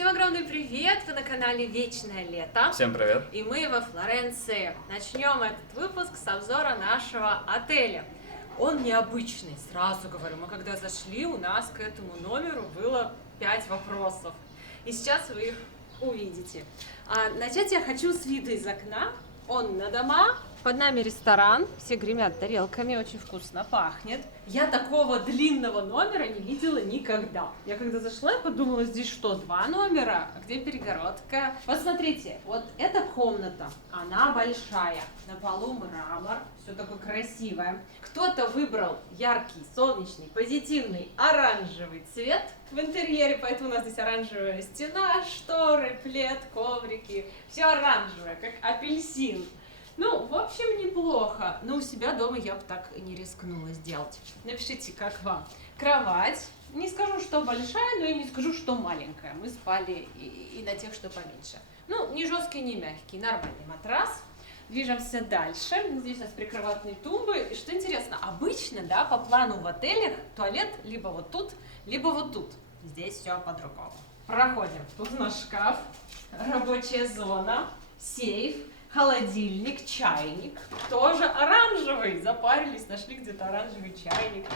Всем огромный привет! Вы на канале Вечное Лето. Всем привет! И мы во Флоренции. Начнем этот выпуск с обзора нашего отеля. Он необычный, сразу говорю. Мы когда зашли, у нас к этому номеру было 5 вопросов. И сейчас вы их увидите. Начать я хочу с вида из окна. Он на дома. Под нами ресторан, все гремят тарелками, очень вкусно пахнет. Я такого длинного номера не видела никогда. Я когда зашла, я подумала, здесь что, 2 номера? А где перегородка? Посмотрите, вот эта комната, она большая. На полу мрамор, все такое красивое. Кто-то выбрал яркий, солнечный, позитивный, оранжевый цвет в интерьере, поэтому у нас здесь оранжевая стена, шторы, плед, коврики. Все оранжевое, как апельсин. Ну, в общем, неплохо, но у себя дома я бы так не рискнула сделать. Напишите, как вам. Кровать, не скажу, что большая, но и не скажу, что маленькая. Мы спали и на тех, что поменьше. Ну, не жесткий, не мягкий, нормальный матрас. Движемся дальше. Здесь у нас прикроватные тумбы. И что интересно, обычно, да, по плану в отелях туалет либо вот тут, либо вот тут. Здесь все по-другому. Проходим. Тут у нас шкаф, рабочая зона, сейф. Холодильник, чайник, тоже оранжевый. Запарились, нашли где-то оранжевый чайник.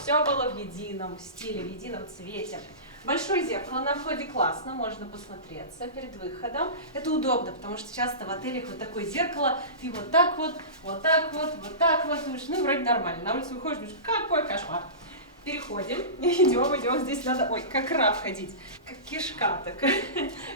Все было в едином стиле, в едином цвете. Большое зеркало на входе классно, можно посмотреться перед выходом. Это удобно, потому что часто в отелях вот такое зеркало, ты вот так вот, вот так вот, вот так вот. Думаешь, ну вроде нормально. На улицу выходишь, думаешь, какой кошмар. Переходим, идем, здесь надо, ой, как раб ходить, как кишка, так,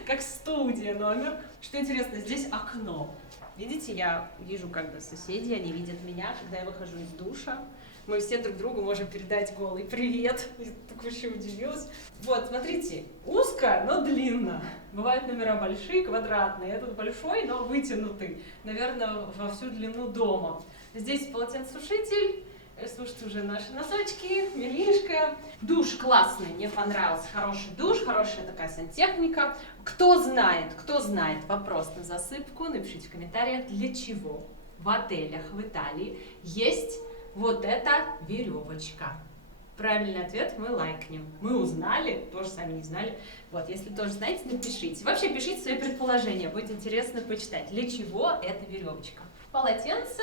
как студия номер. Что интересно, здесь окно. Видите, я вижу как бы соседей, они видят меня, когда я выхожу из душа. Мы все друг другу можем передать голый привет. Я так вообще удивилась. Вот, смотрите, узко, но длинно. Бывают номера большие, квадратные. Этот большой, но вытянутый. Наверное, во всю длину дома. Здесь полотенцесушитель. Слушайте, уже наши носочки, милишка. Душ классный, мне понравился. Хороший душ, хорошая такая сантехника. Кто знает, вопрос на засыпку, напишите в комментариях, для чего в отелях в Италии есть вот эта веревочка. Правильный ответ мы лайкнем. Мы узнали, тоже сами не знали. Вот, если тоже знаете, напишите. Вообще пишите свои предположения, будет интересно почитать, для чего эта веревочка. Полотенце,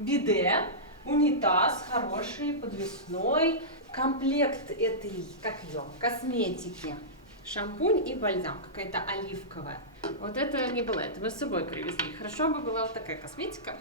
биде. Унитаз хороший, подвесной. Комплект этой, как ее, косметики. Шампунь и бальзам, какая-то оливковая. Вот это не было, это мы с собой привезли. Хорошо бы была вот такая косметика.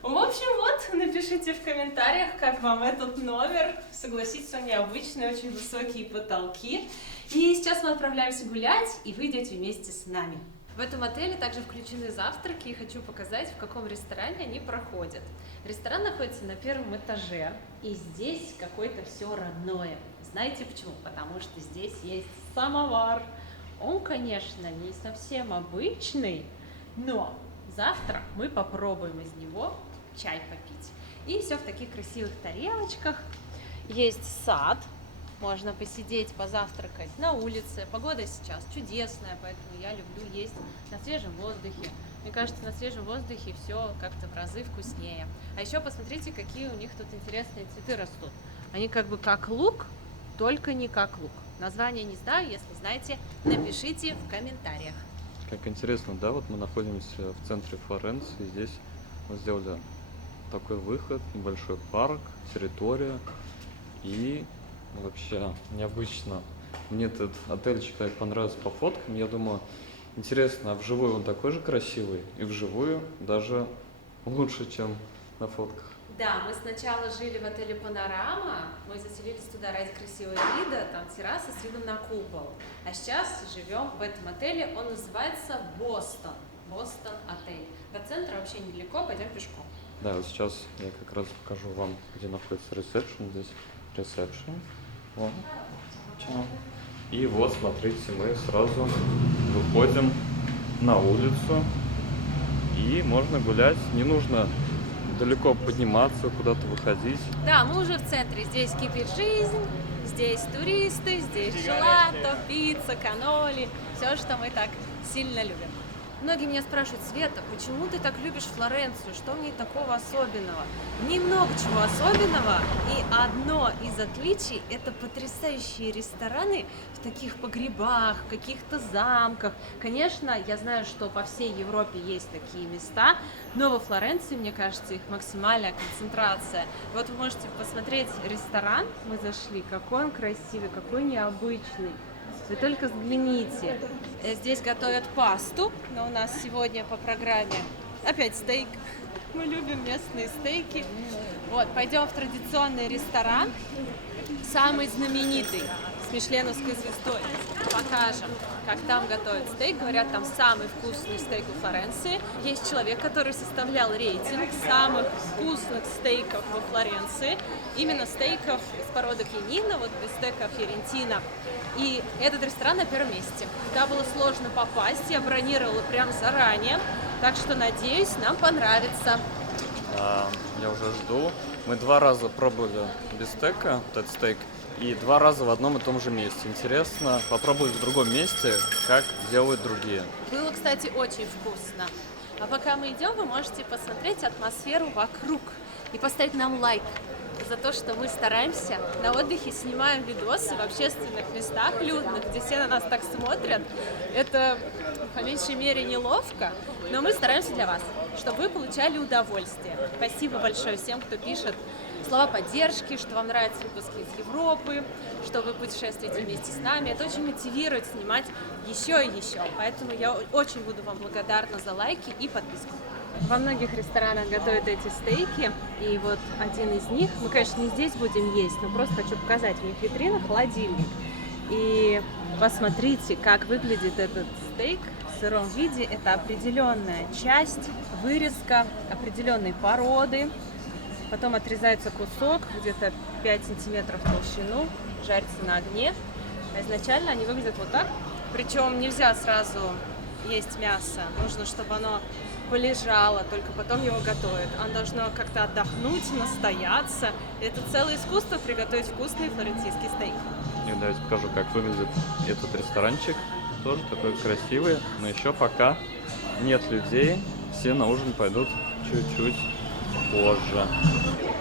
В общем, вот, напишите в комментариях, как вам этот номер. Согласитесь, он необычный, очень высокие потолки. И сейчас мы отправляемся гулять, и вы идете вместе с нами. В этом отеле также включены завтраки, и хочу показать, в каком ресторане они проходят. Ресторан находится на 1-м этаже, и здесь какое-то все родное. Знаете почему? Потому что здесь есть самовар. Он, конечно, не совсем обычный, но завтра мы попробуем из него чай попить. И все в таких красивых тарелочках. Есть сад. Можно посидеть, позавтракать на улице. Погода сейчас чудесная, поэтому я люблю есть на свежем воздухе. Мне кажется, на свежем воздухе все как-то в разы вкуснее. А еще посмотрите, какие у них тут интересные цветы растут. Они как бы как лук, только не как лук. Название не знаю, если знаете, напишите в комментариях. Как интересно, да, вот мы находимся в центре Флоренции. Здесь мы сделали такой выход, небольшой парк, территория и... Вообще необычно. Мне этот отельчик так понравился по фоткам. Я думаю, интересно, а вживую он такой же красивый? И вживую даже лучше, чем на фотках. Да, мы сначала жили в отеле Панорама, мы заселились туда ради красивого вида, там терраса с видом на купол. А сейчас живем в этом отеле, он называется Бостон. Бостон отель. До центра вообще недалеко, пойдем пешком. Да, вот сейчас я как раз покажу вам, где находится ресепшн. Здесь ресепшн. Вот. И вот, смотрите, мы сразу выходим на улицу. И можно гулять, не нужно далеко подниматься, куда-то выходить. Да, мы уже в центре. Здесь кипит жизнь, здесь туристы, здесь желато, пицца, каноли. Все, что мы так сильно любим. Многие меня спрашивают: Света, почему ты так любишь Флоренцию? Что в ней такого особенного? Немного чего особенного, и одно из отличий — это потрясающие рестораны в таких погребах, в каких-то замках. Конечно, я знаю, что по всей Европе есть такие места, но во Флоренции, мне кажется, их максимальная концентрация. Вот вы можете посмотреть ресторан, мы зашли, какой он красивый, какой необычный. Вы только взгляните. Здесь готовят пасту, но у нас сегодня по программе опять стейк. Мы любим местные стейки. Вот, пойдем в традиционный ресторан, самый знаменитый, с мишленовской звездой. Покажем, как там готовят стейк. Говорят, там самый вкусный стейк у Флоренции. Есть человек, который составлял рейтинг самых вкусных стейков во Флоренции. Именно стейков из породы кьянина, вот бистека фьорентина. И этот ресторан на первом месте. Туда было сложно попасть, я бронировала прям заранее. Так что, надеюсь, нам понравится. Я уже жду. Мы 2 раза пробовали бистека, вот этот стейк, и 2 раза в одном и том же месте. Интересно попробовать в другом месте, как делают другие. Было, кстати, очень вкусно. А пока мы идем, вы можете посмотреть атмосферу вокруг и поставить нам лайк за то, что мы стараемся на отдыхе, снимаем видосы в общественных местах людных, где все на нас так смотрят. Это, по меньшей мере, неловко, но мы стараемся для вас, чтобы вы получали удовольствие. Спасибо большое всем, кто пишет слова поддержки, что вам нравятся выпуски из Европы, что вы путешествуете вместе с нами. Это очень мотивирует снимать еще и еще. Поэтому я очень буду вам благодарна за лайки и подписку. Во многих ресторанах готовят эти стейки, и вот один из них, мы, конечно, не здесь будем есть, но просто хочу показать, у них витрина холодильник. И посмотрите, как выглядит этот стейк в сыром виде. Это определенная часть, вырезка определенной породы. Потом отрезается кусок, где-то 5 сантиметров в толщину, жарится на огне. А изначально они выглядят вот так. Причем нельзя сразу есть мясо, нужно, чтобы оно полежало, только потом его готовят. Оно должно как-то отдохнуть, настояться. Это целое искусство — приготовить вкусный флорентийский стейк. И давайте покажу, как выглядит этот ресторанчик. Тоже такой красивый, но еще пока нет людей. Все на ужин пойдут чуть-чуть позже.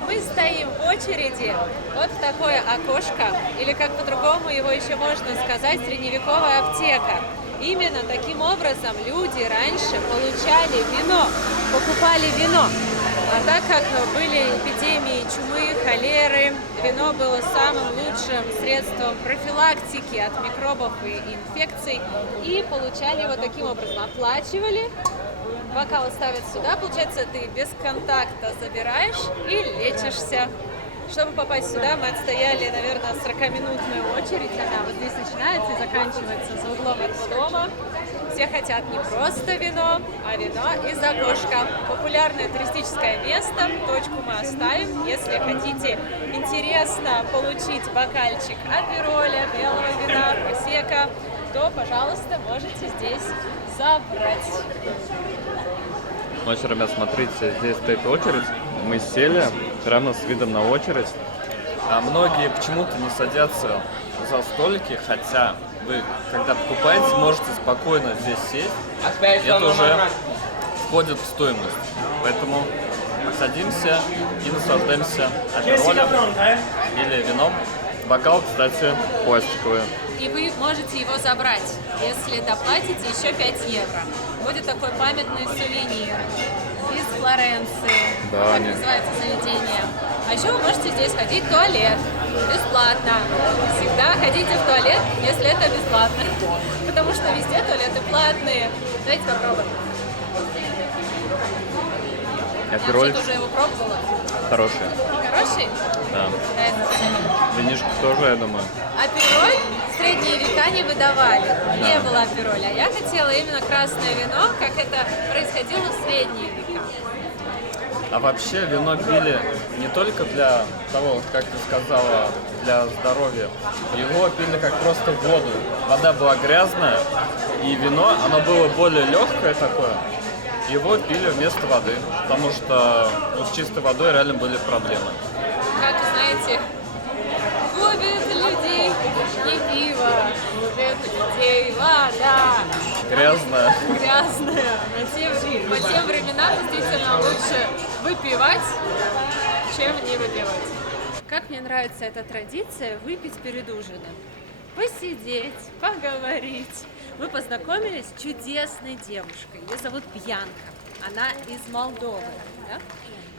Мы стоим в очереди вот в такое окошко, или как по-другому его еще можно сказать, средневековая аптека. Именно таким образом люди раньше получали вино, покупали вино. А так как были эпидемии чумы, холеры, вино было самым лучшим средством профилактики от микробов и инфекций. И получали его таким образом. Оплачивали, бокал ставят сюда, получается, ты без контакта забираешь и лечишься. Чтобы попасть сюда, мы отстояли, наверное, 40-минутную очередь. Она вот здесь начинается и заканчивается за углом этого дома. Все хотят не просто вино, а вино из окошка. Популярное туристическое место, точку мы оставим. Если хотите интересно получить бокальчик апероля, белого вина, просека, то, пожалуйста, можете здесь забрать. Ну, еще, ребят, смотрите, здесь стоит очередь. Мы сели прямо с видом на очередь. А многие почему-то не садятся за столики, хотя вы, когда покупаете, можете спокойно здесь сесть. Это уже входит в стоимость. Поэтому садимся и наслаждаемся аперолем или вином. Бокал, кстати, пластиковый. И вы можете его забрать, если доплатите еще 5 евро. Будет такой памятный сувенир из Флоренции. Да, так называется заведение. А еще вы можете здесь ходить в туалет бесплатно. Всегда ходите в туалет, если это бесплатно. Потому что везде туалеты платные. Давайте попробуем. Апероль Я вообще-то уже его пробовала. хороший. Хороший? Да. Нравится. Винишко тоже, я думаю. Апероль в средние века не выдавали, Да. не было апероля. Я хотела именно красное вино, как это происходило в средние века. А вообще вино пили не только для того, как ты сказала, для здоровья. Его пили как просто воду. Вода была грязная, и вино, оно было более легкое такое. Его пили вместо воды, потому что с чистой водой реально были проблемы. Как знаете, губит людей не пиво, губит людей вода. Грязная. Грязная. По тем временам действительно лучше выпивать, чем не выпивать. Как мне нравится эта традиция выпить перед ужином. Посидеть, поговорить. Мы познакомились с чудесной девушкой. Ее зовут Бьянка. Она из Молдовы. Да?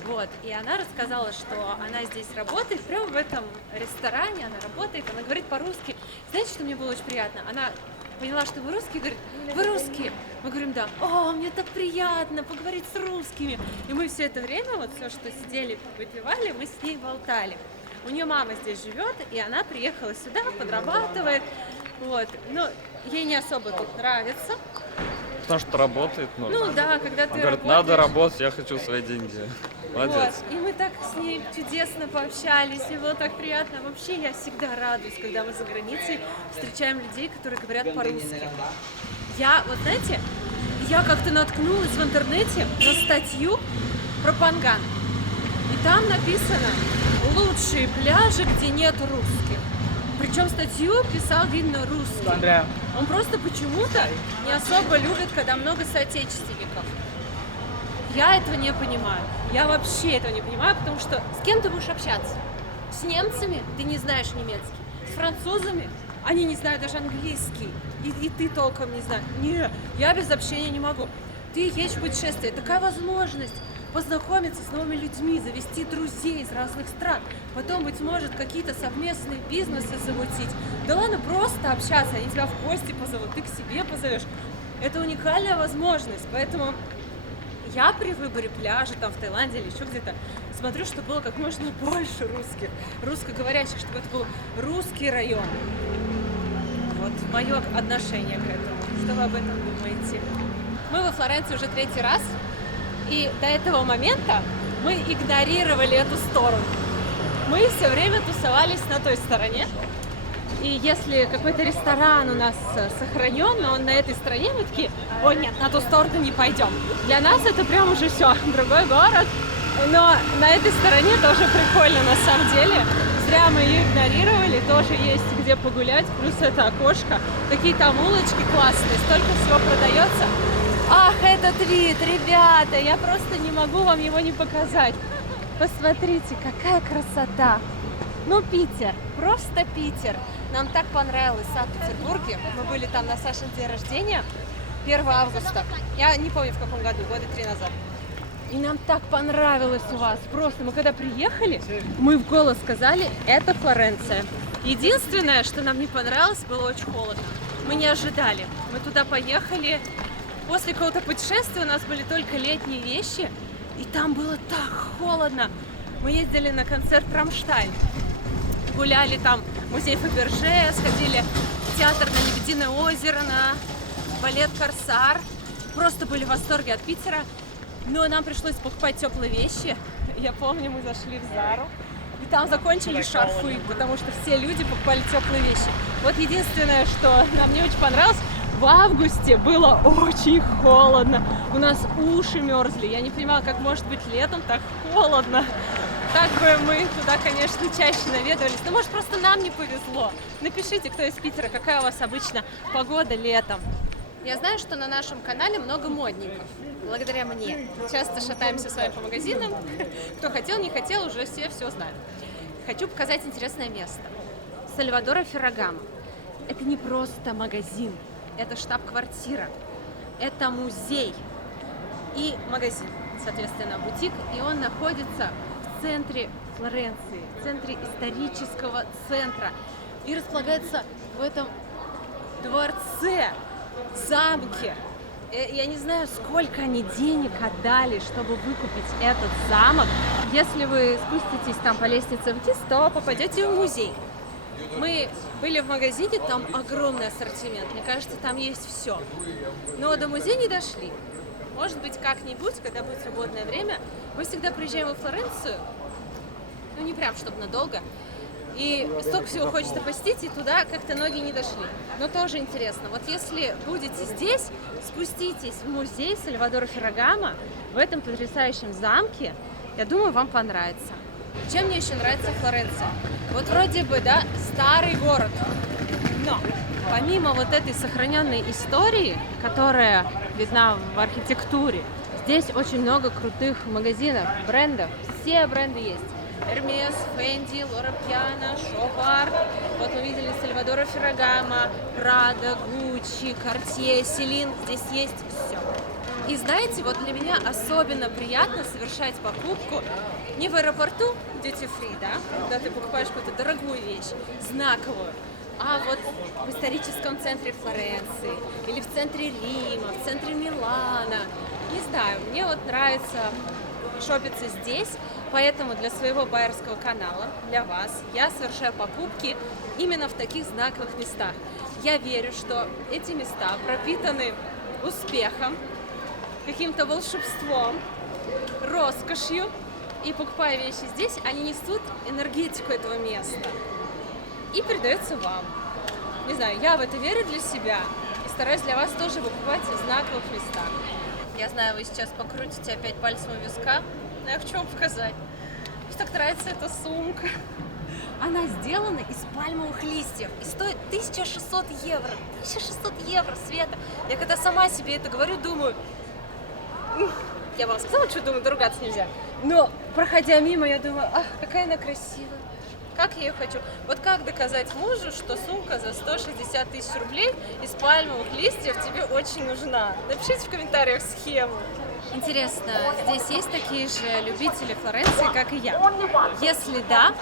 Вот. И она рассказала, что она здесь работает, прямо в этом ресторане она работает, она говорит по-русски. Знаете, что мне было очень приятно? Она поняла, что вы русские, говорит, вы русские? Мы говорим, да. О, мне так приятно поговорить с русскими. И мы все это время, вот все, что сидели, выпивали, мы с ней болтали. У нее мама здесь живет, и она приехала сюда, подрабатывает. Вот. Но ей не особо тут нравится. Потому что работает, но... Ну да, когда ты говорит, работаешь... надо работать, я хочу свои деньги. Молодец. Вот. И мы так с ней чудесно пообщались, мне было так приятно. Вообще я всегда радуюсь, когда мы за границей встречаем людей, которые говорят по-русски. Я, вот знаете, я как-то наткнулась в интернете на статью про Панган. И там написано «Лучшие пляжи, где нет русских». Причем статью писал, видно, русский. Он просто почему-то не особо любит, когда много соотечественников. Я этого не понимаю. Я вообще этого не понимаю, потому что с кем ты будешь общаться? С немцами ты не знаешь немецкий. С французами они не знают даже английский. И ты толком не знаешь. Не, я без общения не могу. Ты едешь в путешествие, такая возможность познакомиться с новыми людьми, завести друзей из разных стран, потом, быть может, какие-то совместные бизнесы замутить. Да ладно, просто общаться, они тебя в гости позовут, ты к себе позовешь. Это уникальная возможность, поэтому я при выборе пляжа там в Таиланде или еще где-то смотрю, чтобы было как можно больше русских, русскоговорящих, чтобы это был русский район. Вот мое отношение к этому. Что вы об этом думаете? Мы во Флоренции уже 3-й раз. И до этого момента мы игнорировали эту сторону. Мы все время тусовались на той стороне. И если какой-то ресторан у нас сохранен, но он на этой стороне, мы такие, ой, нет, на ту сторону не пойдем. Для нас это прям уже все, другой город. Но на этой стороне тоже прикольно на самом деле. Зря мы ее игнорировали, тоже есть где погулять. Плюс это окошко. Такие там улочки классные, столько всего продается. Ах, этот вид, ребята, я просто не могу вам его не показать. Посмотрите, какая красота. Ну, Питер, просто Питер. Нам так понравилось в Санкт-Петербурге. Мы были там на Сашин день рождения, 1 августа. Я не помню, в каком году, 3 года назад. И нам так понравилось у вас. Просто мы когда приехали, мы в голос сказали, это Флоренция. Единственное, что нам не понравилось, было очень холодно. Мы не ожидали. Мы туда поехали. После какого-то путешествия у нас были только летние вещи, и там было так холодно. Мы ездили на концерт «Рамштайн», гуляли там в музей Фаберже, сходили в театр на Лебединое озеро, на балет «Корсар». Просто были в восторге от Питера, но нам пришлось покупать теплые вещи. Я помню, мы зашли в Зару, и там закончились шарфы, потому что все люди покупали теплые вещи. Вот единственное, что нам не очень понравилось, в августе было очень холодно, у нас уши мерзли, я не понимала, как может быть летом так холодно. Так бы мы туда, конечно, чаще наведывались, но может просто нам не повезло. Напишите, кто из Питера, какая у вас обычно погода летом. Я знаю, что на нашем канале много модников, благодаря мне. Часто шатаемся с вами по магазинам, кто хотел, не хотел, уже все знают. Хочу показать интересное место. Сальвадора Феррагамо. Это не просто магазин. Это штаб-квартира, это музей и магазин, соответственно, бутик. И он находится в центре Флоренции, в центре исторического центра. И располагается в этом дворце, замке. Я не знаю, сколько они денег отдали, чтобы выкупить этот замок. Если вы спуститесь там по лестнице вниз, то попадете в музей. Мы были в магазине, там огромный ассортимент, мне кажется, там есть все. Но до музея не дошли. Может быть, как-нибудь, когда будет свободное время, мы всегда приезжаем во Флоренцию, ну не прям, чтобы надолго, и столько всего хочется посетить, и туда как-то ноги не дошли. Но тоже интересно. Вот если будете здесь, спуститесь в музей Сальвадора Феррагамо, в этом потрясающем замке, я думаю, вам понравится. Чем мне еще нравится Флоренция? Вот вроде бы, да, старый город, но Помимо вот этой сохраненной истории, которая видна в архитектуре, здесь очень много крутых магазинов, брендов. Все бренды есть. Hermes, Fendi, Loro Piana, Chopard. Вот мы видели Сальвадора Феррагамо, Prada, Gucci, Cartier, Celine. Здесь есть все. И знаете, вот для меня особенно приятно совершать покупку не в аэропорту duty free, да, когда ты покупаешь какую-то дорогую вещь, знаковую, а вот в историческом центре Флоренции или в центре Рима, в центре Милана. Не знаю, мне вот нравится шопиться здесь, поэтому для своего байерского канала, для вас, я совершаю покупки именно в таких знаковых местах. Я верю, что эти места пропитаны успехом, каким-то волшебством, роскошью, и покупая вещи здесь, они несут энергетику этого места и передаются вам. Не знаю, я в это верю для себя и стараюсь для вас тоже покупать в знаковых местах. Я знаю, вы сейчас покрутите опять пальцем у виска, но я хочу вам показать. Мне так нравится эта сумка. Она сделана из пальмовых листьев и стоит 1600 евро. 1600 евро, Света. Я когда сама себе это говорю, думаю... Я вам сказала, что думаю, доругаться нельзя. Но, проходя мимо, я думаю, ах, какая она красивая. Как я ее хочу. Вот как доказать мужу, что сумка за 160 тысяч рублей из пальмовых листьев тебе очень нужна? Напишите в комментариях схему. Интересно, здесь есть такие же любители Флоренции, как и я? Если да,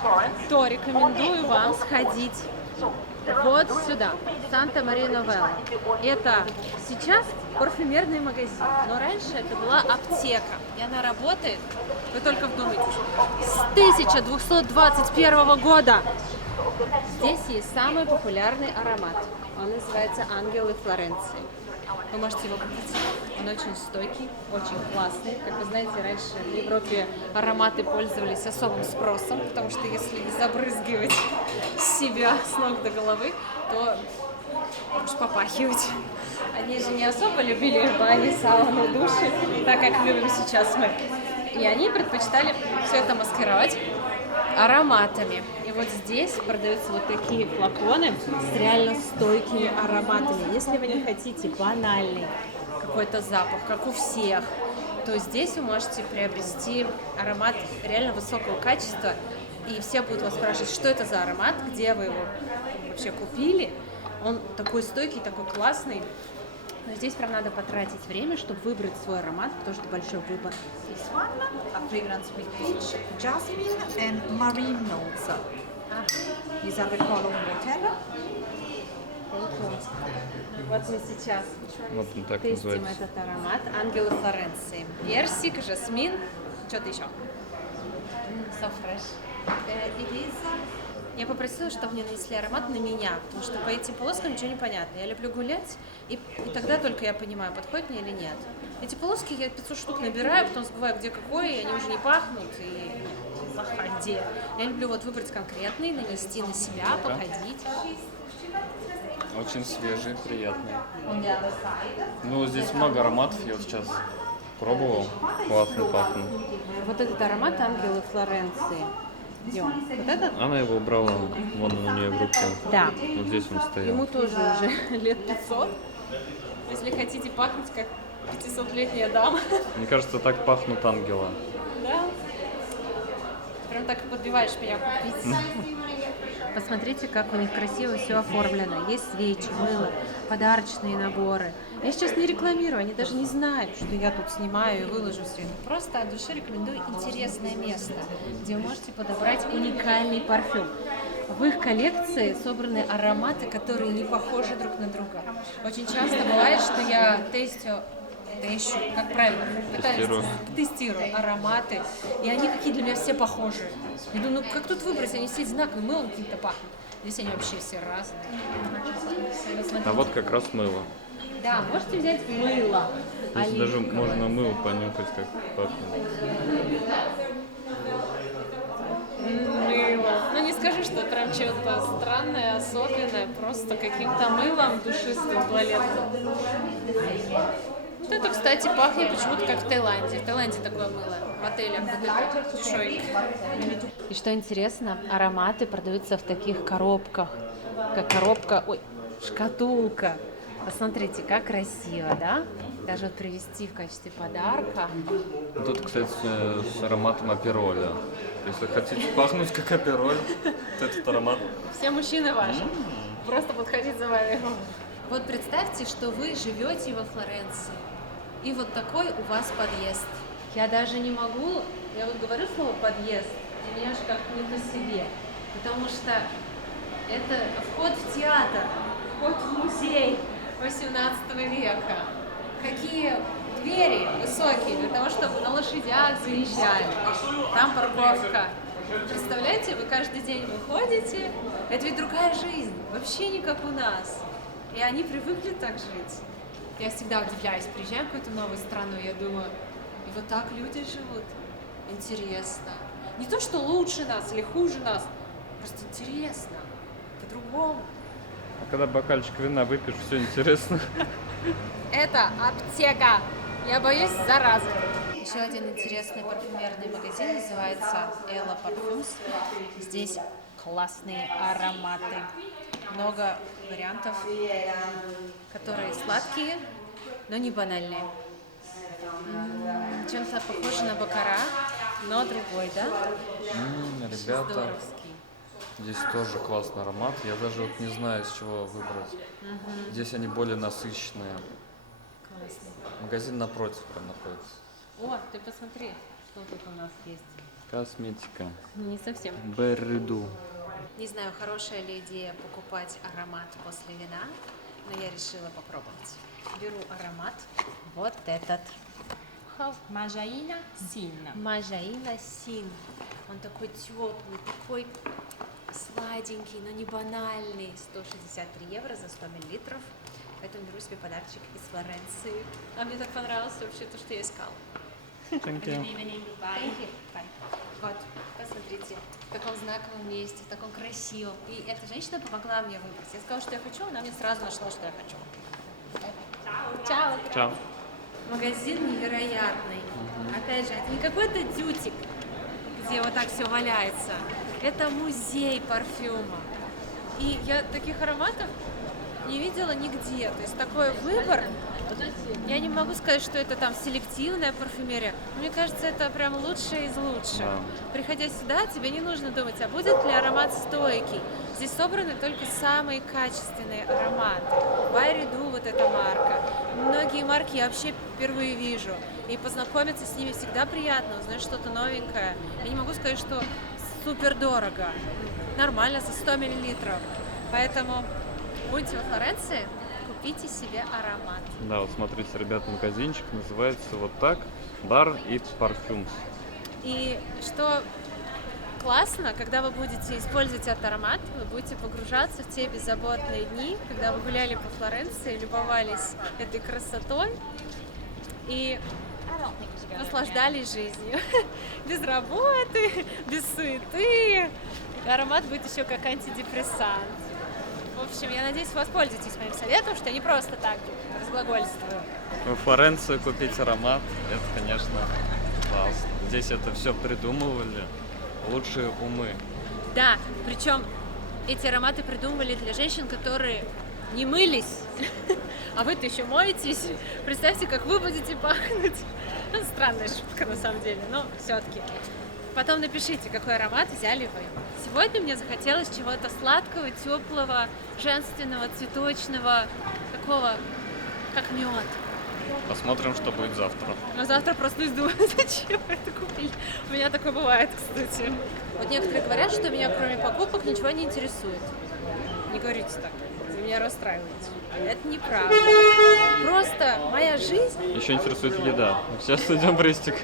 то рекомендую вам сходить вот сюда, Санта-Мария-Новелла. Это сейчас парфюмерный магазин, но раньше это была аптека, и она работает, вы только вдумайтесь, с 1221 года. Здесь есть самый популярный аромат, он называется «Ангелы Флоренции». Вы можете его купить, он очень стойкий, очень классный. Как вы знаете, раньше в Европе ароматы пользовались особым спросом, потому что если не забрызгивать себя с ног до головы, то уж попахивать. Они же не особо любили бани, сауны, души, так как любим сейчас мы. И они предпочитали все это маскировать ароматами. И вот здесь продаются вот такие флаконы с реально стойкими ароматами. Если вы не хотите банальный какой-то запах, как у всех, то здесь вы можете приобрести аромат реально высокого качества. И все будут вас спрашивать, что это за аромат, где вы его вообще купили. Он такой стойкий, такой классный. Но здесь прям надо потратить время, чтобы выбрать свой аромат, потому что большой выбор. This one, a fragrance with peach, jasmine and marine notes. These are the color water. Вот мы сейчас Вот он так тестим называется. этот аромат «Ангелы Флоренции». Персик, жасмин, что-то еще. So fresh. It is Я попросила, чтобы мне нанесли аромат на меня, потому что по этим полоскам ничего не понятно. Я люблю гулять, и тогда только я понимаю, подходит мне или нет. Эти полоски я 500 штук набираю, потом забываю, где какой, и они уже не пахнут, и где. Я люблю вот выбрать конкретный, нанести на себя, походить. Очень свежий, приятный. Ну, здесь много ароматов, я вот сейчас пробовал. Классно пахнет. Вот этот аромат «Ангелы Флоренции». Идем. Вот этот? Она его убрала, вон он у нее в руке. Да. Вот здесь он стоял. Ему тоже уже лет 500. Если хотите пахнуть как 500-летняя дама. Мне кажется, так пахнут ангела. Да. Прям так и подбиваешь меня купить. Посмотрите, как у них красиво все оформлено. Есть свечи, мыло, подарочные наборы. Я сейчас не рекламирую, они даже не знают, что я тут снимаю и выложу все. Просто от души рекомендую интересное место, где вы можете подобрать уникальный парфюм. В их коллекции собраны ароматы, которые не похожи друг на друга. Очень часто бывает, что я тестирую, как правильно, тестирую ароматы, и они какие для меня все похожи. Я думаю, ну как тут выбрать, они все одинаковые, мылом каким-то пахнут. Здесь они вообще все разные. А вот как раз мыло. Да, можете взять мыло. Здесь даже оливковое. можно мыло понюхать, как пахнет. Мыло. Ну не скажу, что прям что-то странное, особенное, просто каким-то мылом душистым, туалетным. Вот это, кстати, пахнет почему-то как в Таиланде. В Таиланде такое мыло в отелях. Вот это душой. И что интересно, ароматы продаются в таких коробках. Как коробка, ой, шкатулка. Посмотрите, как красиво, да? Даже вот привезти в качестве подарка. Тут, кстати, с ароматом апероля. Если хотите пахнуть как апероль, то этот аромат. Все мужчины ваши. Просто подходить за вами. Вот представьте, что вы живете во Флоренции. И вот такой у вас подъезд. Я даже не могу, я вот говорю слово подъезд, и меня аж как не по себе. Потому что это вход в театр, вход в музей 18 века. Какие двери высокие для того, чтобы на лошадях заезжали. Там парковка. Представляете, вы каждый день выходите, это ведь другая жизнь, вообще не как у нас. И они привыкли так жить. Я всегда удивляюсь, приезжаю в какую-то новую страну, я думаю, и вот так люди живут. Интересно. Не то, что лучше нас или хуже нас, просто интересно, по-другому. А когда бокальчик вина выпьешь, все интересно. Это аптека. Я боюсь заразы. Еще один интересный парфюмерный магазин называется Ella Parfums. Здесь классные ароматы. Много вариантов, которые сладкие, но не банальные. Чем-то похоже на баккара, но другой, да? Ребята, Здоровский. здесь тоже классный аромат. Я даже вот не знаю, из чего выбрать. Здесь они более насыщенные. Классно. Магазин напротив прям находится. О, ты посмотри, что тут у нас есть. Косметика. Не совсем. Берриду. Не знаю, хорошая ли идея покупать аромат после вина, но я решила попробовать. Беру аромат, вот этот. Majaina Sin. Мажаина Син. Он такой теплый, такой сладенький, но не банальный. 163 евро за 100 миллилитров. Поэтому беру себе подарочек из Флоренции. А мне так понравилось вообще то, что я искала. Thank you. Вот, посмотрите, в каком знаковом месте, в таком красивом. И эта женщина помогла мне выбрать. Я сказала, что я хочу, она мне сразу нашла, что я хочу. Чао. Чао. Магазин невероятный. Опять же, это не какой-то дютик, где вот так все валяется. Это музей парфюма. И я таких ароматов не видела нигде. То есть такой выбор. Я не могу сказать, что это там селективная парфюмерия. Но мне кажется, это прям лучшее из лучших. Да. Приходя сюда, тебе не нужно думать, а будет ли аромат стойкий. Здесь собраны только самые качественные ароматы. Байриду, вот эта марка. Многие марки я вообще впервые вижу. И познакомиться с ними всегда приятно, узнать что-то новенькое. Я не могу сказать, что супер дорого. Нормально, за 100 миллилитров. Поэтому будьте во Флоренции, купите себе аромат. Да, вот смотрите, ребят, магазинчик называется вот так. Bar и Parfums. И что классно, когда вы будете использовать этот аромат, вы будете погружаться в те беззаботные дни, когда вы гуляли по Флоренции, любовались этой красотой и наслаждались жизнью. Без работы, без суеты. Аромат будет еще как антидепрессант. В общем, я надеюсь, вы воспользуетесь моим советом, что я не просто так разглагольствую. В Флоренции купить аромат, это, конечно, классно. Здесь это все придумывали лучшие умы. Да, причем эти ароматы придумывали для женщин, которые не мылись, а вы-то еще моетесь. Представьте, как вы будете пахнуть. Ну, странная шутка на самом деле, но все-таки. Потом напишите, какой аромат взяли вы. Сегодня мне захотелось чего-то сладкого, теплого, женственного, цветочного, такого, как мед. Посмотрим, что будет завтра. А завтра проснусь, думаю, зачем вы это купили? У меня такое бывает, кстати. Вот некоторые говорят, что меня кроме покупок ничего не интересует. Не говорите так, вы меня расстраиваете. Это неправда. Просто моя жизнь... Еще интересует еда. Сейчас идем в рестик.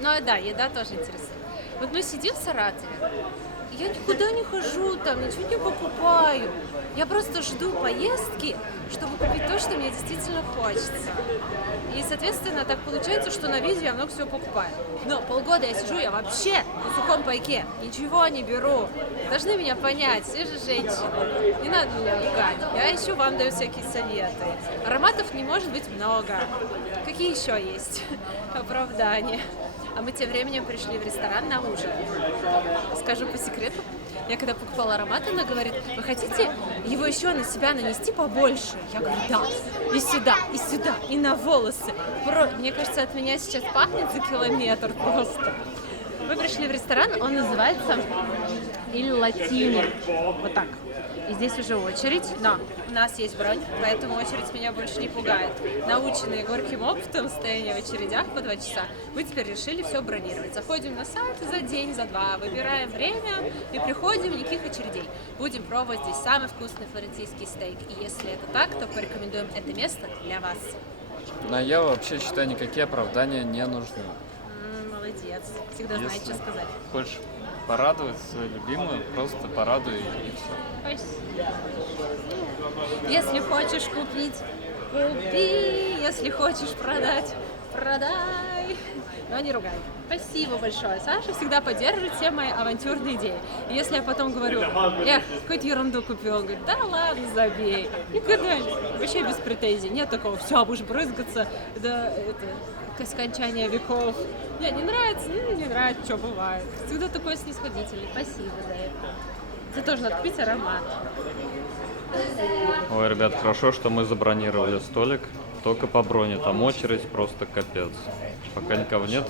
Ну да, еда тоже интересует. Вот мы сидим в Саратове, и я никуда не хожу там, ничего не покупаю. Я просто жду поездки, чтобы купить то, что мне действительно хочется. И, соответственно, так получается, что на видео я много всего покупаю. Но полгода я сижу, я вообще на сухом пайке, ничего не беру. Должны меня понять, все же женщины. Не надо меня ругать. Я еще вам даю всякие советы. Ароматов не может быть много. Какие еще есть оправдания? А мы тем временем пришли в ресторан на ужин. Скажу по секрету, Я когда покупала аромат, она говорит: вы хотите его еще на себя нанести побольше? Я говорю: да. И сюда, и сюда, и на волосы. Мне кажется, от меня сейчас пахнет за километр просто. Мы пришли в ресторан, он называется Il Latino. Вот так. И здесь уже очередь, но у нас есть бронь, поэтому очередь меня больше не пугает. Наученные горьким опытом стояния в очередях по 2 часа, мы теперь решили все бронировать. Заходим на сайт за день, за 2, выбираем время и приходим, никаких очередей. Будем пробовать здесь самый вкусный флорентийский стейк. И если это так, то порекомендуем это место для вас. Но я вообще считаю, никакие оправдания не нужны. Молодец, всегда знаешь, что сказать. Хочешь порадовать свою любимую, просто порадуй и все. Если хочешь купить, купи. Если хочешь продать, продай. Но не ругай. Спасибо большое. Саша всегда поддерживает все мои авантюрные идеи. И если я потом говорю: какую-то ерунду купил, он говорит: да ладно, забей. Никогда вообще без претензий. Нет такого: все, будешь брызгаться до скончания веков. Не нравится, не нравится, что бывает. Всегда такой снисходительный. Спасибо за это. Тебе тоже надо купить аромат. Ой, ребят, хорошо, что мы забронировали столик только по броне. Там очередь просто капец. Пока никого нет,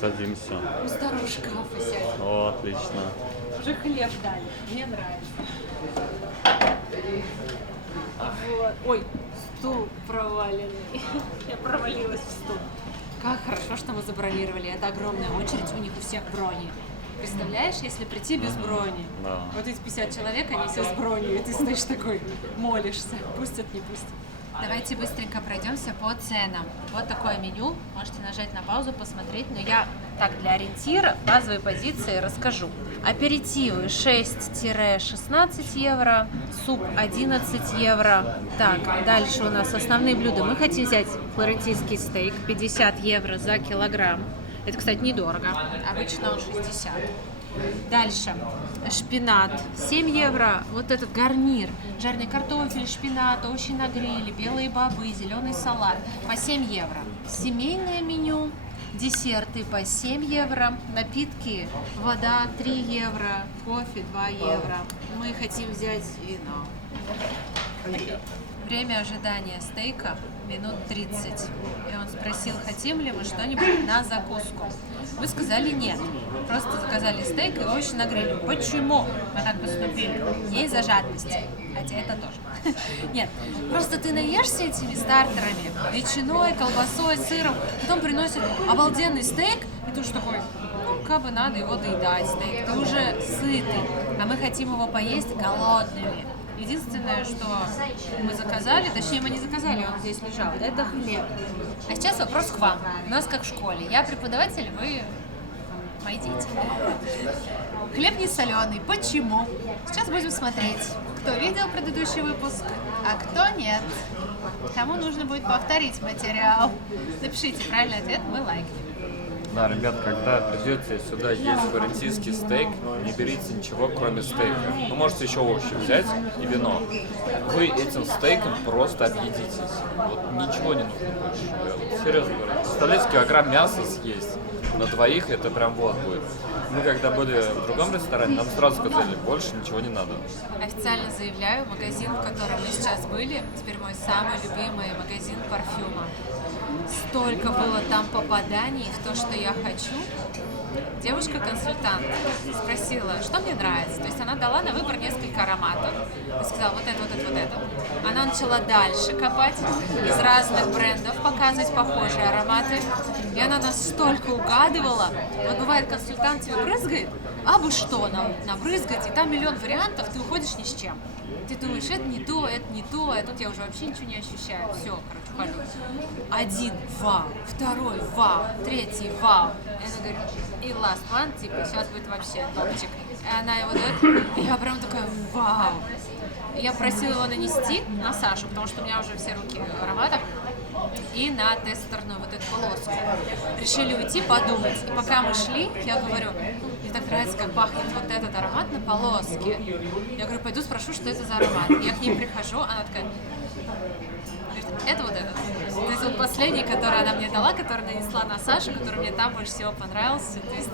садимся. У старого шкафа сядь. О, отлично. Уже хлеб дали. Мне нравится. Вот. Ой, стул проваленный. Я провалилась в стул. Как хорошо, что мы забронировали. Это огромная очередь, у них у всех брони. Представляешь, если прийти без брони? Да. Вот эти 50 человек, они все с бронью, и ты стоишь такой, молишься, пустят, не пустят. Давайте быстренько пройдемся по ценам. Вот такое меню. Можете нажать на паузу, посмотреть. Но я так для ориентира базовые позиции расскажу. Аперитивы 6-16 евро, суп 11 евро. Так, дальше у нас основные блюда. Мы хотим взять флорентийский стейк 50 евро за килограмм. Это, кстати, недорого. Обычно он 60. Дальше. Шпинат 7 евро. Вот этот гарнир. Жареный картофель, шпинат, овощи на гриле, белые бобы, зеленый салат по 7 евро. Семейное меню. Десерты по 7 евро. Напитки. Вода 3 евро. Кофе 2 евро. Мы хотим взять вино. Время ожидания стейка минут 30. И он спросил, хотим ли мы что-нибудь на закуску. Мы сказали нет. Просто заказали стейк и овощи на гриле. Почему мы так поступили? Не из-за жадности. Хотя это тоже. Нет, просто ты наешься этими стартерами, ветчиной, колбасой, сыром, потом приносят обалденный стейк, и ты уже такой: как бы надо его доедать, стейк. Ты уже сытый, а мы хотим его поесть голодными. Единственное, что мы заказали, точнее мы не заказали, он здесь лежал, это хлеб. А сейчас вопрос к вам. У нас как в школе. Я преподаватель, вы мои дети. Хлеб не соленый. Почему? Сейчас будем смотреть, кто видел предыдущий выпуск, а кто нет. Кому нужно будет повторить материал. Напишите правильный ответ, мы лайкнем. Да, ребят, когда придете сюда есть флорентийский стейк, не берите ничего, кроме стейка. Вы можете еще овощи взять и вино. Вы этим стейком просто объедитесь. Вот ничего не нужно больше. Я серьезно говорю. Представляете, килограмм мяса съесть на двоих, это прям вот будет. Мы когда были в другом ресторане, нам сразу сказали, больше ничего не надо. Официально заявляю, магазин, в котором мы сейчас были, теперь мой самый любимый магазин парфюма. Столько было там попаданий в то, что я хочу. Девушка-консультант спросила, что мне нравится. То есть она дала на выбор несколько ароматов. И сказала, вот это, вот это, вот это. Она начала дальше копать, из разных брендов показывать похожие ароматы. И она настолько угадывала. Вот бывает, консультант тебе брызгает, а бы что набрызгать, и там миллион вариантов, ты уходишь ни с чем. Ты думаешь, это не то, а тут я уже вообще ничего не ощущаю. Все, короче, ухожу. Один вау, второй вау, третий вау. И она говорит, и last one, типа, сейчас будет вообще топчик. И она его дает, и я прям такая, вау. И я просила его нанести на Сашу, потому что у меня уже все руки в ароматах. И на тестерную вот эту полоску. Решили уйти, подумать. И пока мы шли, я говорю, мне так нравится, как пахнет вот этот аромат на полоске. Я говорю, пойду спрошу, что это за аромат. Я к ней прихожу, она такая, это вот этот. То есть вот последний, который она мне дала, который нанесла на Сашу, который мне там больше всего понравился. То есть,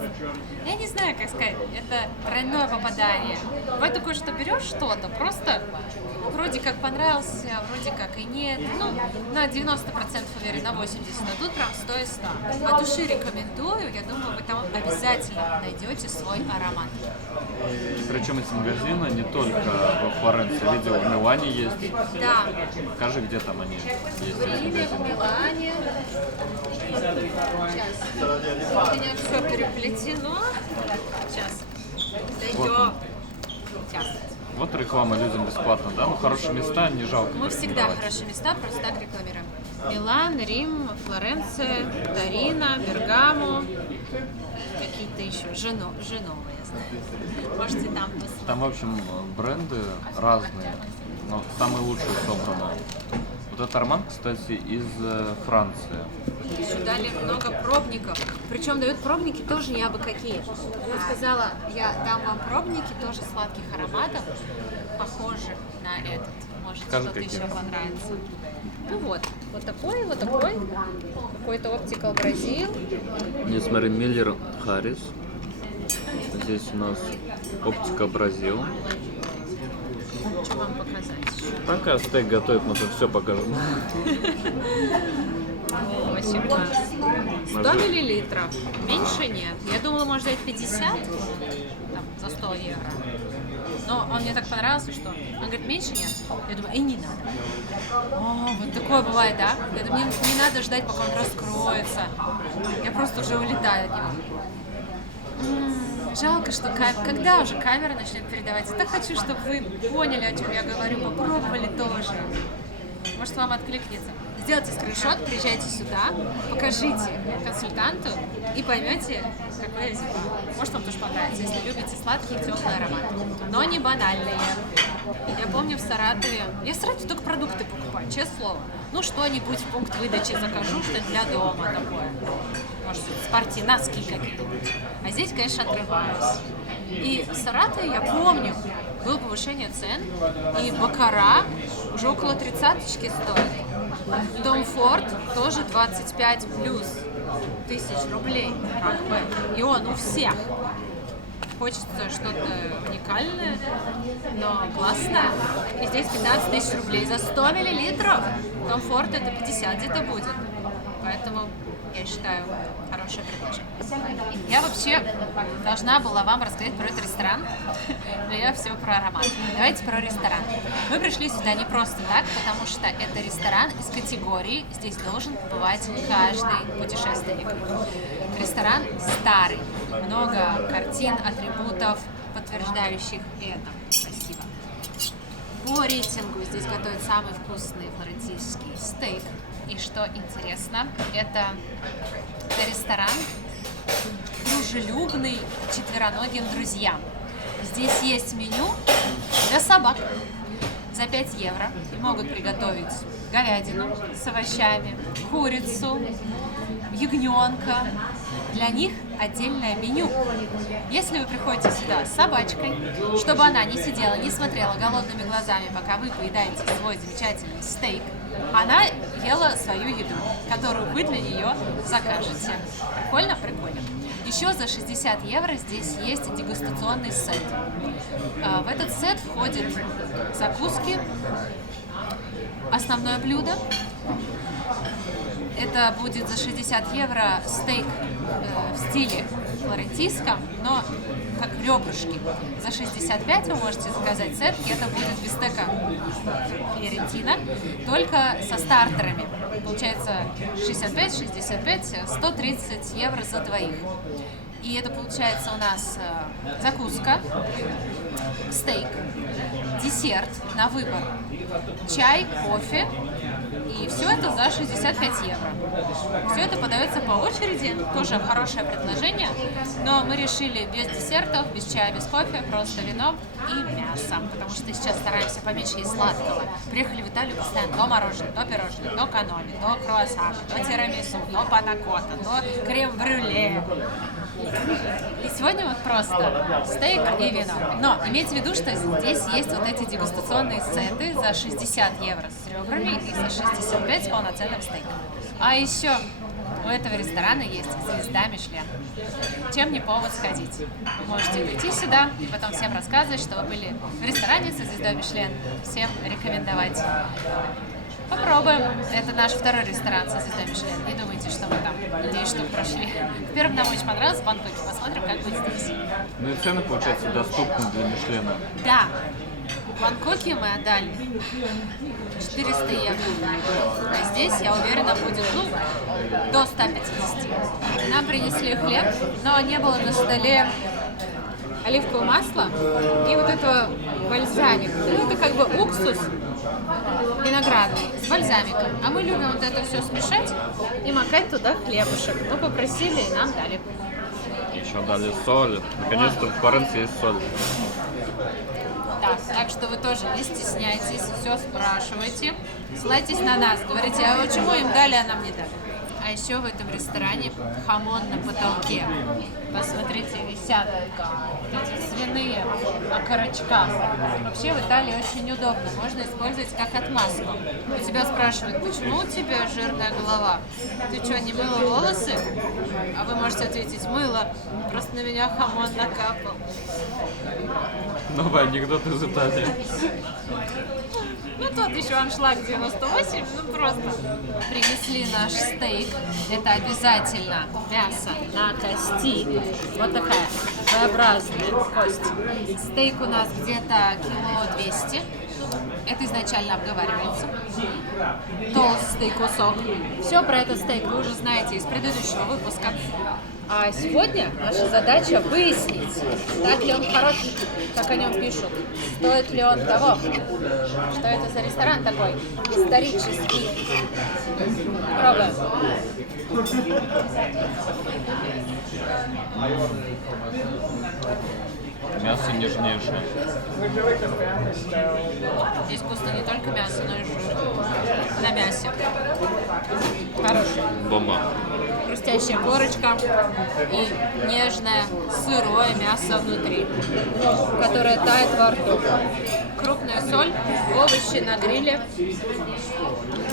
я не знаю, как сказать, это тройное попадание. Бывает такое, что берешь что-то, просто вроде как понравился, вроде как и нет. Ну, на 90% уверен, на 80%, а тут прям 100 из 100. От души рекомендую, я думаю, вы там обязательно найдете свой аромат. Причем эти магазины не только во Флоренции, видел, в Милане есть. Да. Покажи, где там они есть. В Риме, в Милане. Сейчас. У меня все переплетено. Сейчас. Дойдем. Сейчас. Вот реклама людям бесплатно, да? Ну, хорошие места, не жалко. Мы всегда хорошие места, просто так рекламируем. Милан, Рим, Флоренция, Торино, Бергамо. Какие-то еще. Женова, я знаю. Можете там посмотреть. Там, в общем, бренды разные, но самые лучшие собраны. Вот этот аромат, кстати, из Франции. Еще дали много пробников. Причем дают пробники тоже не абы какие. Я сказала, я дам вам пробники тоже сладких ароматов, похожих на этот. Может, Скажи, что-то какие. еще понравится. Ну вот такой, вот такой. Какой-то Optical Brazil. Здесь, смотри, Миллер Харрис. Здесь у нас Оптика Бразил. Что вам показать еще? Пока стейк готовит, мы тут все покажем. О, вообще класс. 100 миллилитров. Меньше нет. Я думала, может взять 50 там, за 100 евро. Но он мне так понравился, что он говорит, меньше нет. Я думаю, и не надо. О, вот такое бывает, да? Я думаю, мне не надо ждать, пока он раскроется. Я просто уже улетаю от него. Жалко, что когда уже камера начнет передавать. Я так хочу, чтобы вы поняли, о чем я говорю, попробовали тоже. Может, вам откликнется. Сделайте скриншот, приезжайте сюда, покажите консультанту и поймете, какой я взяла. Может, вам тоже понравится, если любите сладкие теплые ароматы, но не банальные. Я помню в Саратове, я в Саратове только продукты покупаю, честное слово. Ну, что-нибудь в пункт выдачи закажу, что для дома такое. Может, спортивные носки какие-нибудь. А здесь, конечно, отрываюсь. И в Саратове, я помню, было повышение цен, и баккара уже около 30-очки стоит. Том Форд тоже 25 плюс тысяч рублей, как бы. И он у всех. Хочется что-то уникальное, но классное. И здесь 15 тысяч рублей за 100 миллилитров. Том Форд это 50 где-то будет. Поэтому я считаю, хорошее предложение. Я вообще должна была вам рассказать про этот ресторан, но я все про аромат. Давайте про ресторан. Мы пришли сюда не просто так, потому что это ресторан из категории «Здесь должен побывать каждый путешественник». Ресторан старый, много картин, атрибутов, подтверждающих это. Спасибо. По рейтингу здесь готовят самый вкусный флорентийский стейк. И что интересно, это ресторан дружелюбный четвероногим друзьям. Здесь есть меню для собак за 5 евро. И могут приготовить говядину с овощами, курицу, ягненка. Для них отдельное меню. Если вы приходите сюда с собачкой, чтобы она не сидела, не смотрела голодными глазами, пока вы поедаете свой замечательный стейк, она ела свою еду, которую вы для нее закажете. Прикольно? Прикольно. Еще за 60 евро здесь есть дегустационный сет. В этот сет входят закуски, основное блюдо. Это будет за 60 евро стейк в стиле флорентийском, но как ребрышки. За 65 вы можете заказать сет, и это будет бистека фиорентина, только со стартерами. Получается 65, 65, 130 евро за двоих. И это получается у нас закуска, стейк, десерт на выбор, чай, кофе. И все это за 65 евро. Все это подается по очереди, тоже хорошее предложение, но мы решили без десертов, без чая, без кофе, просто вино и мясо, потому что сейчас стараемся поменьше есть сладкого. Приехали в Италию постоянно то мороженое, то пирожное, то каноли, то круассаны, то тирамису, то панакота, то крем-брюле. И сегодня вот просто стейк и вино. Но имейте в виду, что здесь есть вот эти дегустационные сеты за 60 евро с ребрами и за 65 с полноценным стейком. А еще у этого ресторана есть звезда Мишлен. Чем не повод сходить? Можете прийти сюда и потом всем рассказывать, что вы были в ресторане со звездой Мишлен. Всем рекомендовать. Попробуем. Это наш второй ресторан со звездой Мишлен. Не думайте, что мы там 9 штук прошли. В первом нам очень понравилось, в Бангкоке. Посмотрим, как будет здесь. Ну и цены, получается, доступны для Мишлена. Да. В Бангкоке мы отдали 400 евро. А здесь, я уверена, будет, до 150. Нам принесли хлеб, но не было на столе оливкового масла и вот этого бальзамика. Это как бы уксус виноградный с бальзамиком. А мы любим вот это все смешать и макать туда хлебушек. Мы попросили и нам дали. Еще дали соль. Наконец-то в Флоренции есть соль. Да, так что вы тоже не стесняйтесь, все спрашивайте, ссылайтесь на нас, говорите, а почему им дали, а нам не дали. А еще в этом ресторане хамон на потолке. Посмотрите, висят эти свиные окорочка. Вообще в Италии очень удобно, можно использовать как отмазку. У тебя спрашивают, почему у тебя жирная голова? Ты что, не мыла волосы? А вы можете ответить, мыла, просто на меня хамон накапал. Новый анекдот из Италии. Ну, тот еще аншлаг 98, ну просто. Принесли наш стейк. Это обязательно мясо на кости. Вот такая своеобразная кость. Стейк у нас где-то кило 200. Это изначально обговаривается. Толстый кусок. Все про этот стейк вы уже знаете из предыдущего выпуска. А сегодня наша задача выяснить, так ли он хорош, как о нем пишут. Стоит ли он того, что это за ресторан такой исторический. Пробуем. Мясо нежнейшее. Здесь вкусно не только мясо, но и жир. На мясе. Хороший. Бомба. Хрустящая корочка и нежное сырое мясо внутри, которое тает во рту. Крупная соль, овощи на гриле.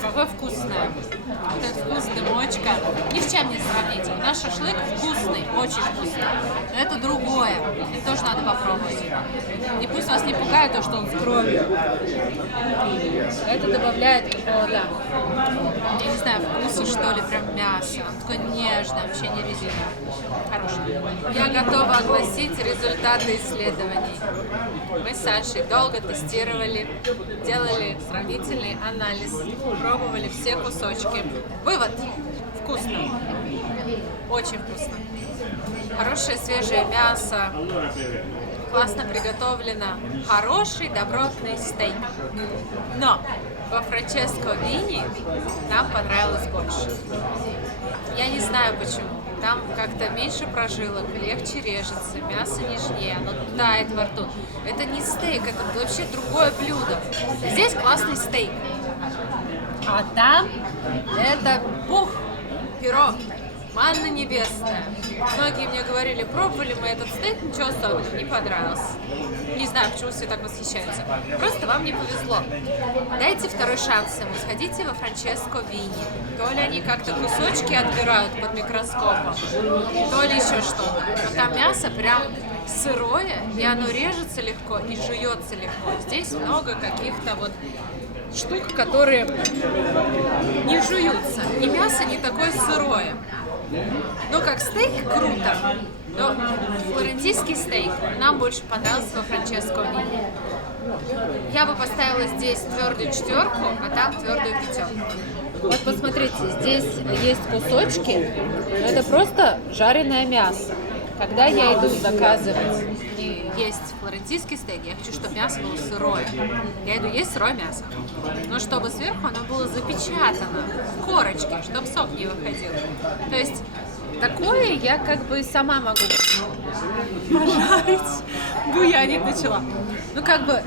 Какое вкусное. Вот этот вкус дымочка. Ни с чем не сравнить. Наш шашлык вкусный, очень вкусный. Но это другое. Это тоже надо попробовать. И пусть вас не пугает то, что он с кровью. Это добавляет какого-то, я не знаю, вкуса, что ли, прям мяса. Он такой нежный, вообще не резиновый. Хороший. Я готова огласить результаты исследований. Мы с Сашей долго тестировали, делали сравнительный анализ, пробовали все кусочки. Вывод. Вкусно. Очень вкусно. Хорошее свежее мясо. Классно приготовлено. Хороший добротный стейк. Но во Франческо Вини нам понравилось больше. Я не знаю почему. Там как-то меньше прожилок, легче режется, мясо нежнее, оно тает во рту. Это не стейк, это вообще другое блюдо. Здесь классный стейк. А там это пирог, манна небесная. Многие мне говорили, пробовали мы этот стейк, ничего особенного, не понравился. Не знаю, почему все так восхищаются. Просто вам не повезло. Дайте второй шанс ему, сходите во Франческо Вини. То ли они как-то кусочки отбирают под микроскопом, то ли еще что-то. Но там мясо прям сырое, и оно режется легко и жуется легко. Здесь много каких-то вот штук, которые не жуются. И мясо не такое сырое. Ну, как стейк круто, но флорентийский стейк нам больше понравился во Франческо Вини. Я бы поставила здесь твердую 4, а там твердую 5. Вот посмотрите, здесь есть кусочки, но это просто жареное мясо. Когда я иду заказывать и есть флорентийский стейк, я хочу, чтобы мясо было сырое. Я иду есть сырое мясо. Но чтобы сверху оно было запечатано в корочке, чтобы сок не выходил. То есть такое я как бы сама могу пожарить. Буянить начала. Ну как бы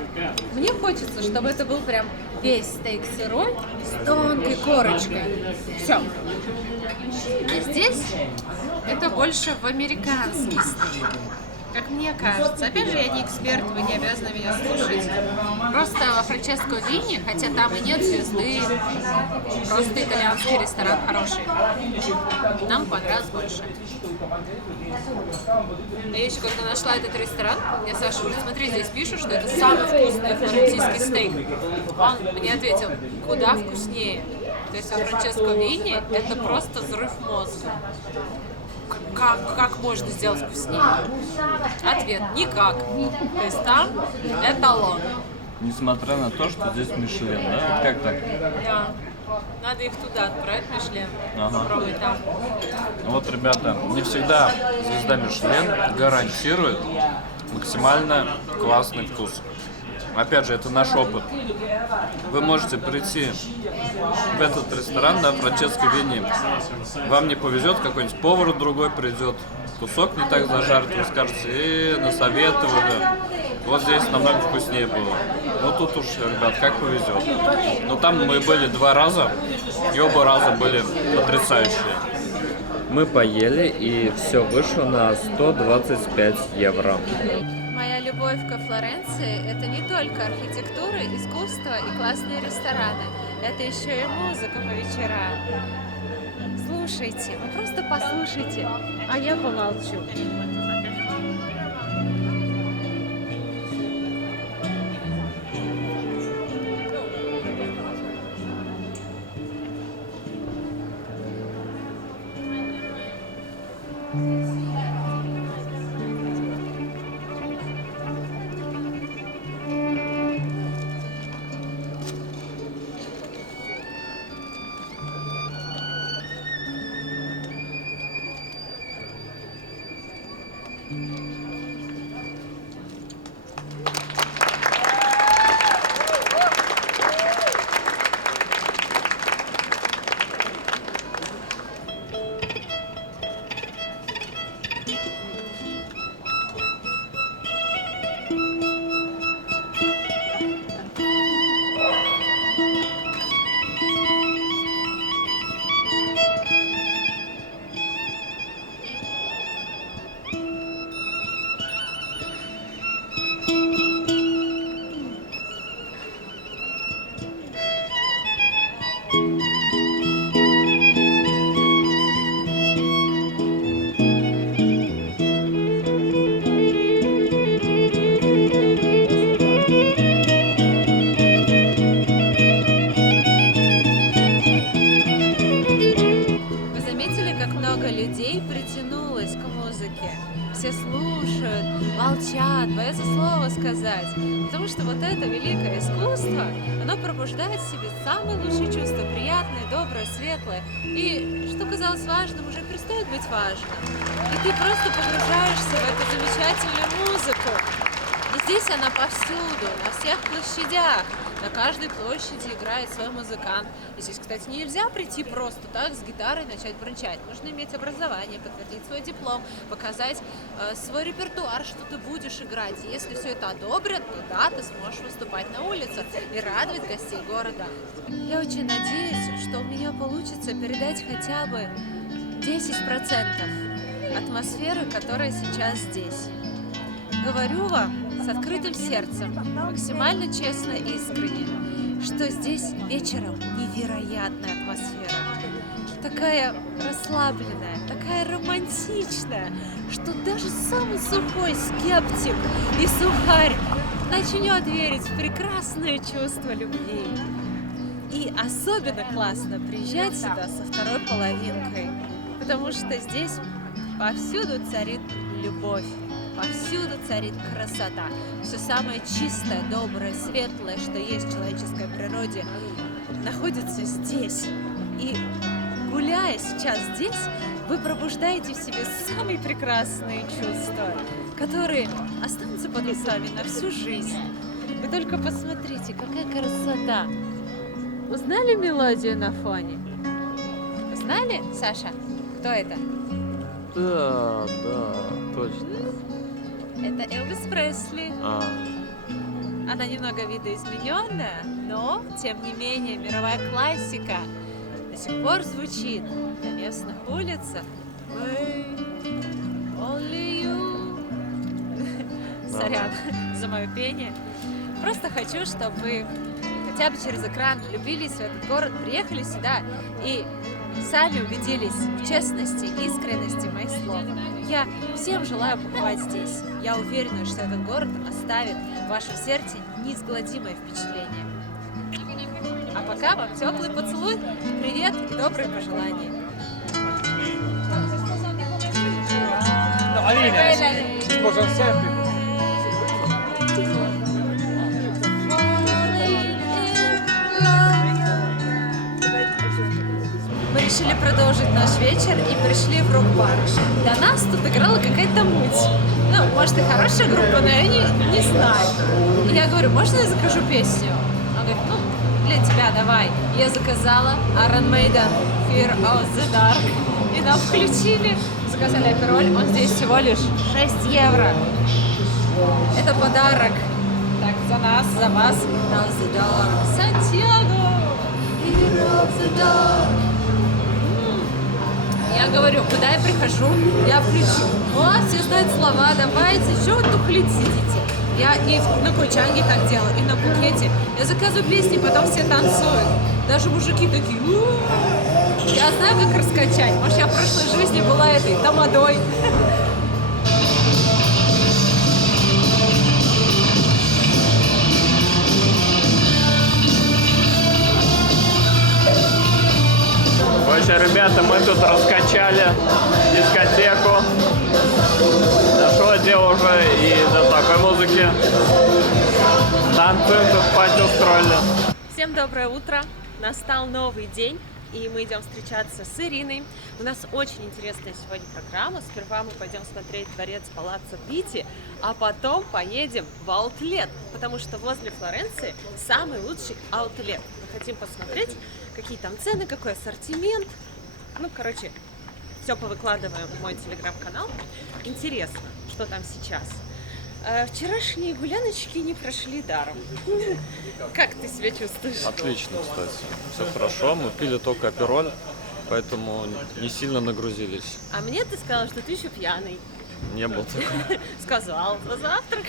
мне хочется, чтобы это был прям весь стейк сырой с тонкой корочкой. Все. А здесь это больше в американский стейк. Как мне кажется, опять же, я не эксперт, вы не обязаны меня слушать. Просто во Франческо Винни, хотя там и нет звезды, просто итальянский ресторан хороший. Нам понравилось больше. Я еще когда нашла этот ресторан, я Саша говорю, смотри, здесь пишут, что это самый вкусный флорентийский стейк. Он мне ответил, куда вкуснее. То есть во Франческо Винни это просто взрыв мозга. Как можно сделать вкуснее? Ответ – никак. То есть там эталон. Несмотря на то, что здесь Мишлен, да? Вот как так? Да. Надо их туда отправить, Мишлен. Ага. Попробуй там. Вот, ребята, не всегда звезда Мишлен гарантирует максимально классный вкус. Опять же, это наш опыт. Вы можете прийти в этот ресторан, да, Франческо Винни. Вам не повезет, какой-нибудь повар другой придет, кусок не так зажарит, вы скажете, насоветовали. Вот здесь намного вкуснее было. Ну тут уж, ребят, как повезет. Но там мы были 2 раза, и оба раза были потрясающие. Мы поели, и все вышло на 125 евро. Моя любовь ко Флоренции – это не только архитектура, искусство и классные рестораны. Это еще и музыка по вечерам. Слушайте, вы просто послушайте, а я помолчу. Все слушают, молчат, боятся слова сказать. Потому что вот это великое искусство, оно пробуждает в себе самые лучшие чувства, приятное, доброе, светлое. И что казалось важным, уже перестает быть важным. И ты просто погружаешься в эту замечательную музыку. И здесь она повсюду, на всех площадях. На каждой площади играет свой музыкант. И здесь, кстати, нельзя прийти просто так с гитарой и начать бренчать. Нужно иметь образование, подтвердить свой диплом, показать свой репертуар, что ты будешь играть. И если все это одобрят, то да, ты сможешь выступать на улице и радовать гостей города. Я очень надеюсь, что у меня получится передать хотя бы 10% атмосферы, которая сейчас здесь. Говорю вам с открытым сердцем, максимально честно и искренне, что здесь вечером невероятная атмосфера. Такая расслабленная, такая романтичная, что даже самый сухой скептик и сухарь начнет верить в прекрасное чувство любви. И особенно классно приезжать сюда со второй половинкой, потому что здесь повсюду царит любовь. Повсюду царит красота. Все самое чистое, доброе, светлое, что есть в человеческой природе, находится здесь. И гуляя сейчас здесь, вы пробуждаете в себе самые прекрасные чувства, которые останутся потом с вами на всю жизнь. Вы только посмотрите, какая красота. Узнали мелодию на фоне? Узнали, Саша? Кто это? Да, точно. Это Элвис Пресли. Она немного видоизмененная, но, тем не менее, мировая классика до сих пор звучит на местных улицах. Only you, Сорян за мое пение. Просто хочу, чтобы вы хотя бы через экран влюбились в этот город, приехали сюда и сами убедились в честности и искренности моих слов. Я всем желаю побывать здесь. Я уверена, что этот город оставит в вашем сердце неизгладимое впечатление. А пока вам теплый поцелуй, привет и добрые пожелания. Мы решили продолжить наш вечер и пришли в рок-бар. До нас тут играла какая-то муть. Ну, может и хорошая группа, но я не знаю. И я говорю, можно я закажу песню? Он говорит, ну, для тебя давай. Я заказала Iron Maiden Fear of the Dark. И нам включили, заказали апероль, он здесь всего лишь 6 евро. Это подарок. Так, за нас, за вас. Fear of the Dark. Сантьяго! Fear of the Dark. Я говорю, куда я прихожу, я включу. О, все знают слова, давайте, что вы тухлить сидите? Я и на Кочанге так делаю, и на Пхукете. Я заказываю песни, потом все танцуют. Даже мужики такие, у-у-у. Я знаю, как раскачать. Может, я в прошлой жизни была этой тамадой. Короче, ребята, мы тут раскачали дискотеку. Дошло дело уже и до такой музыки. Танцуем, тут пати устроили. Всем доброе утро! Настал новый день, и мы идем встречаться с Ириной. У нас очень интересная сегодня программа. Сперва мы пойдем смотреть дворец Палаццо Питти, а потом поедем в аутлет, потому что возле Флоренции самый лучший аутлет. Мы хотим посмотреть, какие там цены, какой ассортимент. Ну, короче, все повыкладываем в мой телеграм-канал. Интересно, что там сейчас. Вчерашние гуляночки не прошли даром. Как ты себя чувствуешь? Отлично, кстати. Все хорошо. Мы пили только апероль, поэтому не сильно нагрузились. А мне ты сказала, что ты еще пьяный. Не был такого. Сказал, за завтрак.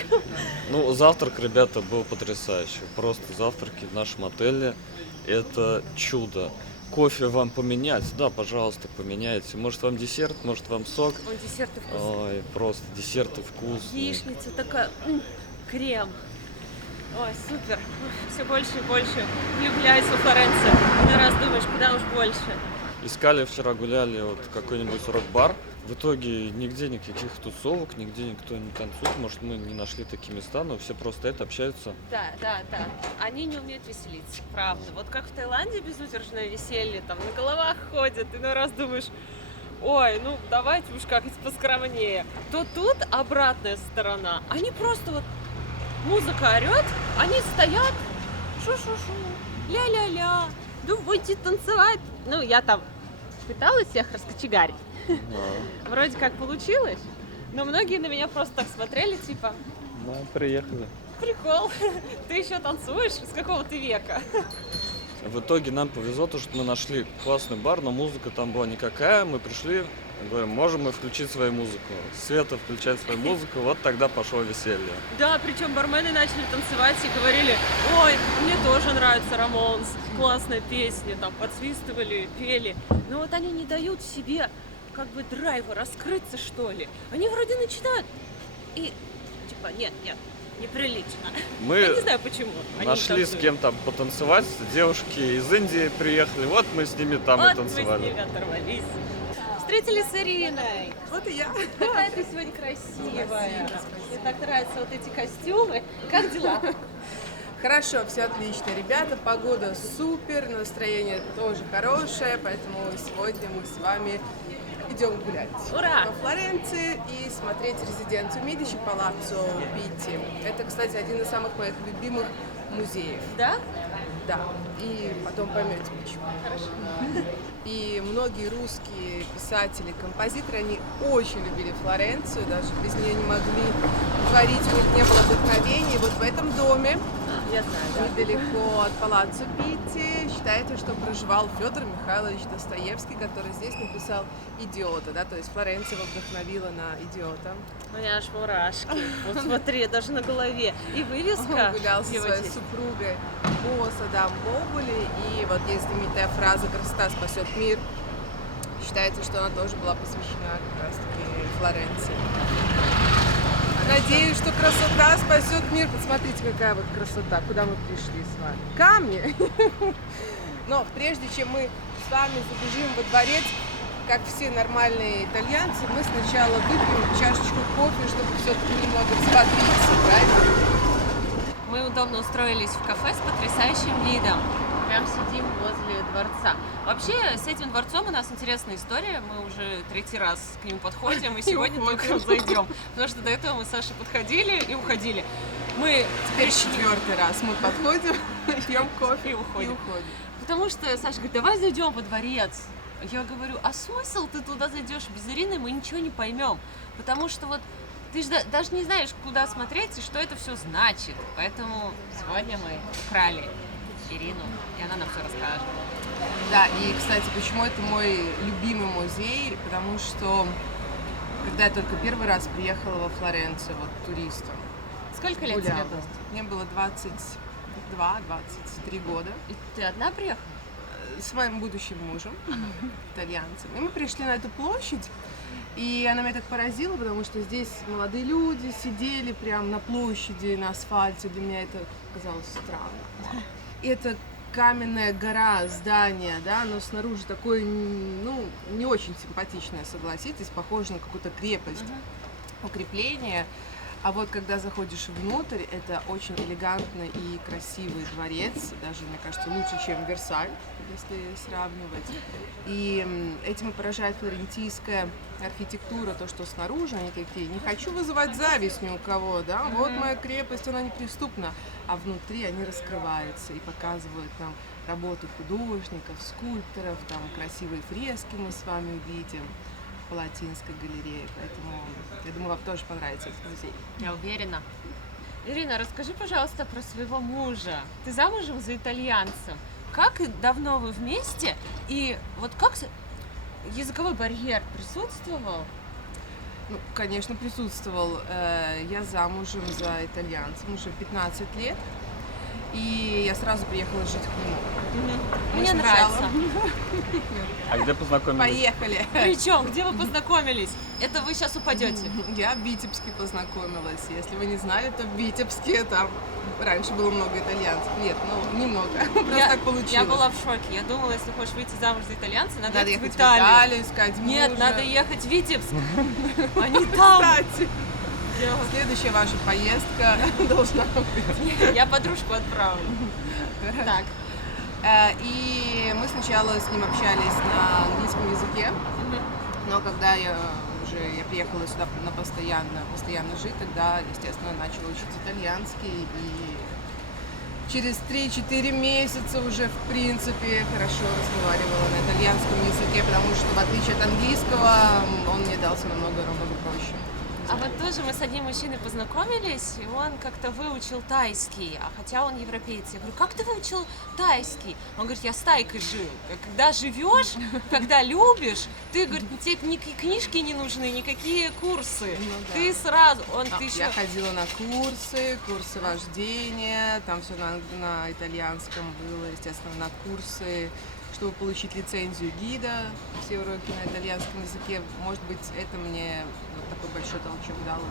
Ну, завтрак, ребята, был потрясающий. Просто завтраки в нашем отеле – это чудо. Кофе вам поменять? Да, пожалуйста, поменяйте. Может, вам десерт, может, вам сок. Ой, десерты вкусные. Ой, просто десерты вкусные. Яичница такая, крем. Ой, супер. Все больше и больше влюбляюсь во Флоренцию. Иной раз думаешь, куда уж больше. Искали вчера, гуляли вот какой-нибудь рок-бар. В итоге нигде никаких тусовок, нигде никто не танцует. Может, мы не нашли такие места, но все просто общаются. Да. Они не умеют веселиться, правда. Вот как в Таиланде безудержное веселье, там на головах ходят. Иной раз думаешь, ой, ну давайте уж как-нибудь поскромнее. То тут обратная сторона. Они просто вот, музыка орет, они стоят, шу-шу-шу, ля-ля-ля. Ну, будете танцевать. Ну, я там пыталась всех раскочегарить. Вроде как получилось, но многие на меня просто так смотрели, типа... Ну, приехали. Прикол, ты еще танцуешь? С какого ты века? В итоге нам повезло, то, что мы нашли классный бар, но музыка там была никакая. Мы пришли, говорим, можем мы включить свою музыку. Света включает свою музыку, вот тогда пошло веселье. Да, причем бармены начали танцевать и говорили, ой, мне тоже нравится Рамонс, классная песня, там подсвистывали, пели. Но вот они не дают себе как бы драйва раскрыться, что ли. Они вроде начинают и типа, нет, неприлично. Мы Я не знаю почему. Они нашли с кем-то потанцевать, девушки из Индии приехали, вот мы с ними там вот и танцевали. мы с ними оторвались. Встретились с Ириной. Вот и я. Какая ты сегодня красивая. Мне так нравятся вот эти костюмы. Как дела? Хорошо, все отлично, ребята, погода супер, настроение тоже хорошее, поэтому сегодня мы с вами идем гулять Ура! по Флоренции и смотреть резиденцию Медичи Палаццо Питти. Это, кстати, один из самых моих любимых музеев. Да? Да, и потом поймете почему. Хорошо. И многие русские писатели, композиторы, они очень любили Флоренцию, даже без нее не могли творить, у них не было вдохновения. И вот в этом доме Я знаю, да. Недалеко от палаццо Питти. Считается, что проживал Федор Михайлович Достоевский, который здесь написал «Идиота», да, то есть Флоренция его вдохновила на «Идиота». У меня аж мурашки. Вот смотри, даже на голове. И вывеска. Он гулял со его своей здесь. супругой по садам Бобули, и вот есть знаменитая фраза «Красота спасет мир». Считается, что она тоже была посвящена как раз-таки Флоренции. Надеюсь, что красота спасет мир. Посмотрите, какая вот красота, куда мы пришли с вами. Камни! Но прежде чем мы с вами забежим во дворец, как все нормальные итальянцы, мы сначала выпьем чашечку кофе, чтобы все-таки немного взбодриться, правильно? Мы удобно устроились в кафе с потрясающим видом. Прям сидим возле дворца. Вообще, с этим дворцом у нас интересная история. Мы уже 3-й раз к нему подходим, и сегодня только зайдем. Потому что до этого мы с Сашей подходили и уходили. Мы Теперь 4-й раз мы подходим, пьем кофе и и уходим. уходим. Потому что Саша говорит, давай зайдем во дворец. Я говорю, а смысл ты туда зайдешь без Ирины, мы ничего не поймем. Потому что вот ты же даже не знаешь, куда смотреть и что это все значит. Поэтому сегодня мы украли Ирину, и она нам все расскажет. Да, и, кстати, почему это мой любимый музей? Потому что, когда я только первый раз приехала во Флоренцию, вот туристом, Сколько лет тебе гуляла. было? Мне было 22-23 года. И ты одна приехала? С моим будущим мужем, итальянцем. И мы пришли на эту площадь, и она меня так поразила, потому что здесь молодые люди сидели прямо на площади, на асфальте. Для меня это казалось странно. И это каменная гора, здание, да, но снаружи такое, ну, не очень симпатичное, согласитесь, похоже на какую-то крепость, укрепление. А вот когда заходишь внутрь, это очень элегантный и красивый дворец, даже, мне кажется, лучше, чем Версаль, если сравнивать. И этим и поражает флорентийская архитектура, то, что снаружи они такие, не хочу вызывать зависть ни у кого, да, вот моя крепость, она неприступна, а внутри они раскрываются и показывают нам работу художников, скульпторов, там красивые фрески мы с вами увидим в Палатинской галерее, поэтому я думаю, вам тоже понравится этот музей. Я уверена. Ирина, расскажи, пожалуйста, про своего мужа. Ты замужем за итальянцем. Как давно вы вместе? И вот как языковой барьер присутствовал? Ну, конечно, присутствовал. Я замужем за итальянцем уже 15 лет, и я сразу приехала жить к нему. Мы Мне сначала- нравится. А где познакомились? Поехали! Причем, где вы познакомились? Это вы сейчас упадете. Я в Витебске познакомилась. Если вы не знали, то в Витебске там раньше было много итальянцев. Нет, ну немного. Просто так получилось. Я была в шоке. Я думала, если хочешь выйти замуж за итальянца, надо, Надо ехать ехать в Италию. искать Нет, мужа. надо ехать в Витебск. Они там. Кстати, следующая ваша поездка должна быть. Я подружку отправлю. Так. И мы сначала с ним общались на английском языке, но когда я приехала сюда постоянно жить, тогда, естественно, начала учить итальянский, и через 3-4 месяца уже, в принципе, хорошо разговаривала на итальянском языке, потому что, в отличие от английского, он мне дался намного проще. А вот тоже мы с одним мужчиной познакомились, и он как-то выучил тайский, а хотя он европеец. Я говорю, как ты выучил тайский? Он говорит, я с тайкой жил. Когда живешь, когда любишь, ты, говорит, тебе книжки не нужны, никакие курсы. Ну да. Ты сразу, ты еще... Я ходила на курсы вождения, там все на итальянском было, естественно, на курсы, чтобы получить лицензию гида, все уроки на итальянском языке. Может быть, это мне вот такой большой толчок дало,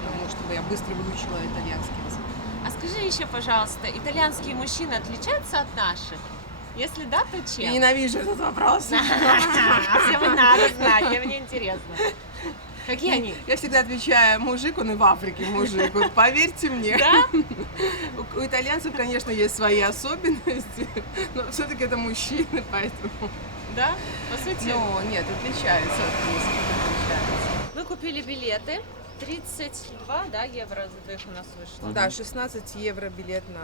потому что я быстро выучила итальянский язык. А скажи еще, пожалуйста, итальянские мужчины отличаются от наших? Если да, то Я чем? ненавижу этот вопрос. А всем надо знать, мне интересно. Какие они? Я всегда отвечаю, мужик, он и в Африке мужик. Вот поверьте мне. Да? У итальянцев, конечно, есть свои особенности, но все-таки это мужчины, поэтому... Да? По сути, Ну, нет, отличается от русских, отличается. мы купили билеты. 32, да, евро за двоих у нас вышло. Да, 16 евро билет на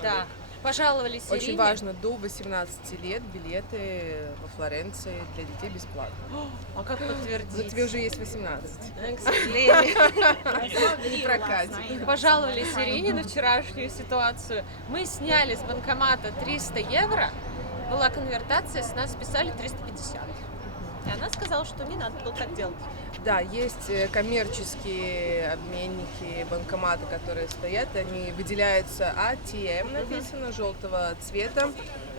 Да. человека. Пожаловались Ирине. Очень важно, до 18 лет билеты во Флоренции для детей бесплатно. А как Но подтвердить? тебе уже есть 18. К сожалению. Не прокатит. Пожаловались Ирине на вчерашнюю ситуацию. Мы сняли с банкомата 300 евро, была конвертация, с нас списали 350. И она сказала, что не надо было так делать. Да, есть коммерческие обменники, банкоматы, которые стоят, они выделяются ATM, написано, желтого цвета.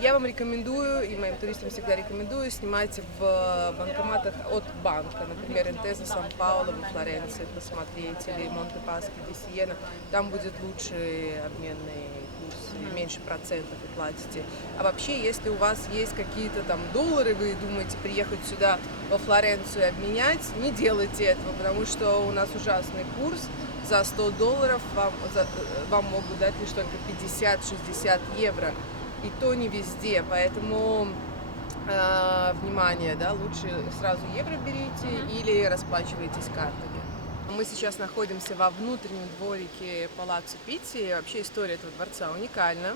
Я вам рекомендую, и моим туристам всегда рекомендую, снимать в банкоматах от банка, например, Интеза, Сан-Пауло, во Флоренции посмотреть, или Монте-Паско, ди Сиена. Там будет лучший обменный курс, и меньше процентов вы платите. А вообще, если у вас есть какие-то там доллары, вы думаете приехать сюда, во Флоренцию, и обменять, не делайте этого, потому что у нас ужасный курс. За $100 вам могут дать лишь только 50-60 евро. И то не везде, поэтому внимание, да, лучше сразу евро берите или расплачивайтесь картами. Мы сейчас находимся во внутреннем дворике Палаццо Питти. Вообще история этого дворца уникальна,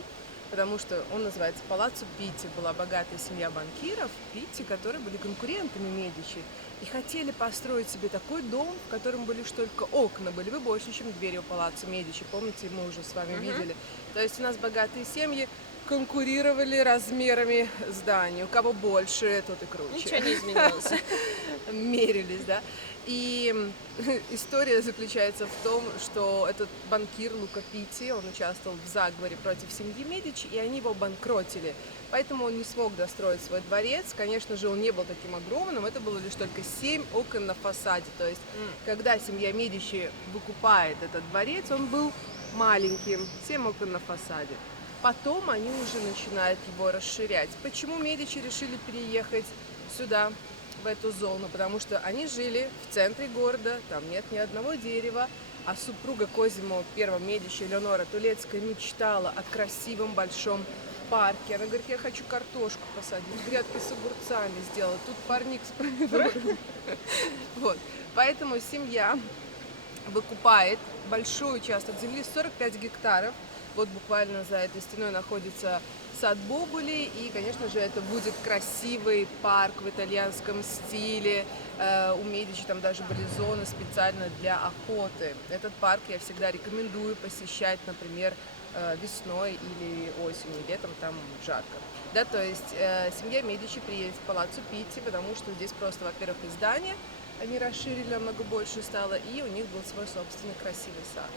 потому что он называется Палаццо Питти. Была богатая семья банкиров Питти, которые были конкурентами Медичи и хотели построить себе такой дом, в котором были лишь только окна, были бы больше, чем двери у Палаццо Медичи. Помните, мы уже с вами видели. То есть у нас богатые семьи конкурировали размерами зданий. У кого больше, тот и круче. Ничего не изменилось. Мерились, да. И история заключается в том, что этот банкир Лука Питти, он участвовал в заговоре против семьи Медичи, и они его банкротили. Поэтому он не смог достроить свой дворец. Конечно же, он не был таким огромным, это было лишь только 7 окон на фасаде. То есть, когда семья Медичи выкупает этот дворец, он был маленьким, 7 окон на фасаде. Потом они уже начинают его расширять. Почему Медичи решили переехать сюда, в эту зону? Потому что они жили в центре города, там нет ни одного дерева, а супруга Козимо I Медичи, Элеонора Тулецкая, мечтала о красивом большом парке. Она говорит, я хочу картошку посадить, грядки с огурцами сделать, тут парник с помидорами. Вот. Поэтому семья выкупает большой участок земли, 45 гектаров. Вот буквально за этой стеной находится сад Бобули, и, конечно же, это будет красивый парк в итальянском стиле. У Медичи там даже были зоны специально для охоты. Этот парк я всегда рекомендую посещать, например, весной или осенью, летом там жарко. Да, то есть семья Медичи приедет в Палаццо Питти, потому что здесь просто, во-первых, и здание они расширили, намного больше стало, и у них был свой собственный красивый сад.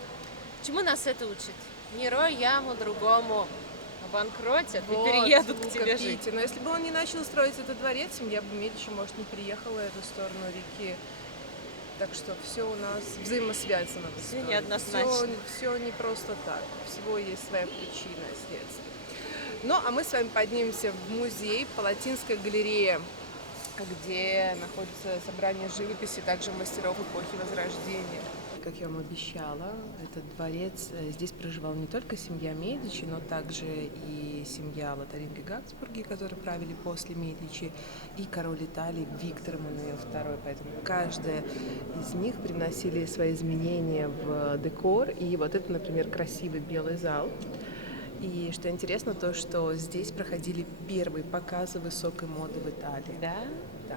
Чему нас это учит? Не рой яму другому, банкротят Вот, и переедут к Лука тебе Питти. жить. Но если бы он не начал строить этот дворец, семья бы Медичи, может, не приехала в эту сторону реки. Так что все у нас взаимосвязано. Всё неоднозначно. Все не просто так. Всего есть своя причина и следствие. Ну, а мы с вами поднимемся в музей Палатинская галерея, где находится собрание живописи также мастеров эпохи Возрождения. Как я вам обещала, этот дворец, здесь проживала не только семья Медичи, но также и семья Лотарингии-Габсбурги, которые правили после Медичи, и король Италии Виктор Эммануил II. Поэтому каждая из них привносили свои изменения в декор. И вот это, например, красивый белый зал. И что интересно, то, что здесь проходили первые показы высокой моды в Италии. Да? Да.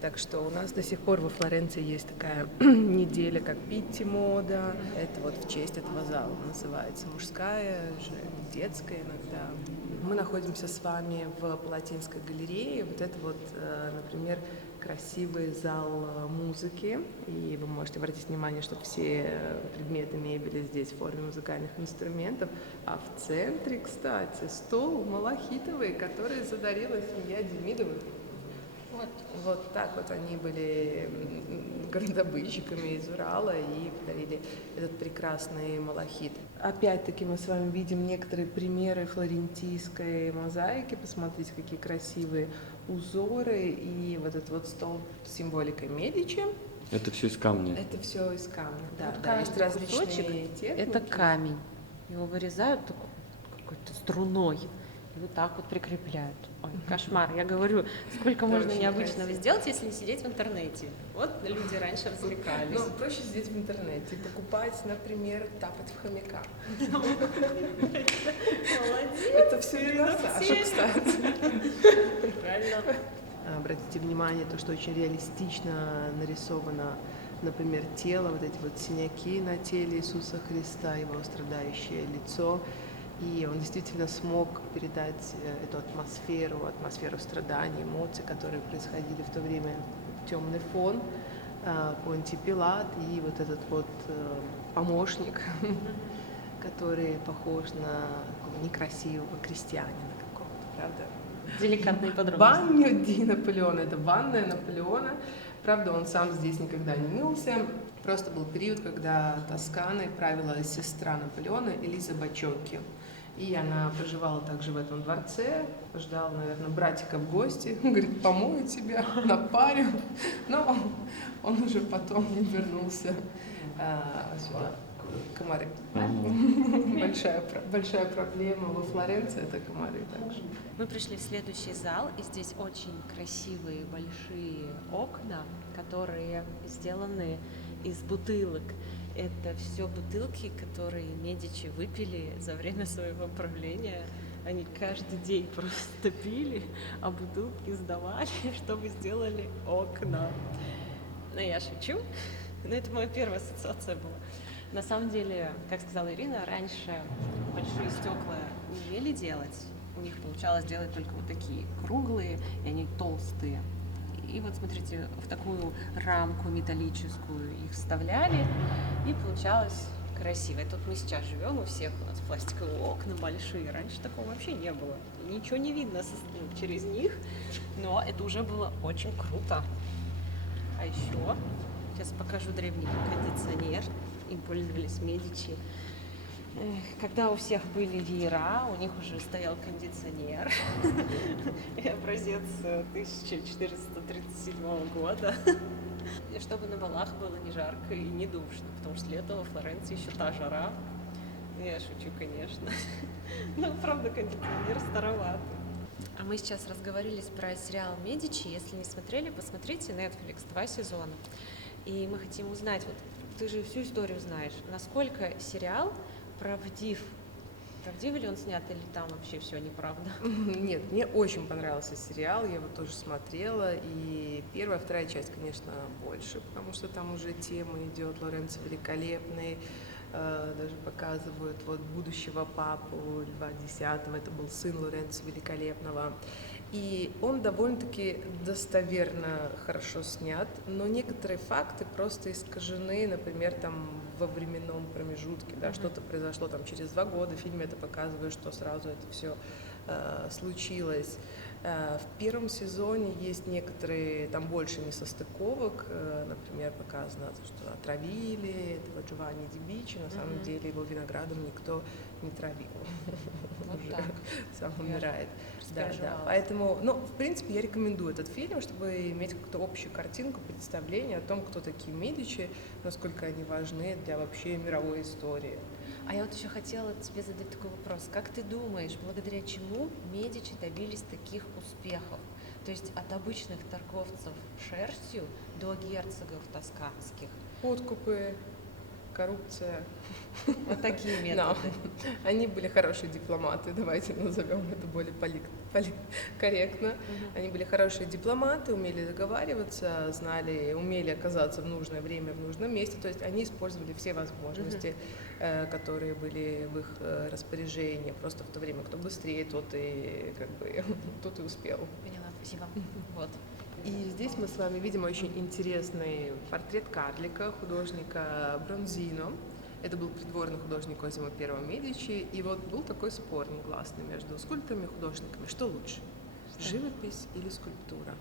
Так что у нас до сих пор во Флоренции есть такая неделя, как Питти-мода. Это вот в честь этого зала называется. Мужская же, детская иногда. Мы находимся с вами в Палатинской галерее. Вот это вот, например, красивый зал музыки. И вы можете обратить внимание, что все предметы мебели здесь в форме музыкальных инструментов. А в центре, кстати, стол малахитовый, который задарила семья Демидовых. Вот так вот они были гардобытчиками из Урала и подарили этот прекрасный малахит. Опять-таки мы с вами видим некоторые примеры флорентийской мозаики. Посмотрите, какие красивые узоры. И вот этот вот стол с символикой Медичи. Это все из камня. Это все из камня. Да, Вот да, есть каждый различные кусочек техники. это камень. Его вырезают какой-то струной. И вот так вот прикрепляют. Ой, кошмар. Я говорю, сколько можно очень необычного красиво. сделать, если не сидеть в интернете. Вот люди раньше развлекались. Ну, проще сидеть в интернете и покупать, например, тапать в хомяка. Молодец. Это все Ирина Саша, кстати. Правильно. Обратите внимание, то, что очень реалистично нарисовано, например, тело, вот эти вот синяки на теле Иисуса Христа, его страдающее лицо. И он действительно смог передать эту атмосферу страданий, эмоций, которые происходили в то время, темный фон, Понтий Пилат и вот этот вот помощник, который похож на такого некрасивого крестьянина какого-то, правда? Деликатные подробности. Баню Ди Наполеона, это ванная Наполеона. Правда, он сам здесь никогда не мылся. Просто был период, когда Тосканой правила сестра Наполеона Элиза Бачокки. И она проживала также в этом дворце, ждала, наверное, братика в гости. Он говорит, помою тебя, напарю. Но он уже потом не вернулся сюда. Комары. Большая проблема во Флоренции — это комары также. Мы пришли в следующий зал, и здесь очень красивые большие окна, которые сделаны из бутылок. Это все бутылки, которые Медичи выпили за время своего правления. Они каждый день просто пили, а бутылки сдавали, чтобы сделали окна. Ну, я шучу, но это моя первая ассоциация была. На самом деле, как сказала Ирина, раньше большие стекла не умели делать. У них получалось делать только вот такие круглые, и они толстые. И вот смотрите, в такую рамку металлическую их вставляли, и получалось красиво. И тут мы сейчас живем, у всех у нас пластиковые окна большие. Раньше такого вообще не было. И ничего не видно через них, но это уже было очень круто. А еще, сейчас покажу древний кондиционер. Им пользовались Медичи. Когда у всех были веера, у них уже стоял кондиционер. И образец 1437 года. И чтобы на балах было не жарко и не душно, потому что летом во Флоренции еще та жара. Я шучу, конечно. Но правда кондиционер староват. А мы сейчас разговорились про сериал «Медичи». Если не смотрели, посмотрите, Netflix, 2 сезона. И мы хотим узнать, вот ты же всю историю знаешь, насколько сериал правдив. Правдиво ли он снят или там вообще все неправда? Нет, мне очень понравился сериал, я его тоже смотрела, и первая, вторая часть, конечно, больше, потому что там уже тема идет, Лоренцо Великолепный, даже показывают вот будущего папу Льва X, это был сын Лоренцо Великолепного. И он довольно-таки достоверно хорошо снят, но некоторые факты просто искажены, например, там во временном промежутке, да, что-то произошло там через 2 года, в фильме это показывает, что сразу это все случилось. В первом сезоне есть некоторые, там больше несостыковок, например, показано, что отравили этого Джованни Ди Бичи, на самом деле его виноградом никто не травил, Вот уже так. сам умирает. Да, да. Распереживалась. Поэтому, ну, в принципе, я рекомендую этот фильм, чтобы иметь какую-то общую картинку, представление о том, кто такие Медичи, насколько они важны для вообще мировой истории. А я вот еще хотела тебе задать такой вопрос. Как ты думаешь, благодаря чему Медичи добились таких успехов? То есть от обычных торговцев шерстью до герцогов тосканских. Подкупы, коррупция. Вот такие методы. Да. Они были хорошие дипломаты, давайте назовем это более корректно. Они были хорошие дипломаты, умели договариваться, умели оказаться в нужное время, в нужном месте. То есть они использовали все возможности, которые были в их распоряжении. Просто в то время, кто быстрее, тот и тот и успел. Поняла, спасибо. Вот. И здесь мы с вами видим очень интересный портрет карлика художника Бронзино. Это был придворный художник Козимо I Медичи. И вот был такой спор негласный между скульпторами и художниками. Что лучше, живопись или скульптура?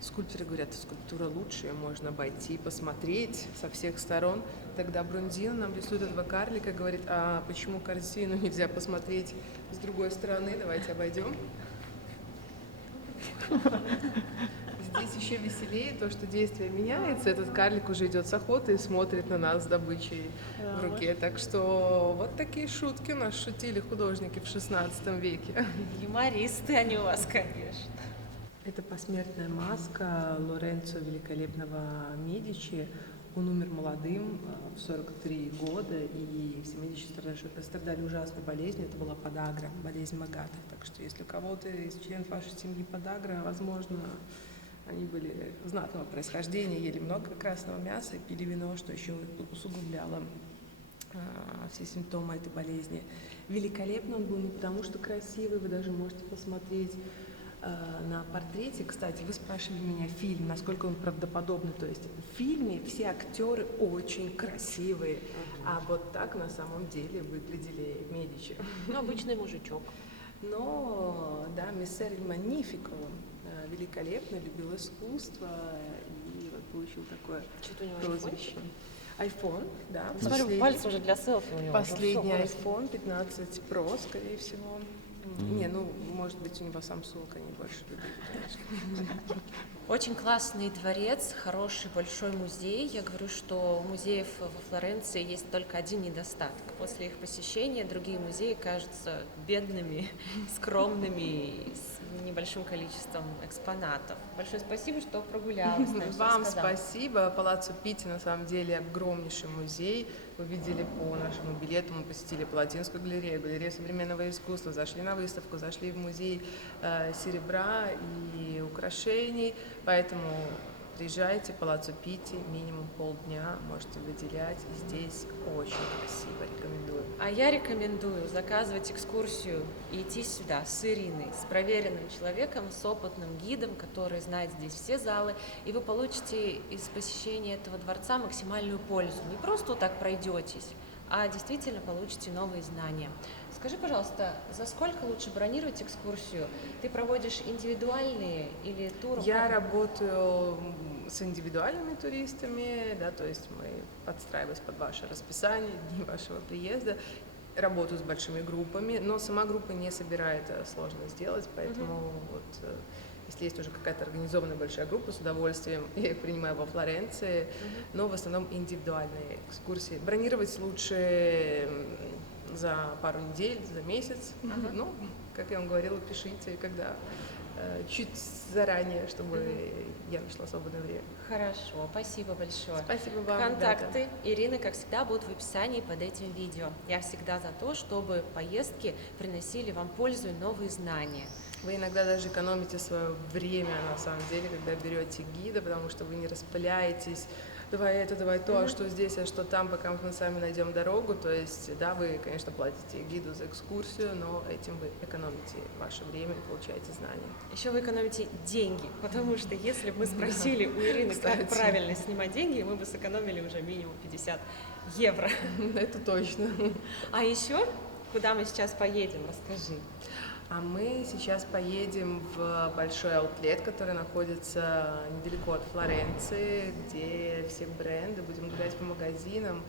Скульпторы говорят, скульптура лучше, ее можно обойти, посмотреть со всех сторон. Тогда Бронзино нам рисует этого карлика, говорит, а почему картину нельзя посмотреть с другой стороны? Давайте обойдем. Здесь еще веселее то, что действие меняется. Этот карлик уже идет с охоты и смотрит на нас с добычей в руке. Так что вот такие шутки у нас шутили художники в 16 веке. Юмористы они у вас, конечно. Это посмертная маска Лоренцо Великолепного Медичи. Он умер молодым, в 43 года, и все Медичи страдали ужасной болезнью. Это была подагра, болезнь богатых. Так что если у кого-то из членов вашей семьи подагра, возможно, они были знатного происхождения, ели много красного мяса и пили вино, что еще усугубляло все симптомы этой болезни. Великолепно он был не потому, что красивый, вы даже можете посмотреть на портрете. Кстати, вы спрашивали меня фильм, насколько он правдоподобный. То есть в фильме все актеры очень красивые, а вот так на самом деле выглядели Медичи. Ну, обычный мужичок. Но, да, Мессер иль Магнифико, великолепно, любил искусство и вот получил такое Что-то у него прозвище. iPhone, да. Смотрю, пальцы уже для селфи у него. Последний Ну, всё, iPhone 15 Pro, скорее всего. Не, ну, может быть, у него Samsung, они больше любят, конечно. Очень классный дворец, хороший большой музей. Я говорю, что у музеев во Флоренции есть только один недостаток. После их посещения другие музеи кажутся бедными, скромными, с небольшим количеством экспонатов. Большое спасибо, что прогулялась. нам всё Вам рассказала. спасибо. Палаццо Питти на самом деле огромнейший музей. Вы видели по нашему билету, мы посетили Палатинскую галерею, галерею современного искусства, зашли на выставку, зашли в музей серебра и украшений. Поэтому приезжайте, Палаццо Питти, минимум полдня можете выделять. И здесь очень красиво, рекомендую. А я рекомендую заказывать экскурсию и идти сюда с Ириной, с проверенным человеком, с опытным гидом, который знает здесь все залы, и вы получите из посещения этого дворца максимальную пользу. Не просто вот так пройдетесь, а действительно получите новые знания. Скажи, пожалуйста, за сколько лучше бронировать экскурсию? Ты проводишь индивидуальные или туры? Я работаю с индивидуальными туристами, да, то есть мы подстраиваемся под ваше расписание, дни вашего приезда, работаю с большими группами, но сама группа не собирает, сложно сделать, поэтому вот если есть уже какая-то организованная большая группа, с удовольствием я их принимаю во Флоренции, но в основном индивидуальные экскурсии. Бронировать лучше за пару недель, за месяц, ну, как я вам говорила, пишите, когда чуть заранее, чтобы я нашла свободное время. Хорошо, спасибо большое. Спасибо вам, Контакты Ирины, как всегда, будут в описании под этим видео. Я всегда за то, чтобы поездки приносили вам пользу и новые знания. Вы иногда даже экономите свое время, на самом деле, когда берете гида, потому что вы не распыляетесь, давай это, давай то, а что здесь, а что там, пока мы сами найдем дорогу. То есть, да, вы, конечно, платите гиду за экскурсию, но этим вы экономите ваше время и получаете знания. Еще вы экономите деньги, потому что если бы мы спросили у Ирины, как Кстати. правильно снимать деньги, мы бы сэкономили уже минимум 50 евро. Это точно. А еще, куда мы сейчас поедем, расскажи. А мы сейчас поедем в большой аутлет, который находится недалеко от Флоренции, где все бренды, будем гулять по магазинам,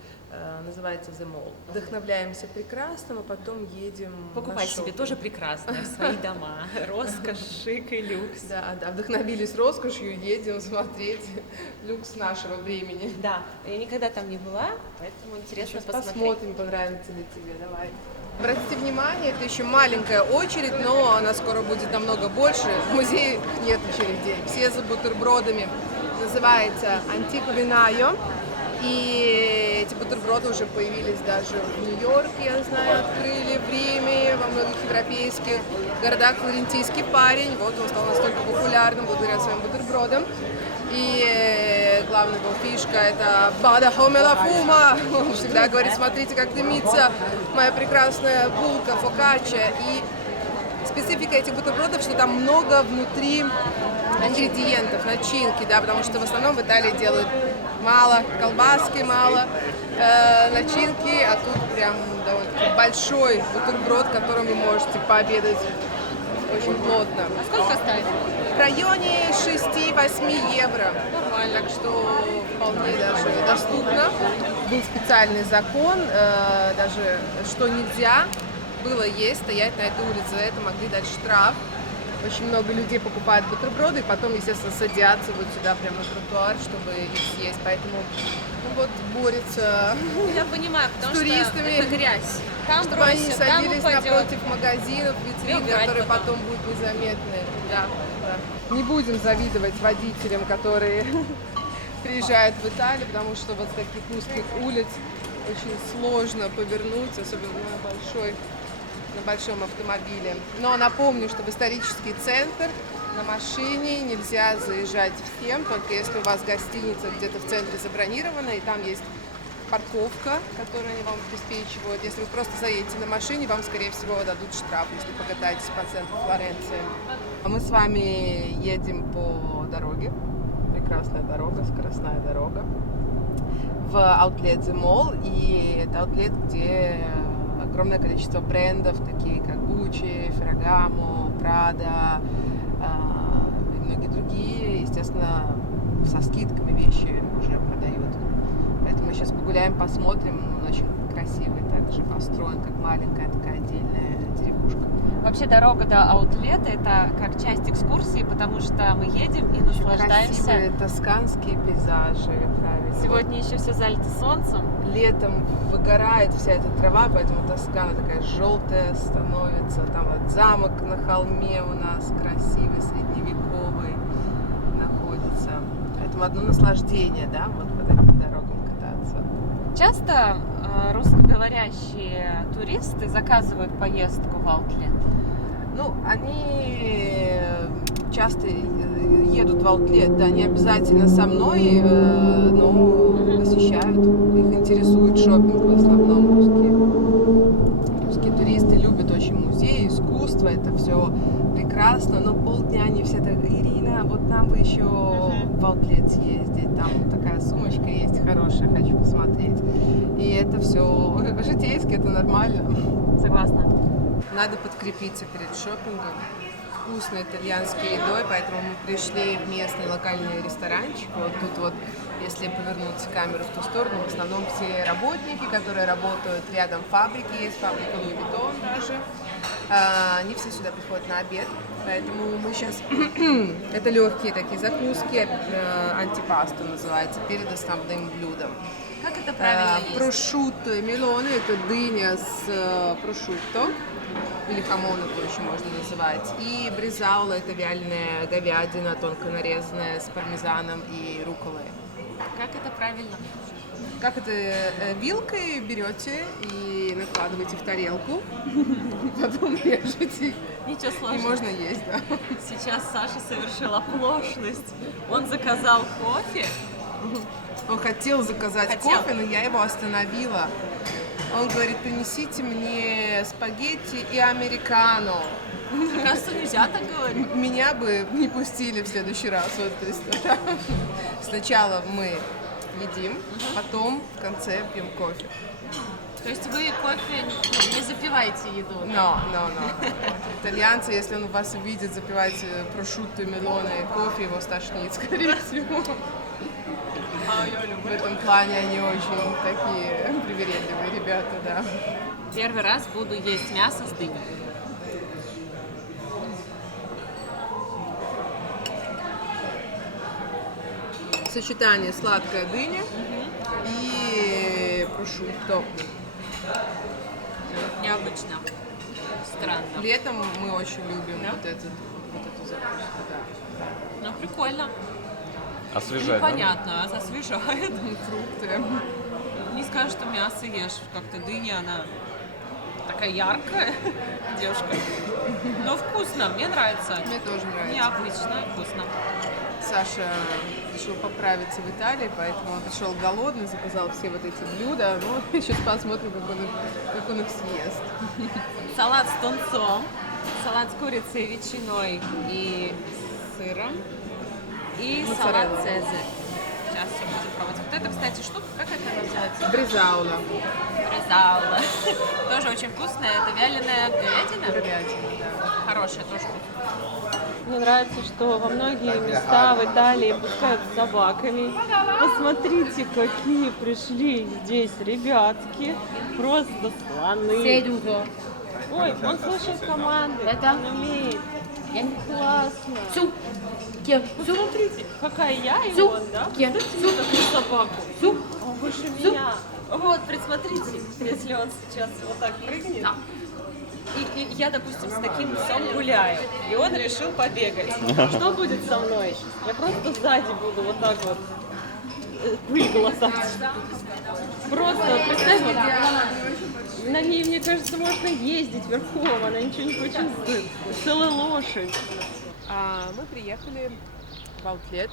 называется The Mall. Вдохновляемся прекрасным, а потом едем Покупать на себе шопинг. тоже прекрасное, в свои дома. Роскошь, шик и люкс. Да, да, вдохновились роскошью, едем смотреть люкс нашего времени. Да, я никогда там не была, поэтому интересно Сейчас посмотреть. посмотрим, понравится ли тебе, давай. Обратите внимание, это еще маленькая очередь, но она скоро будет намного больше. В музее нет очередей, все за бутербродами. Называется Антико Винайо. И эти бутерброды уже появились даже в Нью-Йорке, я знаю, открыли в Риме, во многих европейских городах. Флорентийский парень, вот он стал настолько популярным благодаря своим бутербродам. И главная его фишка — это «Бада хомела фума». Он всегда говорит: смотрите, как дымится моя прекрасная булка, фокачча. И специфика этих бутербродов, что там много внутри ингредиентов, начинки, да, потому что в основном в Италии делают мало колбаски, мало начинки, а тут прям довольно-таки большой бутерброд, которым вы можете пообедать очень плотно. А сколько стоит? В районе 6-8 евро. Нормально. Так что вполне даже доступно. Был специальный закон, даже что нельзя было есть, стоять на этой улице. За это могли дать штраф. очень много людей покупают бутерброды и потом, естественно, садятся вот сюда прямо на тротуар, чтобы их съесть. Поэтому вот борется Я понимаю, с потому туристами, что это грязь. Там чтобы они бросят, там садились упадет. напротив магазинов, И витрин, убирать которые потом. потом будут незаметны. Да, да. Не будем завидовать водителям, которые приезжают в Италию, потому что вот с таких узких улиц очень сложно повернуть, особенно на большом автомобиле. Но напомню, что в исторический центр на машине нельзя заезжать всем, только если у вас гостиница где-то в центре забронирована, и там есть парковка, которую они вам обеспечивают. Если вы просто заедете на машине, вам, скорее всего, дадут штраф, если покатаетесь по центру Флоренции. А мы с вами едем по дороге. Прекрасная дорога, скоростная дорога. В Outlet The Mall. И это аутлет, где огромное количество брендов, такие как Gucci, Ferragamo, Prada и многие другие. Естественно, со скидками вещи уже продают. Поэтому мы сейчас погуляем, посмотрим. Он очень красивый, также построен, как маленькая такая отдельная деревушка. Вообще дорога до аутлета — это как часть экскурсии, потому что мы едем и наслаждаемся. Красивые тосканские пейзажи, правильно. Сегодня еще все залито солнцем. Летом выгорает вся эта трава, поэтому Тоскана такая желтая становится. Там вот замок на холме у нас красивый, средневековый находится. Поэтому одно наслаждение, да, вот по таким дорогам кататься. Часто русскоговорящие туристы заказывают поездку в аутлет. Ну, они часто едут в аутлет, да, не обязательно со мной, но посещают. Их интересует шопинг в основном русские. Русские туристы любят очень музеи, искусство, это все прекрасно, но полдня они все так: Ирина, вот нам бы еще в аутлет съездить, там такая сумочка есть хорошая, хочу посмотреть. И это все житейски, это нормально. Согласна. Надо подкрепиться перед шопингом вкусной итальянской едой, поэтому мы пришли в местный локальный ресторанчик. Вот тут вот, если повернуть камеру в ту сторону, в основном все работники, которые работают рядом фабрики, есть фабрика Louis Vuitton даже. Они все сюда приходят на обед, поэтому мы сейчас... Это легкие такие закуски, антипаста называется, перед основным блюдом. Как это правильно есть? Прошутто и мелоны — это дыня с прошутто, или хамон его еще можно называть. И бризаула — это вяленая говядина, тонко нарезанная, с пармезаном и рукколой. Как это правильно? Как это? Вилкой берете и накладываете в тарелку, потом режете, Ничего и сложного. можно есть, да. Сейчас Саша совершил оплошность. Он заказал кофе. Он хотел заказать Хотел. кофе, но я его остановила. Он говорит: принесите мне спагетти и американо. Оказывается, нельзя так говорить. Меня бы не пустили в следующий раз в этот ресторан. Сначала мы едим, потом в конце пьем кофе. То есть вы кофе не запиваете еду? Но. Итальянцы, если он вас увидит запивать прошутто, мелоны и кофе, его стошнит, скорее всего. В этом плане они очень такие привередливые ребята, да. Первый раз буду есть мясо с дыней. Сочетание сладкая дыня и прошутто. Необычно. Странно. Летом мы очень любим Да? вот эту закуску, да. Ну, прикольно. Освежает, да? Непонятно, освежает. Фрукты. Не скажешь, что мясо ешь. Как-то дыня, она такая яркая девушка. Но вкусно, мне нравится. Мне тоже нравится. Необычно и вкусно. Саша решил поправиться в Италии, поэтому он пришел голодный, заказал все вот эти блюда. Ну, сейчас посмотрим, как он их съест. Салат с тунцом, салат с курицей, ветчиной и сыром. И салат Моцарелла. цезарь. Сейчас все будем пробовать. Вот это, кстати, штука, как это называется? Бризаула. Бризаула. Тоже очень вкусная. Это вяленая говядина. Говядина, да. Хорошая, тоже вкусная. Мне нравится, что во многие места в Италии пускают с собаками. Посмотрите, какие пришли здесь ребятки. Просто слоны. Ой, он слушает команды. Он умеет. Классно. Су. Кем? Су. Смотрите, какая я и Су. он, да? Кем? Смотрите на такую собаку. Су. Он выше меня. Вот, присмотрите, если он сейчас вот так прыгнет. И я, допустим, с таким псом гуляю, и он решил побегать. Что будет со мной? Я просто сзади буду вот так вот пыль глотать. Просто, представь, вот, на ней, мне кажется, можно ездить верхом, она ничего не почувствует. Целая лошадь. Мы приехали в Аутлет.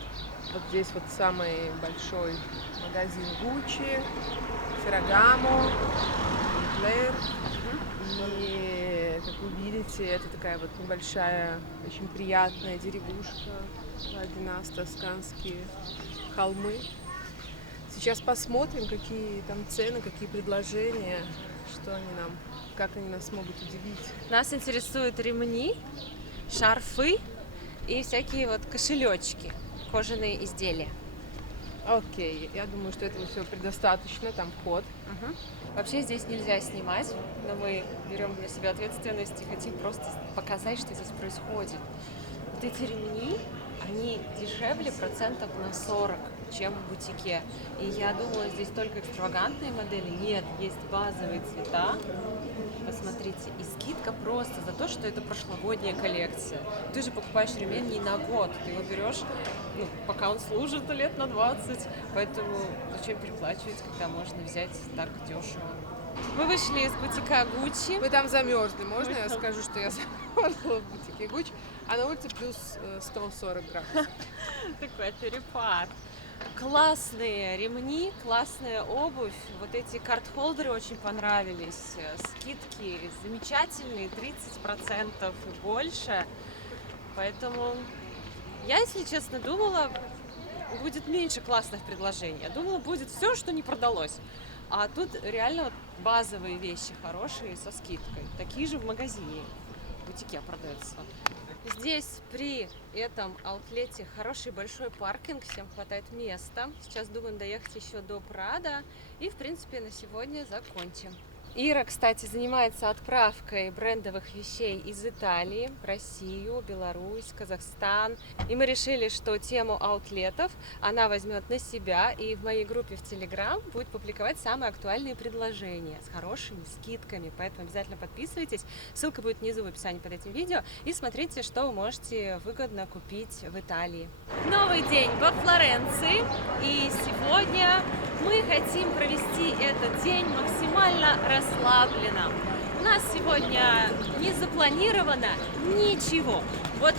Вот здесь вот самый большой магазин Gucci, Ferragamo, Moncler. И, как вы видите, это такая вот небольшая, очень приятная деревушка, Ладинас, тосканские холмы. Сейчас посмотрим, какие там цены, какие предложения, что они нам, как они нас могут удивить. Нас интересуют ремни, шарфы и всякие вот кошелечки, кожаные изделия. Окей, я думаю, что этого всего предостаточно, там вход. Вообще здесь нельзя снимать, но мы берем на себя ответственность и хотим просто показать, что здесь происходит. Вот эти ремни, они дешевле процентов на 40, чем в бутике. И я думала, здесь только экстравагантные модели. Нет, есть базовые цвета. Посмотрите, и скидка просто за то, что это прошлогодняя коллекция. Ты же покупаешь ремень не на год, ты его берешь, пока он служит лет на 20, поэтому зачем переплачивать, когда можно взять так дешево. Мы вышли из бутика Gucci. Мы там замерзли. Можно я скажу, что я замерзла в бутике Gucci, а на улице плюс 140 градусов. Такой перепад. Классные ремни, классная обувь. Вот эти карт-холдеры очень понравились. Скидки замечательные, 30% и больше. Поэтому я, если честно, думала, будет меньше классных предложений. Я думала, будет все, что не продалось. А тут реально вот базовые вещи хорошие со скидкой. Такие же в магазине, в бутике продаются. Здесь при этом аутлете хороший большой паркинг, всем хватает места. Сейчас думаем доехать еще до Прада. И, в принципе, на сегодня закончим. Ира, кстати, занимается отправкой брендовых вещей из Италии в Россию, Беларусь, Казахстан. И мы решили, что тему аутлетов она возьмет на себя и в моей группе в Телеграм будет публиковать самые актуальные предложения с хорошими скидками. Поэтому обязательно подписывайтесь. Ссылка будет внизу в описании под этим видео. И смотрите, что вы можете выгодно купить в Италии. Новый день во Флоренции. И сегодня мы хотим провести этот день максимально расслабленно. У нас сегодня не запланировано ничего. Вот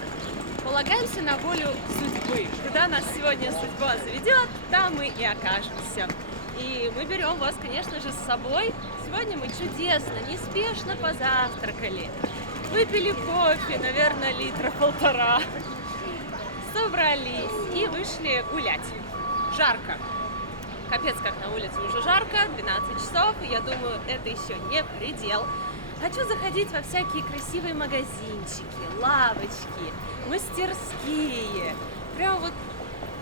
полагаемся на волю судьбы. Куда нас сегодня судьба заведет, там мы и окажемся. И мы берем вас, конечно же, с собой. Сегодня мы чудесно, неспешно позавтракали. Выпили кофе, наверное, литра 1,5. Собрались и вышли гулять. Жарко. Капец, как на улице уже жарко, 12 часов, и я думаю, это еще не предел. Хочу заходить во всякие красивые магазинчики, лавочки, мастерские, прям вот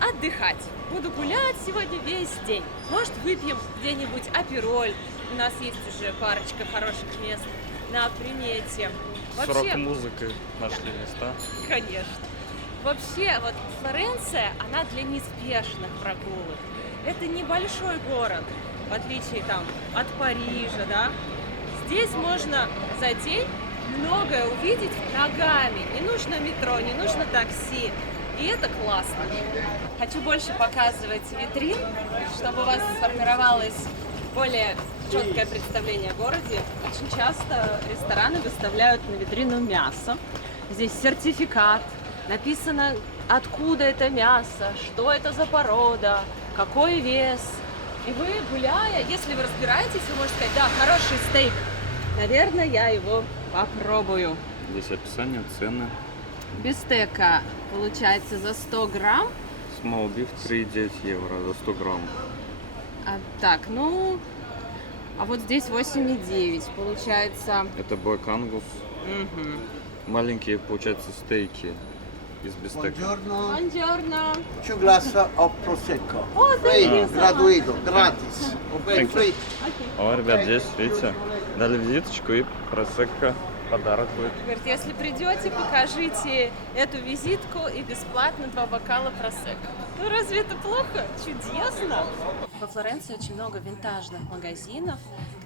отдыхать. Буду гулять сегодня весь день. Может, выпьем где-нибудь апероль. У нас есть уже парочка хороших мест на примете. С рок-музыкой нашли места. Конечно. Вообще, вот Флоренция, она для неспешных прогулок. Это небольшой город, в отличие там от Парижа, да. Здесь можно за день многое увидеть ногами. Не нужно метро, не нужно такси. И это классно. Хочу больше показывать витрин, чтобы у вас сформировалось более четкое представление о городе. Очень часто рестораны выставляют на витрину мясо. Здесь сертификат, написано, откуда это мясо, что это за порода, какой вес. И вы, гуляя, если вы разбираетесь, вы можете сказать, да, хороший стейк. Наверное, я его попробую. Здесь описание, цены. Бистека получается за 100 грамм. Small beef 3,9 евро за 100 грамм. А вот здесь 8,9 получается. Это Black Angus. Маленькие, получается, стейки из бистека. Buongiorno. 2 glass of prosecco. Oh, Free, thank you so gratuito, gratis. Okay, Thank you. free. О, ребят, здесь, видите, дали визиточку и просекко подарок будет. Говорит, если придете, покажите эту визитку и бесплатно 2 бокала просекко. Ну разве это плохо? Чудесно! Во Флоренции очень много винтажных магазинов,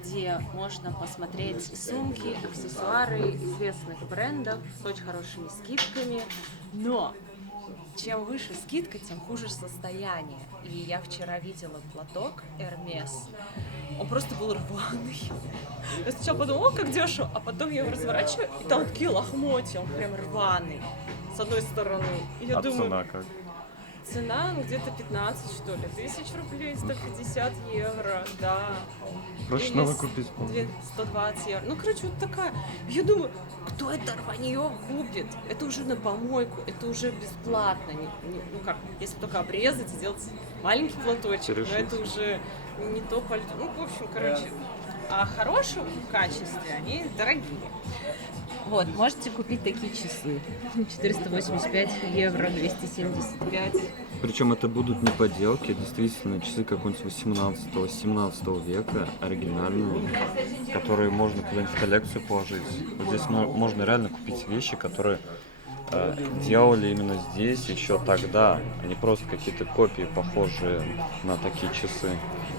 где можно посмотреть сумки, аксессуары известных брендов с очень хорошими скидками. Но чем выше скидка, тем хуже состояние. И я вчера видела платок Hermes. Он просто был рваный. Я сначала подумала, о, как дешево, а потом я его разворачиваю, и там такие лохмотья, он прям рваный, с одной стороны. И я думаю, цена как? цена где-то 15, что ли, 1000 рублей, 150 евро, да. Проще Или новый купить, по-моему. 120 евро. Ну, короче, вот такая. Я думаю, кто это рванье купит? Это уже на помойку, это уже бесплатно. Ну как, если только обрезать и сделать маленький платочек, но это уже не то пальто. Ну, в общем, короче. А в хорошем качестве они дорогие. Вот, можете купить такие часы. 485 евро, 275. Причем это будут не подделки, а действительно часы какого-нибудь 18-17 века, оригинальные, которые можно куда-нибудь в коллекцию положить. Вот здесь можно реально купить вещи, которые делали именно здесь еще тогда, а не просто какие-то копии, похожие на такие часы.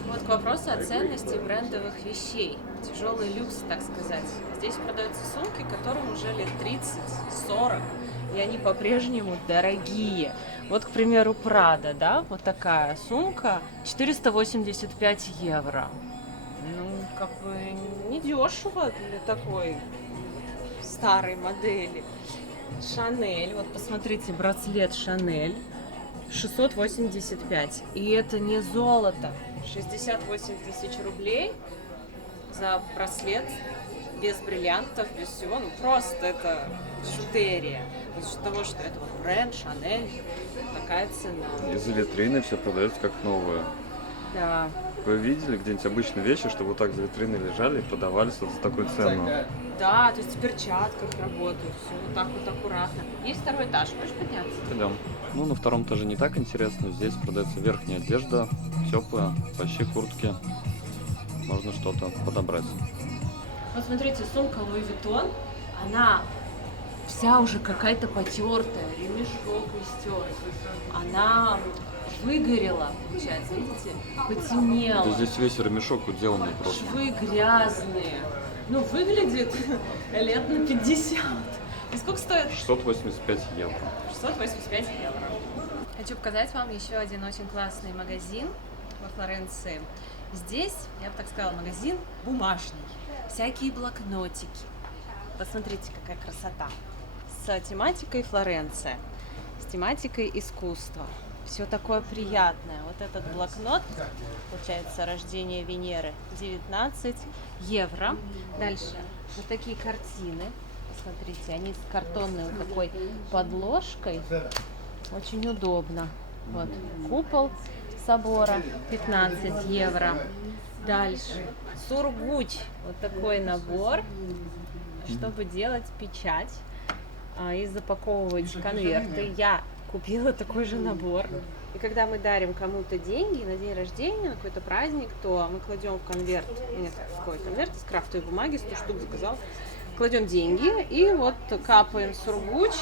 Вот к вопросу о ценности брендовых вещей. Тяжелый люкс, так сказать. Здесь продаются сумки, которым уже лет 30-40, и они по-прежнему дорогие. Вот, к примеру, Prada, да, вот такая сумка, 485 евро. Ну, как бы недешево для такой старой модели. Шанель, вот посмотрите, браслет Шанель, 685. И это не золото. 68 тысяч рублей за браслет без бриллиантов, без всего. Ну, просто это шутерия. За счет того, что это вот бренд, Шанель, такая цена. Из витрины все продается как новое. Да. Вы видели где-нибудь обычные вещи, чтобы вот так за витриной лежали и продавались вот за такую цену? Да, то есть в перчатках работают, все вот так вот аккуратно. Есть второй этаж, хочешь подняться? Пойдем. Ну, на втором этаже не так интересно. Здесь продается верхняя одежда, теплая, большие куртки. Можно что-то подобрать. Вот смотрите, сумка Louis Vuitton, она вся уже какая-то потертая, ремешок истер. Она выгорела, получается, видите, потемнела. Да здесь весь ремешок уделанный просто. Швы грязные. Ну, выглядит лет на 50. И сколько стоит? 685 евро. 685 евро. Хочу показать вам еще один очень классный магазин во Флоренции. Здесь, я бы так сказала, магазин бумажный. Всякие блокнотики. Посмотрите, какая красота. С тематикой Флоренция, с тематикой искусства. Все такое приятное. Вот этот блокнот, получается, рождение Венеры, 19 евро. Дальше вот такие картины. Посмотрите, они с картонной вот такой подложкой. Очень удобно. Вот купол собора, 15 евро. Дальше сургуч. Вот такой набор, чтобы делать печать и запаковывать конверты. Я купила такой же набор. И когда мы дарим кому-то деньги на день рождения, на какой-то праздник, то мы кладем в конверт, нет, такой конверт из крафтовой бумаги, 100 штук заказал, кладем деньги и вот капаем сургуч.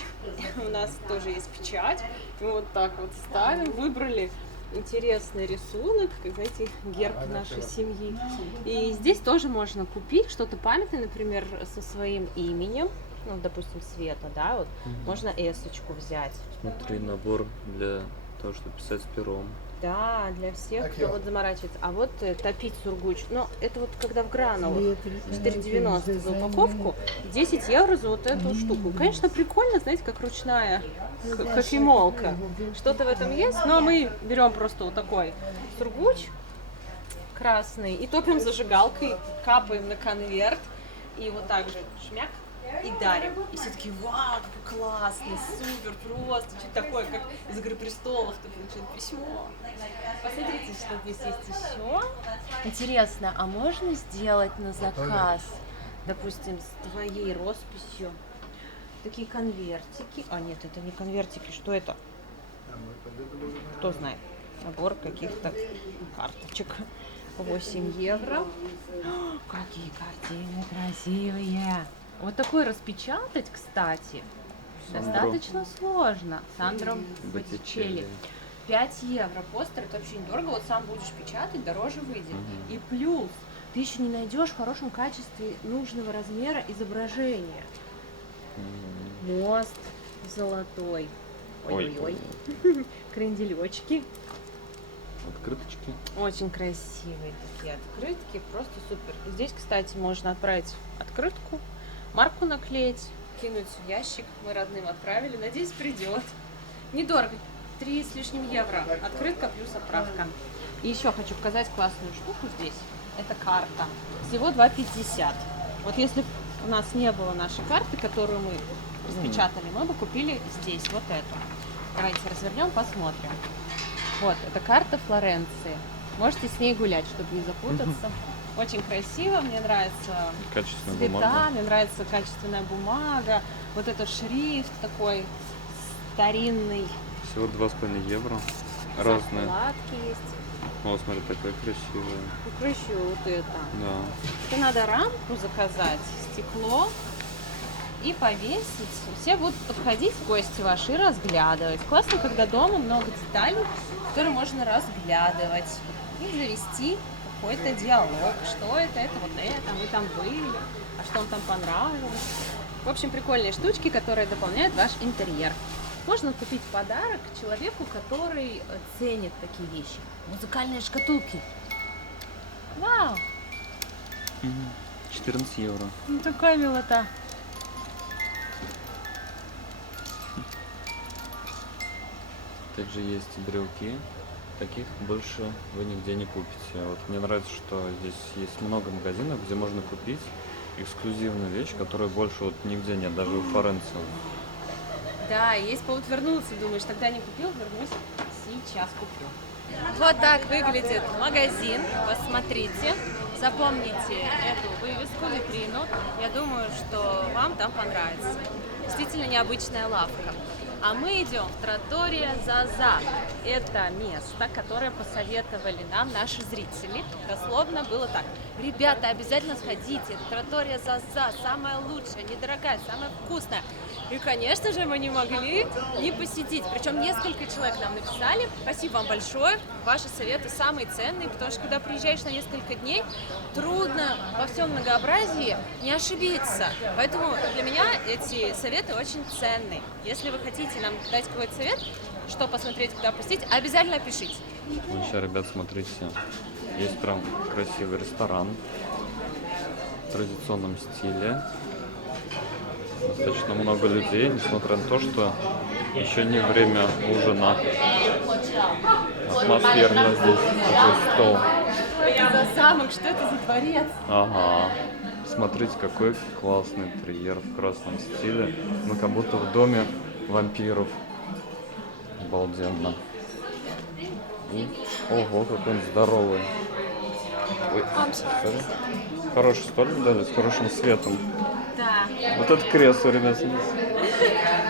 У нас тоже есть печать. Мы вот так вот ставим, выбрали интересный рисунок, как, знаете, герб нашей семьи. И здесь тоже можно купить что-то памятное, например, со своим именем. Ну, допустим, Света, да, вот можно эсочку взять. Смотри, набор для того, чтобы писать пером. Да, для всех, кто вот заморачивается. А вот топить сургуч, ну, это вот когда в гранулах, 4,90 за упаковку, 10 евро за вот эту штуку. Конечно, прикольно, знаете, как ручная кофемолка. Что-то в этом есть, но мы берем просто вот такой сургуч красный и топим зажигалкой, капаем на конверт и вот так же шмяк. И дарим. И все таки вау, какой классный, супер, просто, что-то такое, как из «Игры престолов», ты получил письмо. Посмотрите, что здесь есть еще. Интересно, а можно сделать на заказ, допустим, с твоей росписью, такие конвертики? А нет, это не конвертики, что это? Кто знает? Набор каких-то карточек. 8 евро. О, какие картины красивые! Вот такой распечатать, кстати, Сандро достаточно сложно. Сандро Боттичелли. Боттичелли. 5 евро. Постер это вообще недорого. Вот сам будешь печатать, дороже выйдет. И плюс ты еще не найдешь в хорошем качестве нужного размера изображения. Мост золотой. Ой-ой-ой. Кренделечки. Открыточки. Очень красивые такие открытки, просто супер. Здесь, кстати, можно отправить открытку, марку наклеить, кинуть в ящик. Мы родным отправили, надеюсь, придет. Недорого, 3 с лишним евро. Открытка плюс отправка. И еще хочу показать классную штуку здесь. Это карта. Всего 2,50. Вот если б у нас не было нашей карты, которую мы распечатали, мы бы купили здесь вот эту. Давайте развернем, посмотрим. Вот, это карта Флоренции. Можете с ней гулять, чтобы не запутаться. Очень красиво, мне нравится Качественная цвета, бумага. мне нравится качественная бумага. Вот этот шрифт такой старинный. Всего 2,5 евро. Разные. Закладки есть. О, смотри, такая красивая. Красиво вот это. Да. Это надо рамку заказать, стекло и повесить. Все будут подходить в гости ваши и разглядывать. Классно, когда дома много деталей, которые можно разглядывать и завести какой-то диалог. Что это вот это, мы там были, а что вам там понравилось. В общем, прикольные штучки, которые дополняют ваш интерьер. Можно купить подарок человеку, который ценит такие вещи. Музыкальные шкатулки. Вау! 14 евро. Ну такая милота. Также есть брелки. Таких больше вы нигде не купите. Вот мне нравится, что здесь есть много магазинов, где можно купить эксклюзивную вещь, которую больше вот нигде нет, даже у Флоренции. Да, есть повод вернуться. Думаешь, тогда не купил, вернусь, сейчас куплю. Вот так выглядит магазин. Посмотрите. Запомните эту вывеску, витрину. Я думаю, что вам там понравится. Действительно необычная лавка. А мы идем в Траттория Заза. Это место, которое посоветовали нам наши зрители. Дословно было так. Ребята, обязательно сходите. Это Траттория Заза. Самая лучшая, недорогая, самая вкусная. И, конечно же, мы не могли не посетить. Причем несколько человек нам написали. Спасибо вам большое. Ваши советы самые ценные, потому что когда приезжаешь на несколько дней, трудно во всем многообразии не ошибиться. Поэтому для меня эти советы очень ценные. Если вы хотите нам дать какой-то совет, что посмотреть, куда посетить, обязательно пишите. Ну, сейчас, ребят, смотрите, есть прям красивый ресторан в традиционном стиле. Достаточно много людей, несмотря на то, что еще не время ужина. Атмосферно здесь такой стол. Что это за замок? Что это за дворец? Ага. Смотрите, какой классный интерьер в красном стиле. Мы как будто в доме вампиров. Обалденно. И, ого, какой он здоровый. Ой, sorry. Хороший столик дали, с хорошим светом. Да. Вот это кресло, ребят.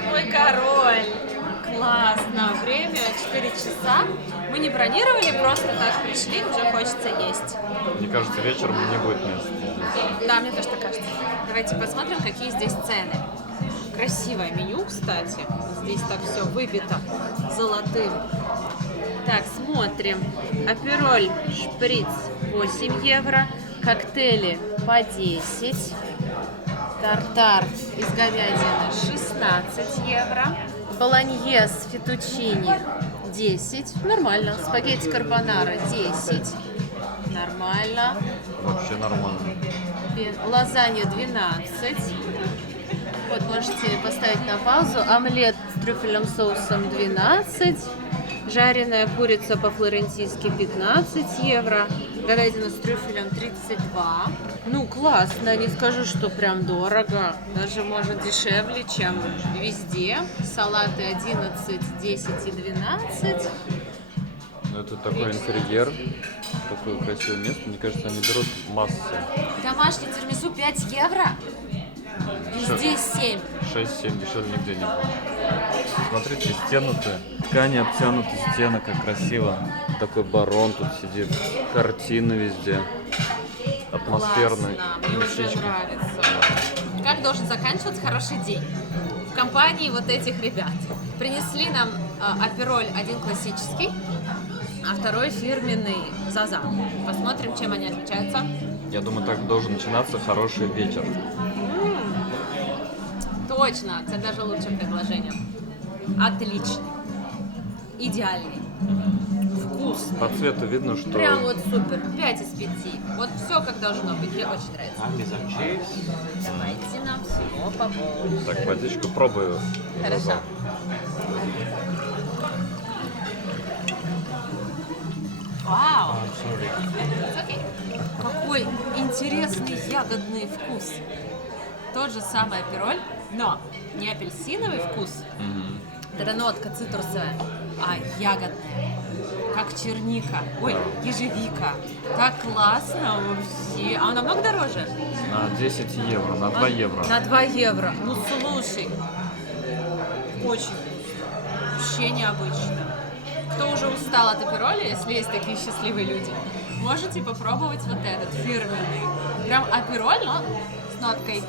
Мой король. Классно. Время 4 часа. Мы не бронировали, просто так пришли, уже хочется есть. Мне кажется, вечером не будет места здесь. Да, мне тоже так кажется. Давайте посмотрим, какие здесь цены. Красивое меню, кстати. Здесь так все выбито золотым. Так, смотрим. Апероль шприц 8 евро. Коктейли по 10. Тартар из говядины 16 евро. Болоньез фетучини 10. Нормально. Спагетти карбонара 10. Нормально. Вообще нормально. Лазанья 12. Вот, можете поставить на паузу. Омлет с трюфельным соусом 12. Жареная курица по-флорентийски 15 евро. Говядина с трюфелем 32. Ну, классно, не скажу, что прям дорого. Даже, может, дешевле, чем везде. Салаты 11, 10 и 12. Ну, это такой интерьер, такое красивое место. Мне кажется, они берут массы. Домашний тирамису 5 евро. Везде 7. 6-7, дешевле нигде не было. Смотрите, стены-то, ткани обтянуты, стены, как красиво. Такой барон тут сидит, картины везде. Атмосферные. Классно, мне уже вещички. нравится. как должен заканчиваться хороший день в компании вот этих ребят. Принесли нам апероль один классический, а второй фирменный Заза. Посмотрим, чем они отличаются. Я думаю, так должен начинаться хороший вечер. Точно, это даже лучшее предложение. Отличный. Идеальный. Вкусный. По цвету видно, что... Прям вот супер. 5 из 5. Вот все как должно быть. Мне очень нравится. Давайте нам всего побольше. Так, водичку пробую. Хорошо. Вау! Окей. Какой интересный ягодный вкус. Тот же самый апероль, но не апельсиновый вкус, это нотка цитрусовая, а ягодная, как черника, ой, ежевика. Так классно вообще. А он намного дороже? На 10 евро, на 2 евро. На 2 евро. Ну слушай, очень вкусно. Вообще необычно. Кто уже устал от апероля, если есть такие счастливые люди, можете попробовать вот этот фирменный. Прям апероль, но с ноткой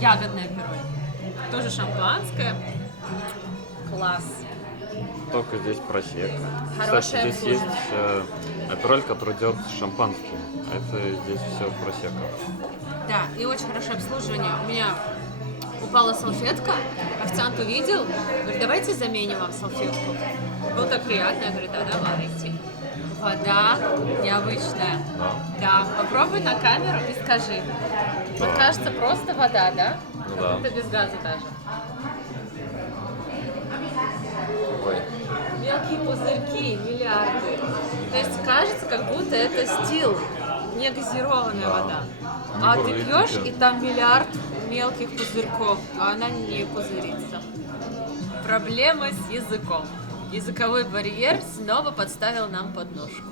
ягодный апероль. Тоже шампанское. Класс. Только здесь просека. Хорошее Кстати, здесь есть апероль, который делает шампанским. А это здесь все просека. Да, и очень хорошее обслуживание. У меня упала салфетка, официант увидел, говорит, давайте заменим вам салфетку. Было так приятно, я говорю, да, давайте. Вода необычная. Да, попробуй на камеру и скажи. Вот кажется, просто вода, да? Ну да. Это без газа даже. Ой. Мелкие пузырьки, миллиарды. То есть кажется, как будто это стил, не газированная вода. А ты пьешь, и там миллиард мелких пузырьков, а она не пузырится. Проблема с языком. Языковой барьер снова подставил нам подножку.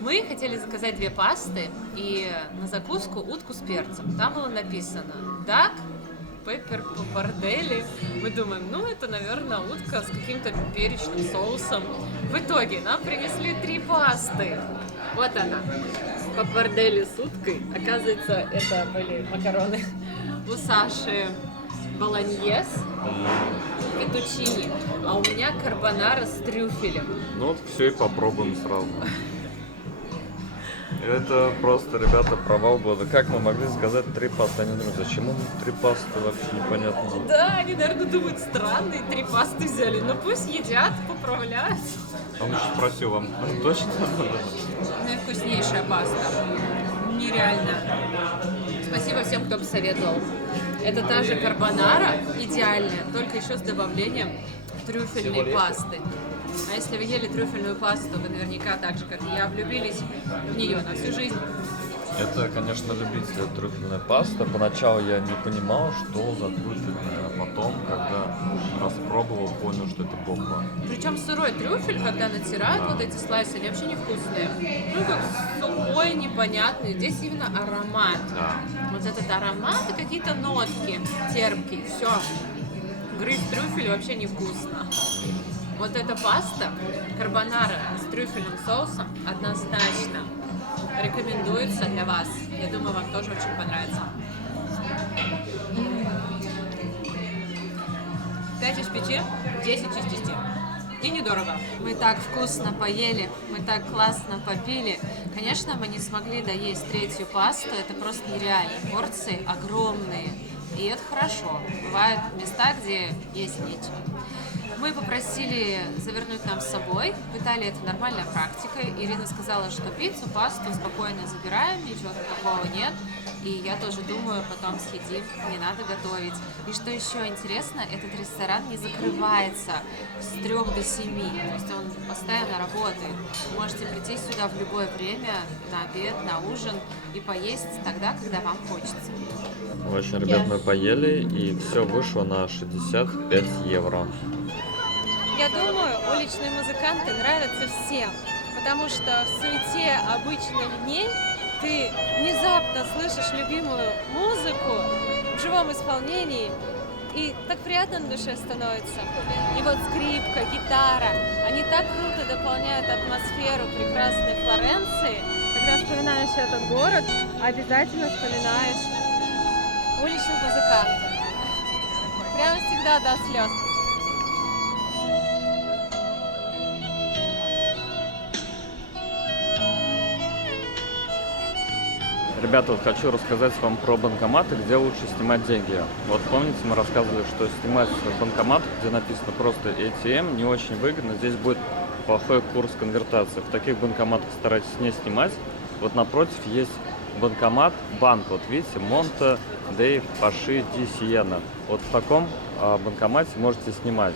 Мы хотели заказать 2 пасты и на закуску утку с перцем. Там было написано «Дак пеппер папардели». Мы думаем, ну это, наверное, утка с каким-то перечным соусом. В итоге нам принесли 3 пасты. Вот она. Папардели с уткой. Оказывается, это были макароны у Саши болоньез, фетучини, а у меня карбонара с трюфелем. Ну вот все и попробуем сразу. Это просто, ребята, провал года. Как мы могли заказать 3 пасты? Они думают, зачем им 3 пасты, вообще непонятно. Да, они, наверное, думают, странные 3 пасты взяли. Но пусть едят, поправляются. Он еще спросил, вам точно надо? Наивкуснейшая паста. Нереально. Спасибо всем, кто посоветовал. Это та же карбонара, идеальная, только еще с добавлением трюфельной пасты. А если вы ели трюфельную пасту, вы наверняка так же, как и я, влюбились в нее на всю жизнь. Это, конечно, любитель трюфельная паста. Поначалу я не понимал, что за трюфельная, а потом, когда распробовал, понял, что это бомба. Причем сырой трюфель, когда натирают вот эти слайсы, они вообще невкусные. Ну, как сухой, непонятный. Здесь именно аромат. Да. Вот этот аромат и какие-то нотки терпкие. Все. Грызть трюфель вообще невкусно. Вот эта паста, карбонара с трюфельным соусом, однозначно рекомендуется для вас. Я думаю, вам тоже очень понравится. 5 из 5, 10 из 10. И недорого. Мы так вкусно поели, мы так классно попили. Конечно, мы не смогли доесть 3-ю пасту, это просто нереально. Порции огромные, и это хорошо. Бывают места, где есть нечего. Мы попросили завернуть нам с собой. В Италии это нормальная практика. Ирина сказала, что пиццу, пасту спокойно забираем, ничего такого нет. И я тоже думаю, потом съедим, не надо готовить. И что еще интересно, этот ресторан не закрывается с 3 до 7. То есть он постоянно работает. Вы можете прийти сюда в любое время, на обед, на ужин и поесть тогда, когда вам хочется. В общем, ребят, мы поели, и все вышло на 65 евро. Я думаю, уличные музыканты нравятся всем, потому что в суете обычных дней ты внезапно слышишь любимую музыку в живом исполнении, и так приятно на душе становится. И вот скрипка, гитара, они так круто дополняют атмосферу прекрасной Флоренции. Когда вспоминаешь этот город, обязательно вспоминаешь уличных музыкантов. Прямо всегда до слез. Ребята, вот хочу рассказать вам про банкоматы, где лучше снимать деньги. Вот помните, мы рассказывали, что снимать в банкомат, где написано просто ATM, не очень выгодно. Здесь будет плохой курс конвертации. В таких банкоматах старайтесь не снимать. Вот напротив есть банкомат, банк. Вот видите, Монте Дей Паши Ди Сиена. Вот в таком банкомате можете снимать.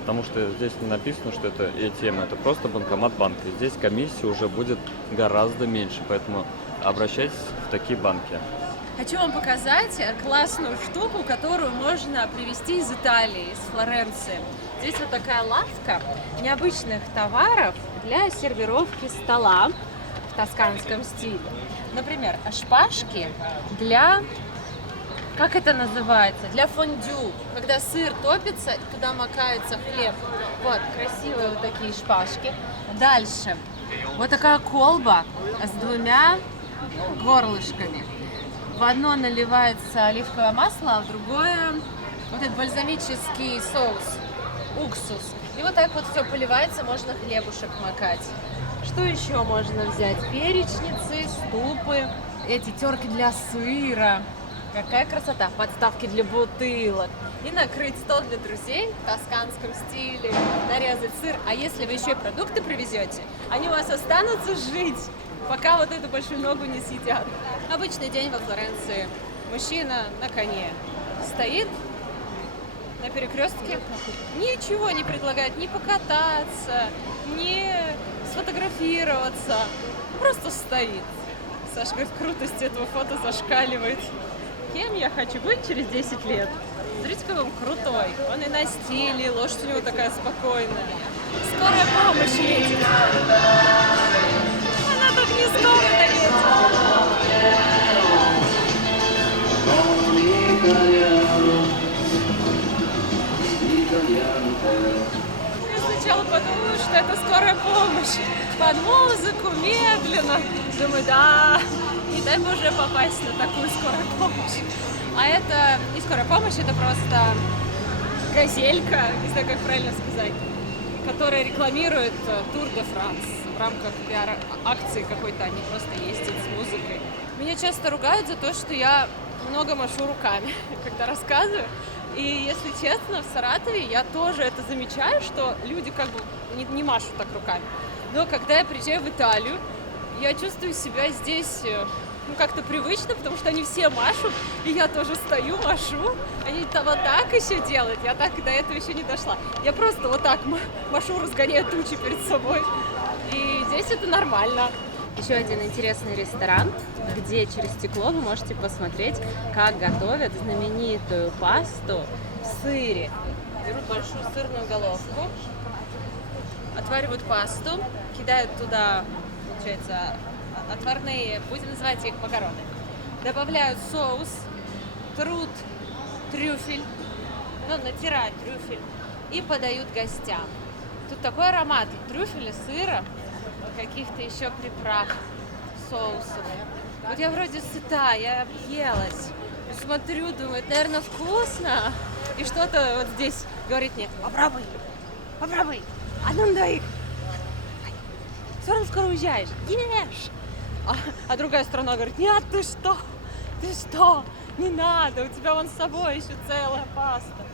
Потому что здесь не написано, что это ATM, это просто банкомат банка. И здесь комиссия уже будет гораздо меньше, поэтому обращайтесь в такие банки. Хочу вам показать классную штуку, которую можно привезти из Италии, из Флоренции. Здесь вот такая лавка необычных товаров для сервировки стола в тосканском стиле. Например, шпажки для... Как это называется? Для фондю. Когда сыр топится, туда макается хлеб. Вот, красивые вот такие шпажки. Дальше. Вот такая колба с двумя горлышками. В одно наливается оливковое масло, а в другое вот этот бальзамический соус, уксус. И вот так вот все поливается, можно хлебушек макать. Что еще можно взять? Перечницы, ступы, эти терки для сыра. Какая красота! Подставки для бутылок. И накрыть стол для друзей в тосканском стиле, нарезать сыр. А если вы еще и продукты привезете, они у вас останутся жить, пока вот эту большую ногу не съедят. Обычный день во Флоренции. Мужчина на коне стоит на перекрестке, ничего не предлагает, ни покататься, ни сфотографироваться. Просто стоит. Сашка в крутости этого фото зашкаливает. Кем я хочу быть через 10 лет? Смотрите, какой он крутой. Он и на стиле, лошадь у него такая спокойная. Скорая помощь едет. Она так не скоро доедет. Я сначала подумала, что это скорая помощь. Под музыку, медленно. Думаю, да, не дай Боже попасть на такую скорую помощь. А это не скорая помощь, это просто газелька, не знаю, как правильно сказать, которая рекламирует Тур де Франс в рамках пиар-акции какой-то, они просто ездят с музыкой. Меня часто ругают за то, что я много машу руками, когда рассказываю. И, если честно, в Саратове я тоже это замечаю, что люди как бы не машут так руками. Но когда я приезжаю в Италию, я чувствую себя здесь как-то привычно, потому что они все машут, и я тоже стою, машу. Они вот так еще делают, я так до этого еще не дошла. Я просто вот так машу, разгоняю тучи перед собой. И здесь это нормально. Еще один интересный ресторан, где через стекло вы можете посмотреть, как готовят знаменитую пасту в сыре. Берут большую сырную головку, отваривают пасту, кидают туда, получается, отварные, будем называть их макароны. Добавляют соус, трут трюфель, натирают трюфель и подают гостям. Тут такой аромат трюфеля, сыра, каких-то еще приправ, соусов. Вот я вроде сыта, я объелась. Смотрю, думаю, это, наверное, вкусно. И что-то вот здесь говорит мне: попробуй, попробуй, одну на двоих. Все равно скоро уезжаешь, ешь. А другая сторона говорит: нет, ты что, не надо, у тебя вон с собой еще целая паста.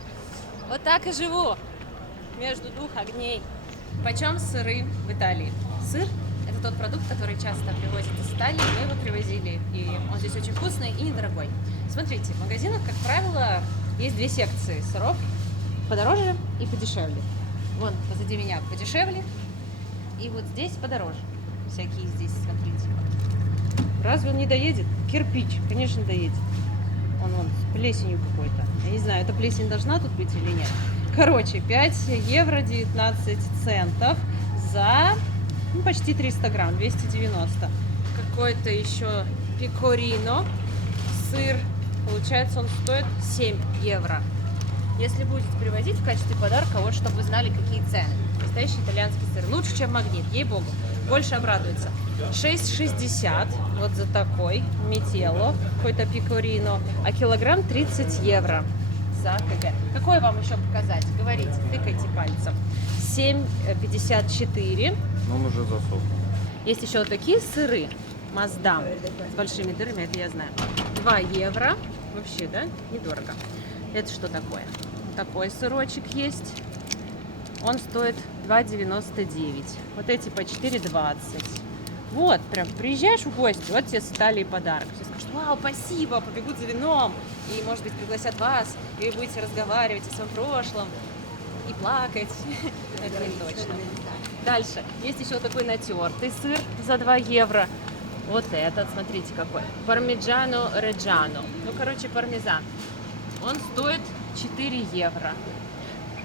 Вот так и живу между двух огней. Почем сыры в Италии? Сыр – это тот продукт, который часто привозят из Италии, мы его привозили, и он здесь очень вкусный и недорогой. Смотрите, в магазинах, как правило, есть две секции сыров: подороже и подешевле. Вон позади меня подешевле, и вот здесь подороже. Всякие здесь, смотрите. Разве он не доедет? Кирпич, конечно, доедет. Он вон с плесенью какой-то. Я не знаю, эта плесень должна тут быть или нет. Короче, 5 евро 19 центов за почти 300 грамм, 290. Какой-то еще пекорино, сыр, получается, он стоит 7 евро. Если будете привозить в качестве подарка, вот чтобы вы знали, какие цены. Настоящий итальянский сыр. Лучше, чем Магнит, ей-богу. больше обрадуется. 6,60 вот за такой метелло, какой-то пикорино, а килограмм 30 евро за кг. Какой вам еще показать? Говорите, тыкайте пальцем. 7,54. Но он уже засох. Есть еще вот такие сыры, Маздам, с большими дырами, это я знаю. 2 евро. Вообще, да? Недорого. Это что такое? Такой сырочек есть. Он стоит 2,99. Вот эти по 4,20. Вот, прям приезжаешь в гости, вот тебе с Италии подарок. Все скажут: вау, спасибо, побегут за вином. И, может быть, пригласят вас, и вы будете разговаривать о своем прошлом и плакать. Это не точно. Дальше. Есть еще такой натертый сыр за 2 евро. Вот этот, смотрите какой. Пармиджано Реджано. Ну, короче, пармезан. Он стоит 4 евро.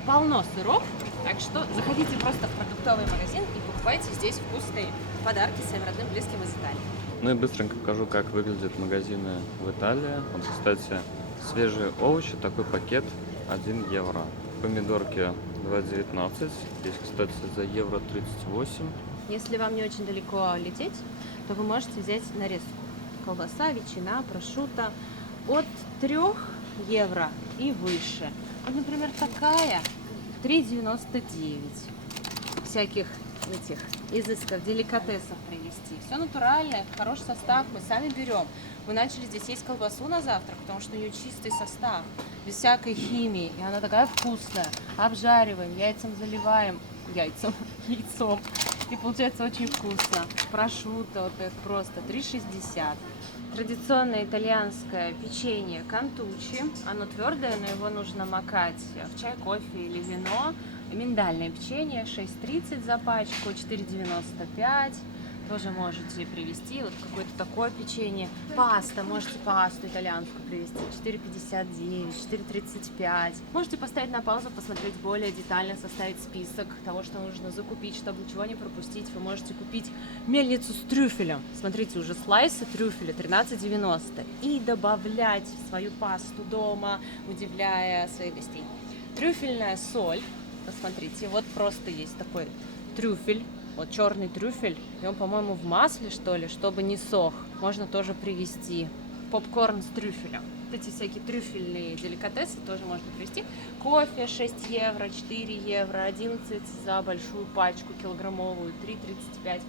Полно сыров, так что заходите просто в продуктовый магазин и покупайте здесь вкусные подарки своим родным, близким из Италии. Ну и быстренько покажу, как выглядят магазины в Италии. Вот, кстати, свежие овощи, такой пакет 1 евро. Помидорки 2,19. Здесь, кстати, за евро 38. Если вам не очень далеко лететь, то вы можете взять нарезку. Колбаса, ветчина, прошутто от 3 евро и выше. Вот, например, такая 3,99. Всяких этих изысков, деликатесов привезти. Все натуральное, хороший состав, мы сами берем. Мы начали здесь есть колбасу на завтрак, потому что у нее чистый состав, без всякой химии. И она такая вкусная. Обжариваем, яйцом заливаем, яйцом. И получается очень вкусно. Прошутто, вот это просто 3,60. Традиционное итальянское печенье кантучи. Оно твердое, но его нужно макать в чай, кофе или вино. Миндальное печенье 6,30 за пачку, 4,95. Тоже можете привезти. Вот какое-то такое печенье. Паста, можете пасту итальянскую привезти. 4,59, 4,35. Можете поставить на паузу, посмотреть более детально, составить список того, что нужно закупить, чтобы ничего не пропустить. Вы можете купить мельницу с трюфелем. Смотрите, уже слайсы трюфеля 13,90. И добавлять в свою пасту дома, удивляя своих гостей. Трюфельная соль. Посмотрите, вот просто есть такой трюфель. Вот черный трюфель, и он, по-моему, в масле, что ли, чтобы не сох. Можно тоже привезти. Попкорн с трюфелем. Вот эти всякие трюфельные деликатесы тоже можно привезти. Кофе 6 евро, 4 евро, 11 за большую пачку килограммовую, 3,35.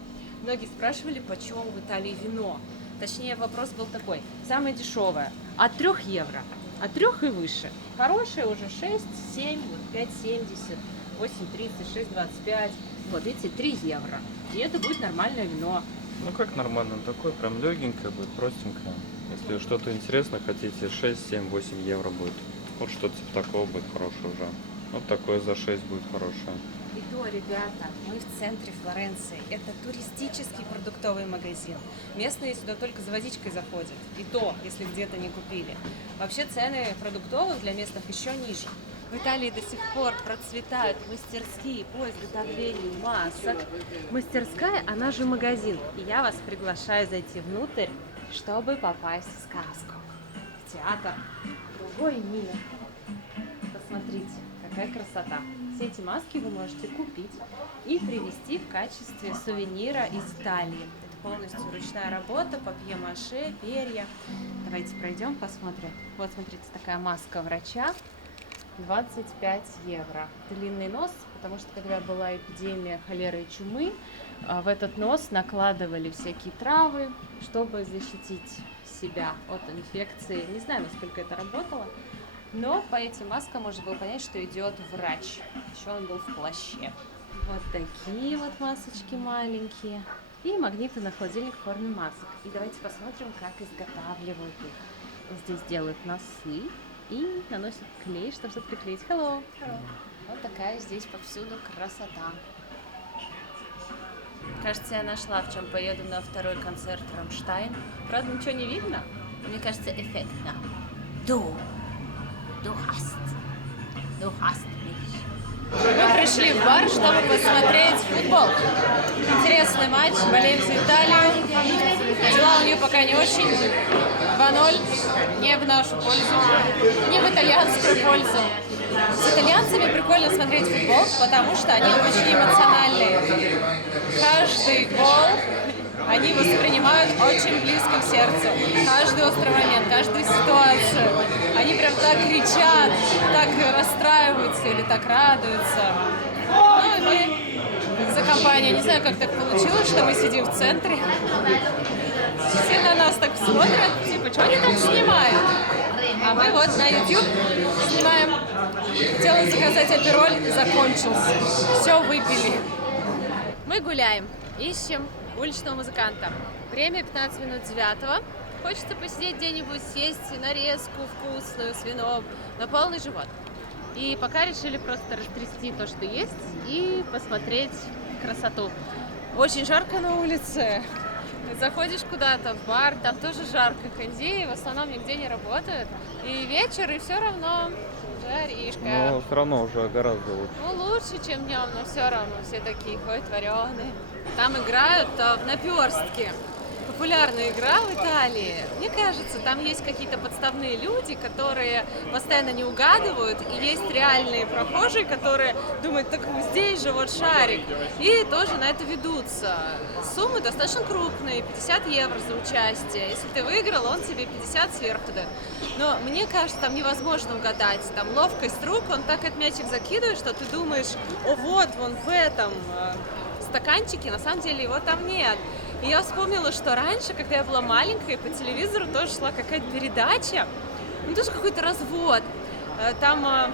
Многие спрашивали, почем в Италии вино. Точнее, вопрос был такой. Самое дешевое от 3 евро, от 3 и выше. Хорошее уже 6, 7, 5,70, 8,30, 6,25. Вот эти 3 евро. И это будет нормальное вино. Ну как нормально, такое прям легенькое будет, простенькое. Если что-то интересное хотите, 6, 7, 8 евро будет. Вот что-то типа такого будет хорошее уже. Вот такое за 6 будет хорошее. И то, ребята, мы в центре Флоренции. Это туристический продуктовый магазин. Местные сюда только за водичкой заходят. И то, если где-то не купили. Вообще цены продуктовых для местных еще ниже. В Италии до сих пор процветают мастерские по изготовлению масок. Мастерская, она же магазин. И я вас приглашаю зайти внутрь, чтобы попасть в сказку. В театр. Другой мир. Посмотрите, какая красота. Все эти маски вы можете купить и привезти в качестве сувенира из Италии. Это полностью ручная работа, папье-маше, перья. Давайте пройдем, посмотрим. Вот, смотрите, такая маска врача. 25 евро. Длинный нос, потому что когда была эпидемия холеры и чумы, в этот нос накладывали всякие травы, чтобы защитить себя от инфекции. Не знаю, насколько это работало, но по этим маскам можно было понять, что идет врач. Еще он был в плаще. Вот такие вот масочки маленькие. И магниты на холодильник в форме масок. И давайте посмотрим, как изготавливают их. Здесь делают носы и наносят клей, чтобы приклеить. Hello. Hello. Вот такая здесь повсюду красота. Кажется, я нашла, в чем поеду на второй концерт Рамштайн. Правда, ничего не видно. Мне кажется, эффектно. Du hast mich. Мы пришли в бар, чтобы посмотреть футбол. Интересный матч, болеем за Италию. Дела у нее пока не очень. 2-0, не в нашу пользу, не в итальянскую пользу. С итальянцами прикольно смотреть футбол, потому что они очень эмоциональные. каждый гол они воспринимают очень близко к сердцу. Каждый острый момент, каждую ситуацию. Они прям так кричат, так расстраиваются или так радуются. Ну и мы за компанию. Не знаю, как так получилось, что мы сидим в центре. Все на нас так смотрят, типа, что они там снимают? А мы вот на YouTube снимаем. Хотела заказать апероль, закончился. Все выпили. Мы гуляем, ищем уличного музыканта. Время 15 минут 9. Хочется посидеть где-нибудь, съесть нарезку вкусную с вином на полный живот. И пока решили просто растрясти то, что есть, и посмотреть красоту. Очень жарко на улице. Заходишь куда-то в бар, там тоже жарко, кондеи в основном нигде не работают. И вечер, и все равно жаришка. Но все равно уже гораздо лучше. Ну, лучше, чем днем, но все равно все такие ходят вареные. Там играют в наперстке. Популярная игра в Италии. Мне кажется, там есть какие-то подставные люди, которые постоянно не угадывают, и есть реальные прохожие, которые думают, так здесь же вот шарик, и тоже на это ведутся. Суммы достаточно крупные, 50 евро за участие. Если ты выиграл, он тебе 50 сверху дает. Но мне кажется, там невозможно угадать. Там ловкость рук, он так этот мячик закидывает, что ты думаешь, о вот, вон в этом стаканчике, на самом деле его там нет. И я вспомнила, что раньше, когда я была маленькая, по телевизору тоже шла какая-то передача, ну тоже какой-то развод. Там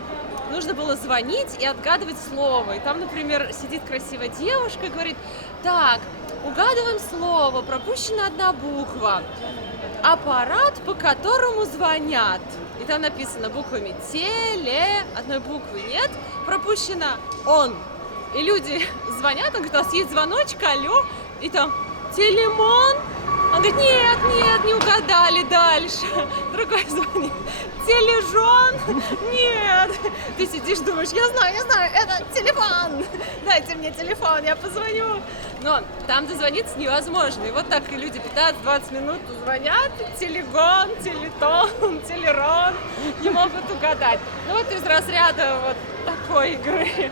нужно было звонить и отгадывать слово. И там, например, сидит красивая девушка и говорит, так, угадываем слово, пропущена одна буква. Аппарат, по которому звонят. И там написано буквами теле, одной буквы нет, пропущено он. И люди звонят, он говорит, у вас есть звоночек, алло, и там телемон. Он говорит, нет, не угадали, дальше. Другой звонит, тележон, нет. Ты сидишь, думаешь, я знаю, это телефон. Дайте мне телефон, я позвоню. Но там дозвониться невозможно. И вот так и люди 15-20 минут звонят, телегон, телетон, телерон, не могут угадать. Ну вот из разряда вот такой игры.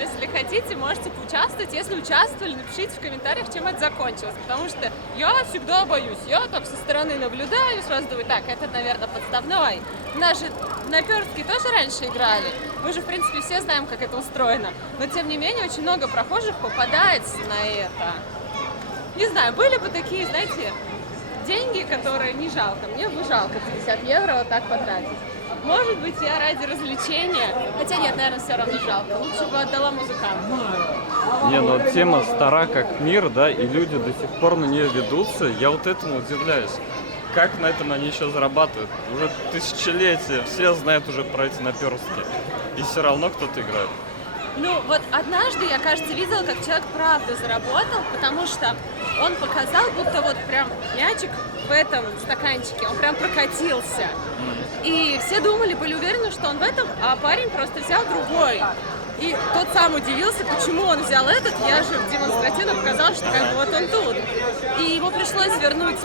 Если хотите, можете поучаствовать. Если участвовали, напишите в комментариях, чем это закончилось. Потому что я всегда боюсь. Я так со стороны наблюдаю, сразу думаю, так, это, наверное, подставной. Наши наперстки тоже раньше играли. Мы же, в принципе, все знаем, как это устроено. Но, тем не менее, очень много прохожих попадается на это. Не знаю, были бы такие, знаете, деньги, которые не жалко. Мне бы жалко 50 евро вот так потратить. Может быть, я ради развлечения, хотя нет, наверное, все равно жалко. Лучше бы отдала музыканту. Не, ну тема стара как мир, да, и люди до сих пор на нее ведутся. Я вот этому удивляюсь. Как на этом они еще зарабатывают? Уже тысячелетия, все знают уже про эти наперстки. И все равно кто-то играет. Ну, вот однажды я, кажется, видела, как человек правда заработал, потому что он показал, будто вот прям мячик в этом стаканчике, он прям прокатился. И все думали, были уверены, что он в этом, а парень просто взял другой. И тот сам удивился, почему он взял этот. Я же демонстративно показала, что как бы вот он тут. И ему пришлось вернуть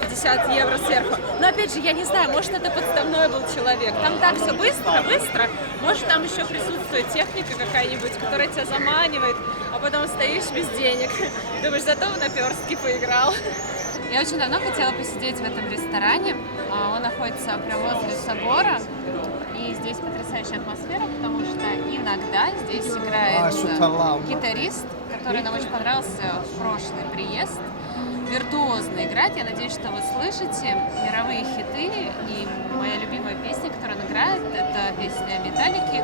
50 евро сверху. Но опять же, я не знаю, может, это подставной был человек. Там так все быстро. Может, там еще присутствует техника какая-нибудь, которая тебя заманивает, а потом стоишь без денег. Думаешь, зато в наперстки поиграл. Я очень давно хотела посидеть в этом ресторане. Он находится прямо возле собора. И здесь потрясающая атмосфера, потому что иногда здесь играет гитарист, который нам очень понравился в прошлый приезд. Виртуозно играть. Я надеюсь, что вы слышите мировые хиты. И моя любимая песня, которую он играет, это песня Металлики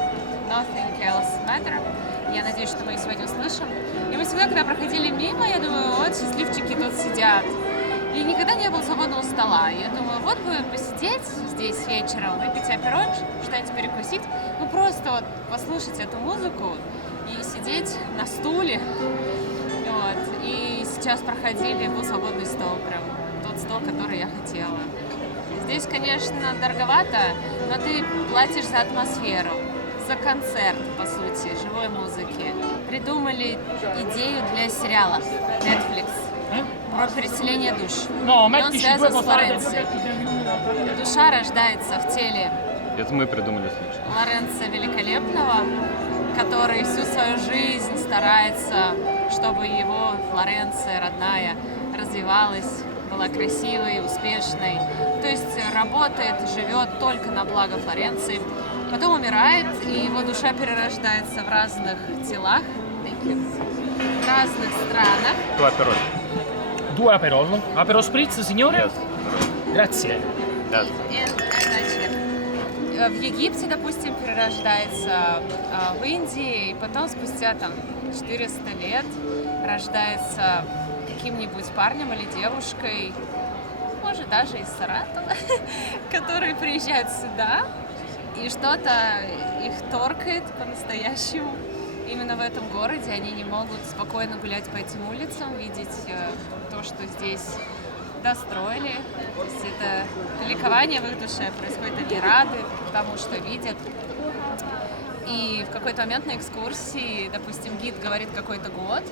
«Nothing Else Matters». Я надеюсь, что мы ее сегодня услышим. И мы всегда, когда проходили мимо, я думаю, вот счастливчики тут сидят. И никогда не было свободного стола. Я думаю, вот бы посидеть здесь вечером, выпить апероль, что-нибудь перекусить, ну просто вот послушать эту музыку и сидеть на стуле. Вот. И сейчас проходили, был свободный стол, прям тот стол, который я хотела. Здесь, конечно, дороговато, но ты платишь за атмосферу, за концерт, по сути, живой музыки. Придумали идею для сериала Netflix про переселение душ. И он связан с Флоренцией. Душа рождается в теле Это мы придумали случай. Лоренцо Великолепного. который всю свою жизнь старается, чтобы его Флоренция родная развивалась, была красивой, успешной. То есть работает, живет только на благо Флоренции. Потом умирает, и его душа перерождается в разных телах, в разных странах. Два пирога. 2 Aperol. Aperol Spritz, signore? Grazie. Значит, в Египте, допустим, перерождается, в Индии, и потом спустя там 400 лет рождается каким-нибудь парнем или девушкой, может, даже из Саратова, которые приезжают сюда, и что-то их торкает по-настоящему. Именно в этом городе они не могут спокойно гулять по этим улицам, видеть то, что здесь достроили. То есть это ликование в их душе происходит, они рады тому, что видят. И в какой-то момент на экскурсии, допустим, гид говорит какой-то год,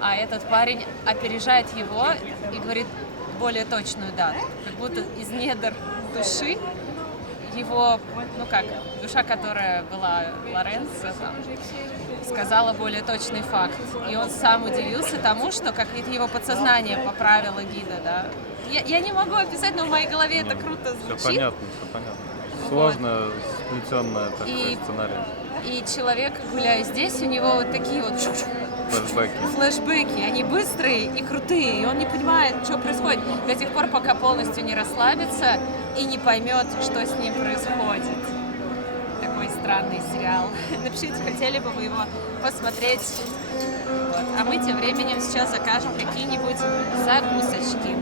а этот парень опережает его и говорит более точную дату. Как будто из недр души его, ну как, душа, которая была Лоренцо, сказала более точный факт. И он сам удивился тому, что как-то его подсознание поправило гида, да. Я не могу описать, но в моей голове это круто звучит. Все понятно, все понятно. Сложно сплетенная такой сценарий. И человек, гуляя здесь, у него вот такие вот флешбеки. Они быстрые и крутые, и он не понимает, что происходит до тех пор, пока полностью не расслабится и не поймет, что с ним происходит. Такой странный сериал. Напишите, хотели бы вы его посмотреть. Вот. А мы тем временем сейчас закажем какие-нибудь закусочки.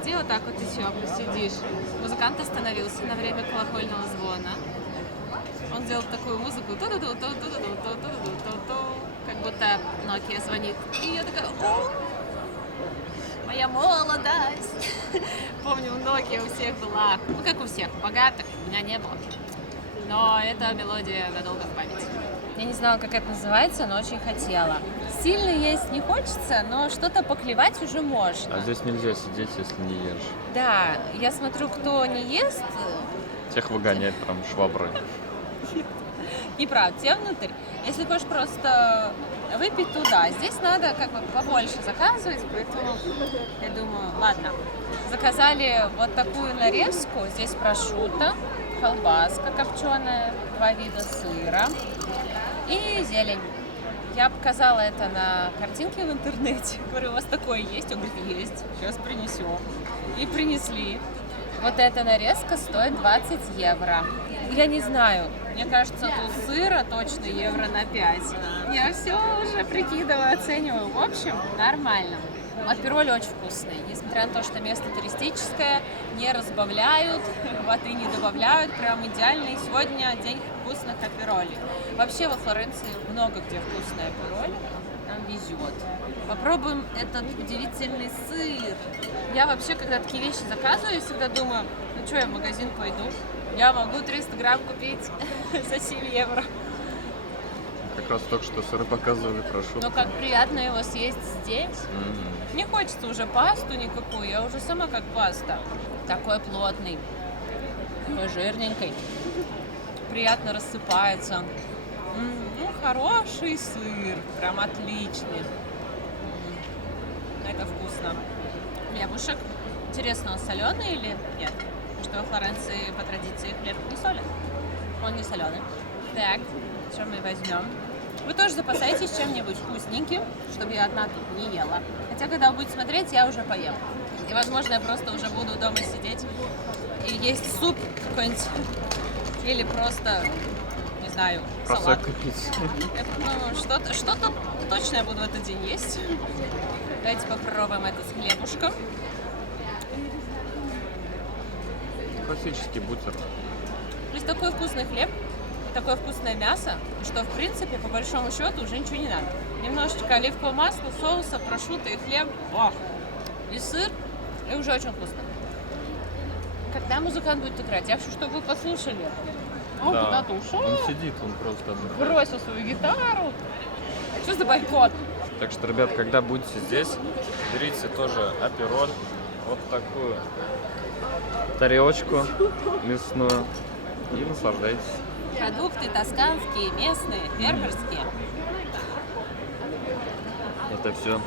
Где вот так вот еще посидишь? Музыкант остановился на время колокольного звона. Он делал такую музыку, как будто Nokia звонит. И я такая, о, моя молодость. Помню, у Nokia у всех была, ну как у всех, богатых, у меня не было. Но эта мелодия надолго в памяти. Я не знала, как это называется, но очень хотела. Сильно есть не хочется, но что-то поклевать уже можно. А здесь нельзя сидеть, если не ешь. Да, я смотрю, кто не ест. Тех выгоняет прям шваброй. Неправда, тебе внутрь. Если хочешь просто выпить, туда. Здесь надо как бы побольше заказывать, поэтому я думаю, ладно. Заказали вот такую нарезку. Здесь прошутто, колбаска копченая, 2 вида сыра и зелень. Я показала это на картинке в интернете. Говорю, у вас такое есть? Он говорит, есть. Сейчас принесем. И принесли. Вот эта нарезка стоит 20 евро. Я не знаю, мне кажется, тут сыра точно евро на 5. Я все уже прикидываю, оцениваю. В общем, нормально. Апероль очень вкусный. Несмотря на то, что место туристическое, не разбавляют, воды не добавляют. Прям идеальный. Сегодня день вкусных аперолей. Вообще во Флоренции много где вкусный апероль. Нам везет. Попробуем этот удивительный сыр. Я вообще, когда такие вещи заказываю, я всегда думаю, ну что, я в магазин пойду, я могу 300 грамм купить за 7 евро. Как раз только что сыры показывали, прошу. Но как приятно его съесть здесь. Не хочется уже пасту никакую, я уже сама как паста. Такой плотный, такой жирненький. Приятно рассыпается. Ну, хороший сыр, прям отличный. Это вкусно. Хлебушек. Интересно, он соленый или нет? Потому что во Флоренции по традиции хлеб не солят. Он не соленый. Так, что мы возьмем? Вы тоже запасаетесь чем-нибудь вкусненьким, чтобы я одна тут не ела. Хотя, когда вы будете смотреть, я уже поем. И, возможно, я просто уже буду дома сидеть и есть суп какой-нибудь. Или просто, не знаю, салат. Ну, что-то точно я буду в этот день есть. Давайте попробуем это с хлебушком. Классический бутер. Плюс такой вкусный хлеб, такое вкусное мясо, что, в принципе, по большому счету, уже ничего не надо. Немножечко оливкового масла, соуса, прошутто и хлеб. О! И сыр, и уже очень вкусно. Когда музыкант будет играть? Я хочу, чтобы вы послушали. Он Да, куда-то ушел. он сидит, он просто отдыхает. Бросил свою гитару. Что за бойкот? Так что, ребят, когда будете здесь, берите тоже апероль, вот такую тарелочку мясную и наслаждайтесь. Продукты тосканские, местные, фермерские. Это все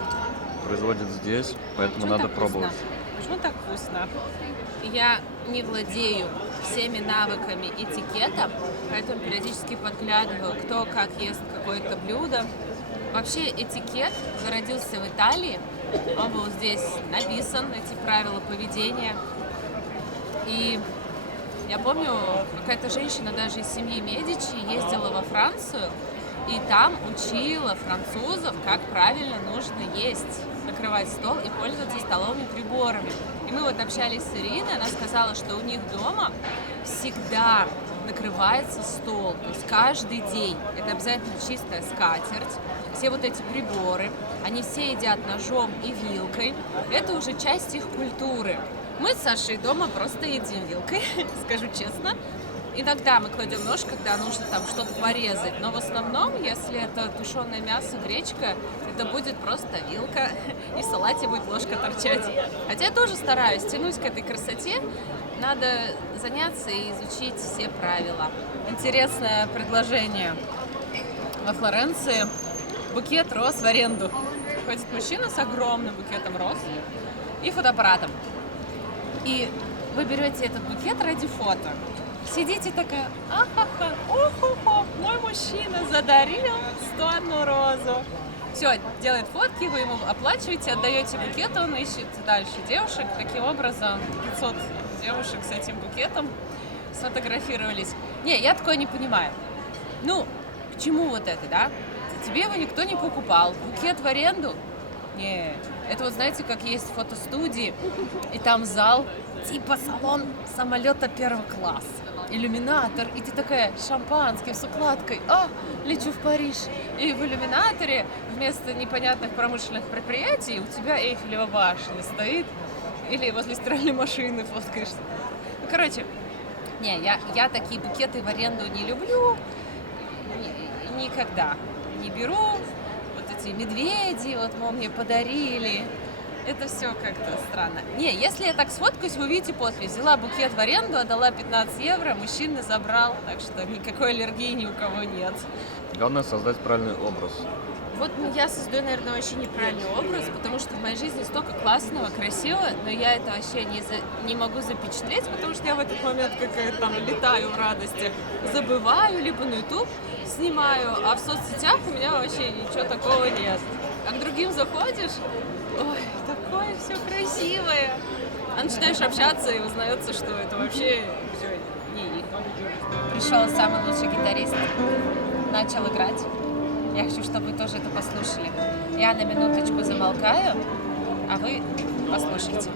производят здесь, поэтому Почему надо так вкусно? пробовать. Почему так вкусно? Я не владею всеми навыками этикета, поэтому периодически подглядываю, кто как ест какое-то блюдо. Вообще этикет зародился в Италии, он был здесь написан, эти правила поведения. И я помню, какая-то женщина даже из семьи Медичи ездила во Францию, и там учила французов, как правильно нужно есть, накрывать стол и пользоваться столовыми приборами. И мы вот общались с Ириной, она сказала, что у них дома всегда накрывается стол, то есть каждый день. Это обязательно чистая скатерть, все вот эти приборы, они все едят ножом и вилкой. Это уже часть их культуры. Мы с Сашей дома просто едим вилкой, скажу честно. Иногда мы кладем нож, когда нужно там что-то порезать, но в основном, если это тушеное мясо, гречка, это будет просто вилка, и в салате будет ложка торчать. Хотя я тоже стараюсь, тянусь к этой красоте, надо заняться и изучить все правила. Интересное предложение. Во Флоренции букет роз в аренду. Ходит мужчина с огромным букетом роз и фотоаппаратом. И вы берете этот букет ради фото. Сидите такая, ахаха, охо-хо, мой мужчина задарил 101 розу. Все, делает фотки, вы ему оплачиваете, отдаете букет, он ищет дальше девушек. Таким образом, 500 девушек с этим букетом сфотографировались. Не, я такое не понимаю. Ну, к чему вот это, да? Тебе его никто не покупал. Букет в аренду? Нет. Это вот знаете, как есть фотостудии, и там зал, типа салон самолета первого класса. Иллюминатор, и ты такая шампанским с укладкой, лечу в Париж. И в иллюминаторе вместо непонятных промышленных предприятий у тебя Эйфелева башня стоит, или возле стиральной машины фоткаешься. Ну, короче, не, я такие букеты в аренду не люблю, никогда не беру. Вот эти медведи, вот, мол, мне подарили. Это все как-то странно. Не, если я так сфоткаюсь, вы увидите подпись. Взяла букет в аренду, отдала 15 евро, мужчина забрал. Так что никакой аллергии ни у кого нет. Главное создать правильный образ. Вот я создаю, наверное, вообще неправильный образ, потому что в моей жизни столько классного, красивого, но я это вообще не могу запечатлеть, потому что я в этот момент какая-то там летаю в радости, забываю, либо на YouTube снимаю, а в соцсетях у меня вообще ничего такого нет. А к другим заходишь, ой, такое все красивое. А начинаешь общаться и узнается, что это вообще все не их. Пришел самый лучший гитарист, начал играть. Я хочу, чтобы вы тоже это послушали. Я на минуточку замолкаю, а вы послушайте.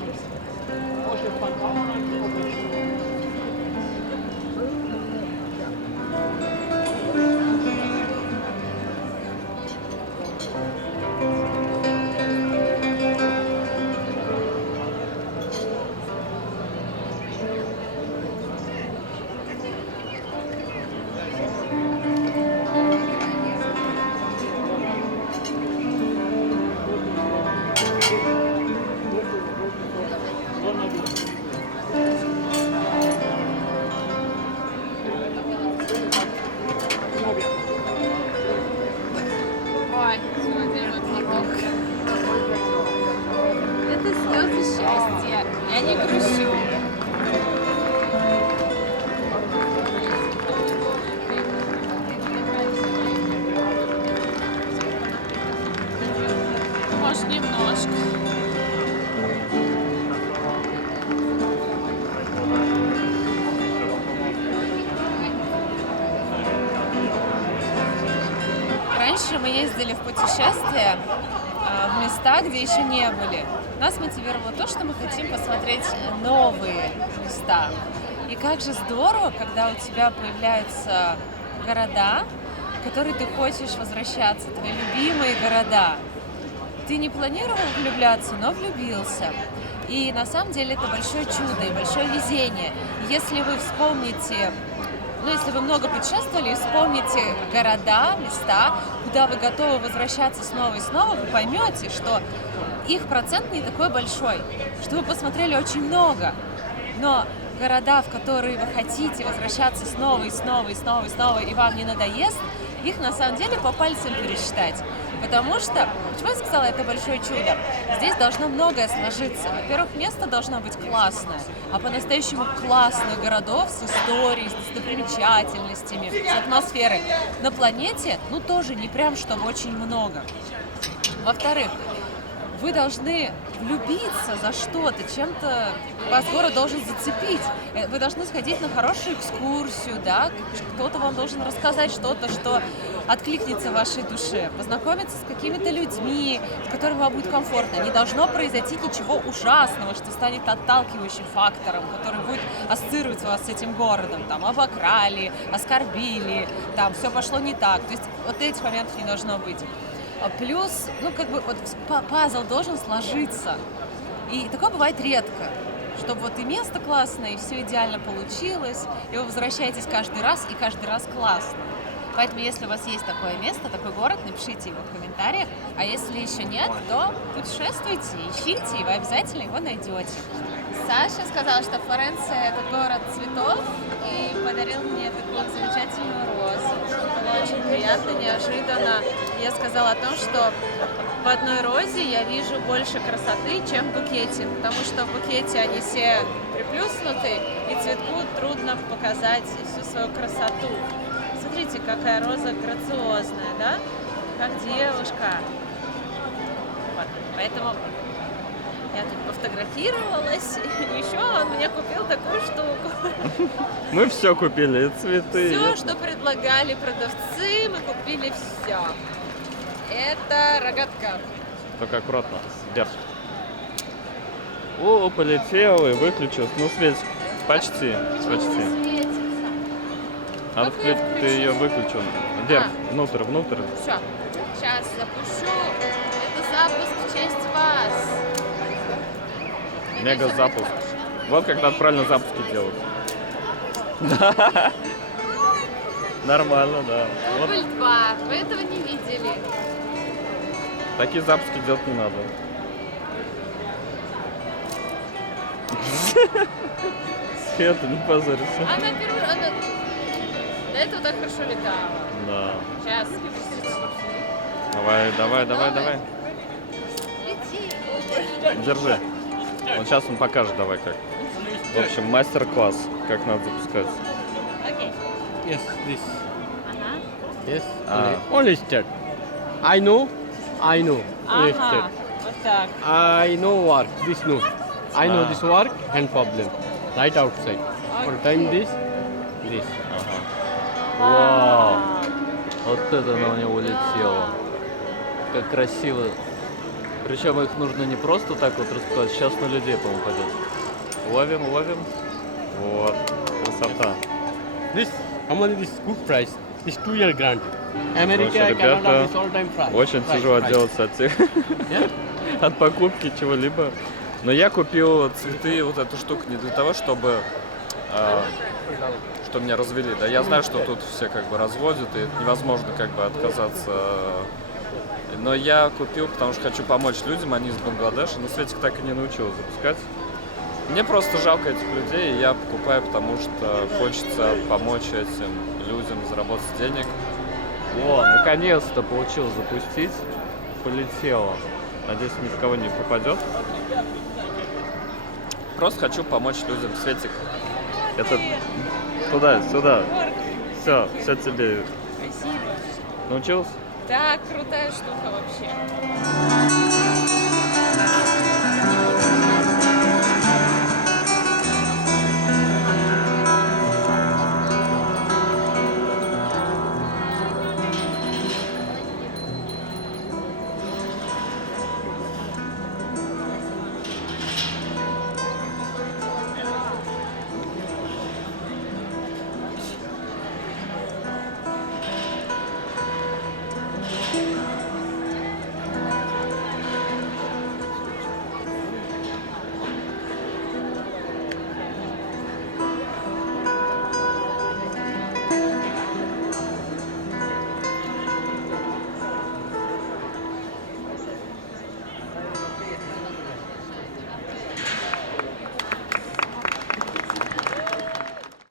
Ой, смотри, вот цветок. Это слезы счастья. Я не грущу. Может, немножко. Раньше мы ездили в путешествия в места, где еще не были. Нас мотивировало то, что мы хотим посмотреть новые места. И как же здорово, когда у тебя появляются города, в которые ты хочешь возвращаться, твои любимые города. Ты не планировал влюбляться, но влюбился. И на самом деле это большое чудо и большое везение. Если вы вспомните, если вы много путешествовали и вспомните города, места, куда вы готовы возвращаться снова и снова, вы поймете, что их процент не такой большой, что вы посмотрели очень много, но города, в которые вы хотите возвращаться снова и снова и снова и снова, и вам не надоест, их на самом деле по пальцам пересчитать. Потому что, почему я сказала, это большое чудо? Здесь должно многое сложиться. Во-первых, место должно быть классное, а по-настоящему классных городов с историей, с достопримечательностями, с атмосферой на планете, ну тоже не прям чтобы очень много. Во-вторых, вы должны влюбиться за что-то, чем-то вас город должен зацепить. Вы должны сходить на хорошую экскурсию, да, кто-то вам должен рассказать что-то, что откликнется вашей душе, познакомиться с какими-то людьми, с которыми вам будет комфортно. Не должно произойти ничего ужасного, что станет отталкивающим фактором, который будет ассоциировать вас с этим городом. Там обокрали, оскорбили, там все пошло не так. То есть вот этих моментов не должно быть. Плюс, ну, как бы, вот пазл должен сложиться. И такое бывает редко. Чтобы вот и место классное, и все идеально получилось, и вы возвращаетесь каждый раз, и каждый раз классно. Поэтому, если у вас есть такое место, такой город, напишите его в комментариях. А если еще нет, то путешествуйте, ищите, и вы обязательно его найдете. Саша сказала, что Флоренция — это город цветов, и подарил мне такую замечательную розу. Было очень приятно, неожиданно. Я сказала о том, что в одной розе я вижу больше красоты, чем в букете, потому что в букете они все приплюснуты, и цветку трудно показать всю свою красоту. Смотрите, какая роза грациозная, да? Как девушка. Вот. Поэтому я тут пофотографировалась, и еще он мне купил такую штуку. Мы все купили, и цветы. Все, что предлагали продавцы, мы купили все. Это рогатка. Только аккуратно, держи. О, полетел и выключил. Ну, Светь, почти. Надо ты ее выключил. Вверх, внутрь. Все. Сейчас запущу. Это запуск в честь вас. Мега запуск. Вот как надо правильно запуски делать. Нормально, да. Дубль 2. Вы этого не видели. Такие запуски делать не надо. Света, не позорься. Она до этого так хорошо летала. Да. Сейчас. Давай. Лети. Держи. Вот сейчас он покажет, давай как. В общем, мастер-класс, как надо запускать. Окей. Yes, this. Ага. Yes. Ah. Only step. I know. Only Ага. step. Вот так. I know work. This no. I know Ah. this work. Hand problem. Right outside. For time this. Вау! Вот это на него улетело. Как красиво. Причем их нужно не просто так вот распускать, сейчас на людей, по-моему, пойдет. Ловим. Вот. Красота. This. Only this good price. This 2-year grant. America, Короче, Canada, ребята, this all time price. очень Price, тяжело price. отделаться от от покупки чего-либо. Но я купил цветы, вот эту штуку не для того, чтобы что меня развели. Да, я знаю, что тут все как бы разводят, и невозможно как бы отказаться. Но я купил, потому что хочу помочь людям, они из Бангладеша, но Светик так и не научилась запускать. Мне просто жалко этих людей, и я покупаю, потому что хочется помочь этим людям заработать денег. О, наконец-то получилось запустить. Полетело. Надеюсь, ни в кого не попадет. Просто хочу помочь людям. Светик, это сюда. Все тебе. Спасибо. Научился? Да, крутая штука вообще.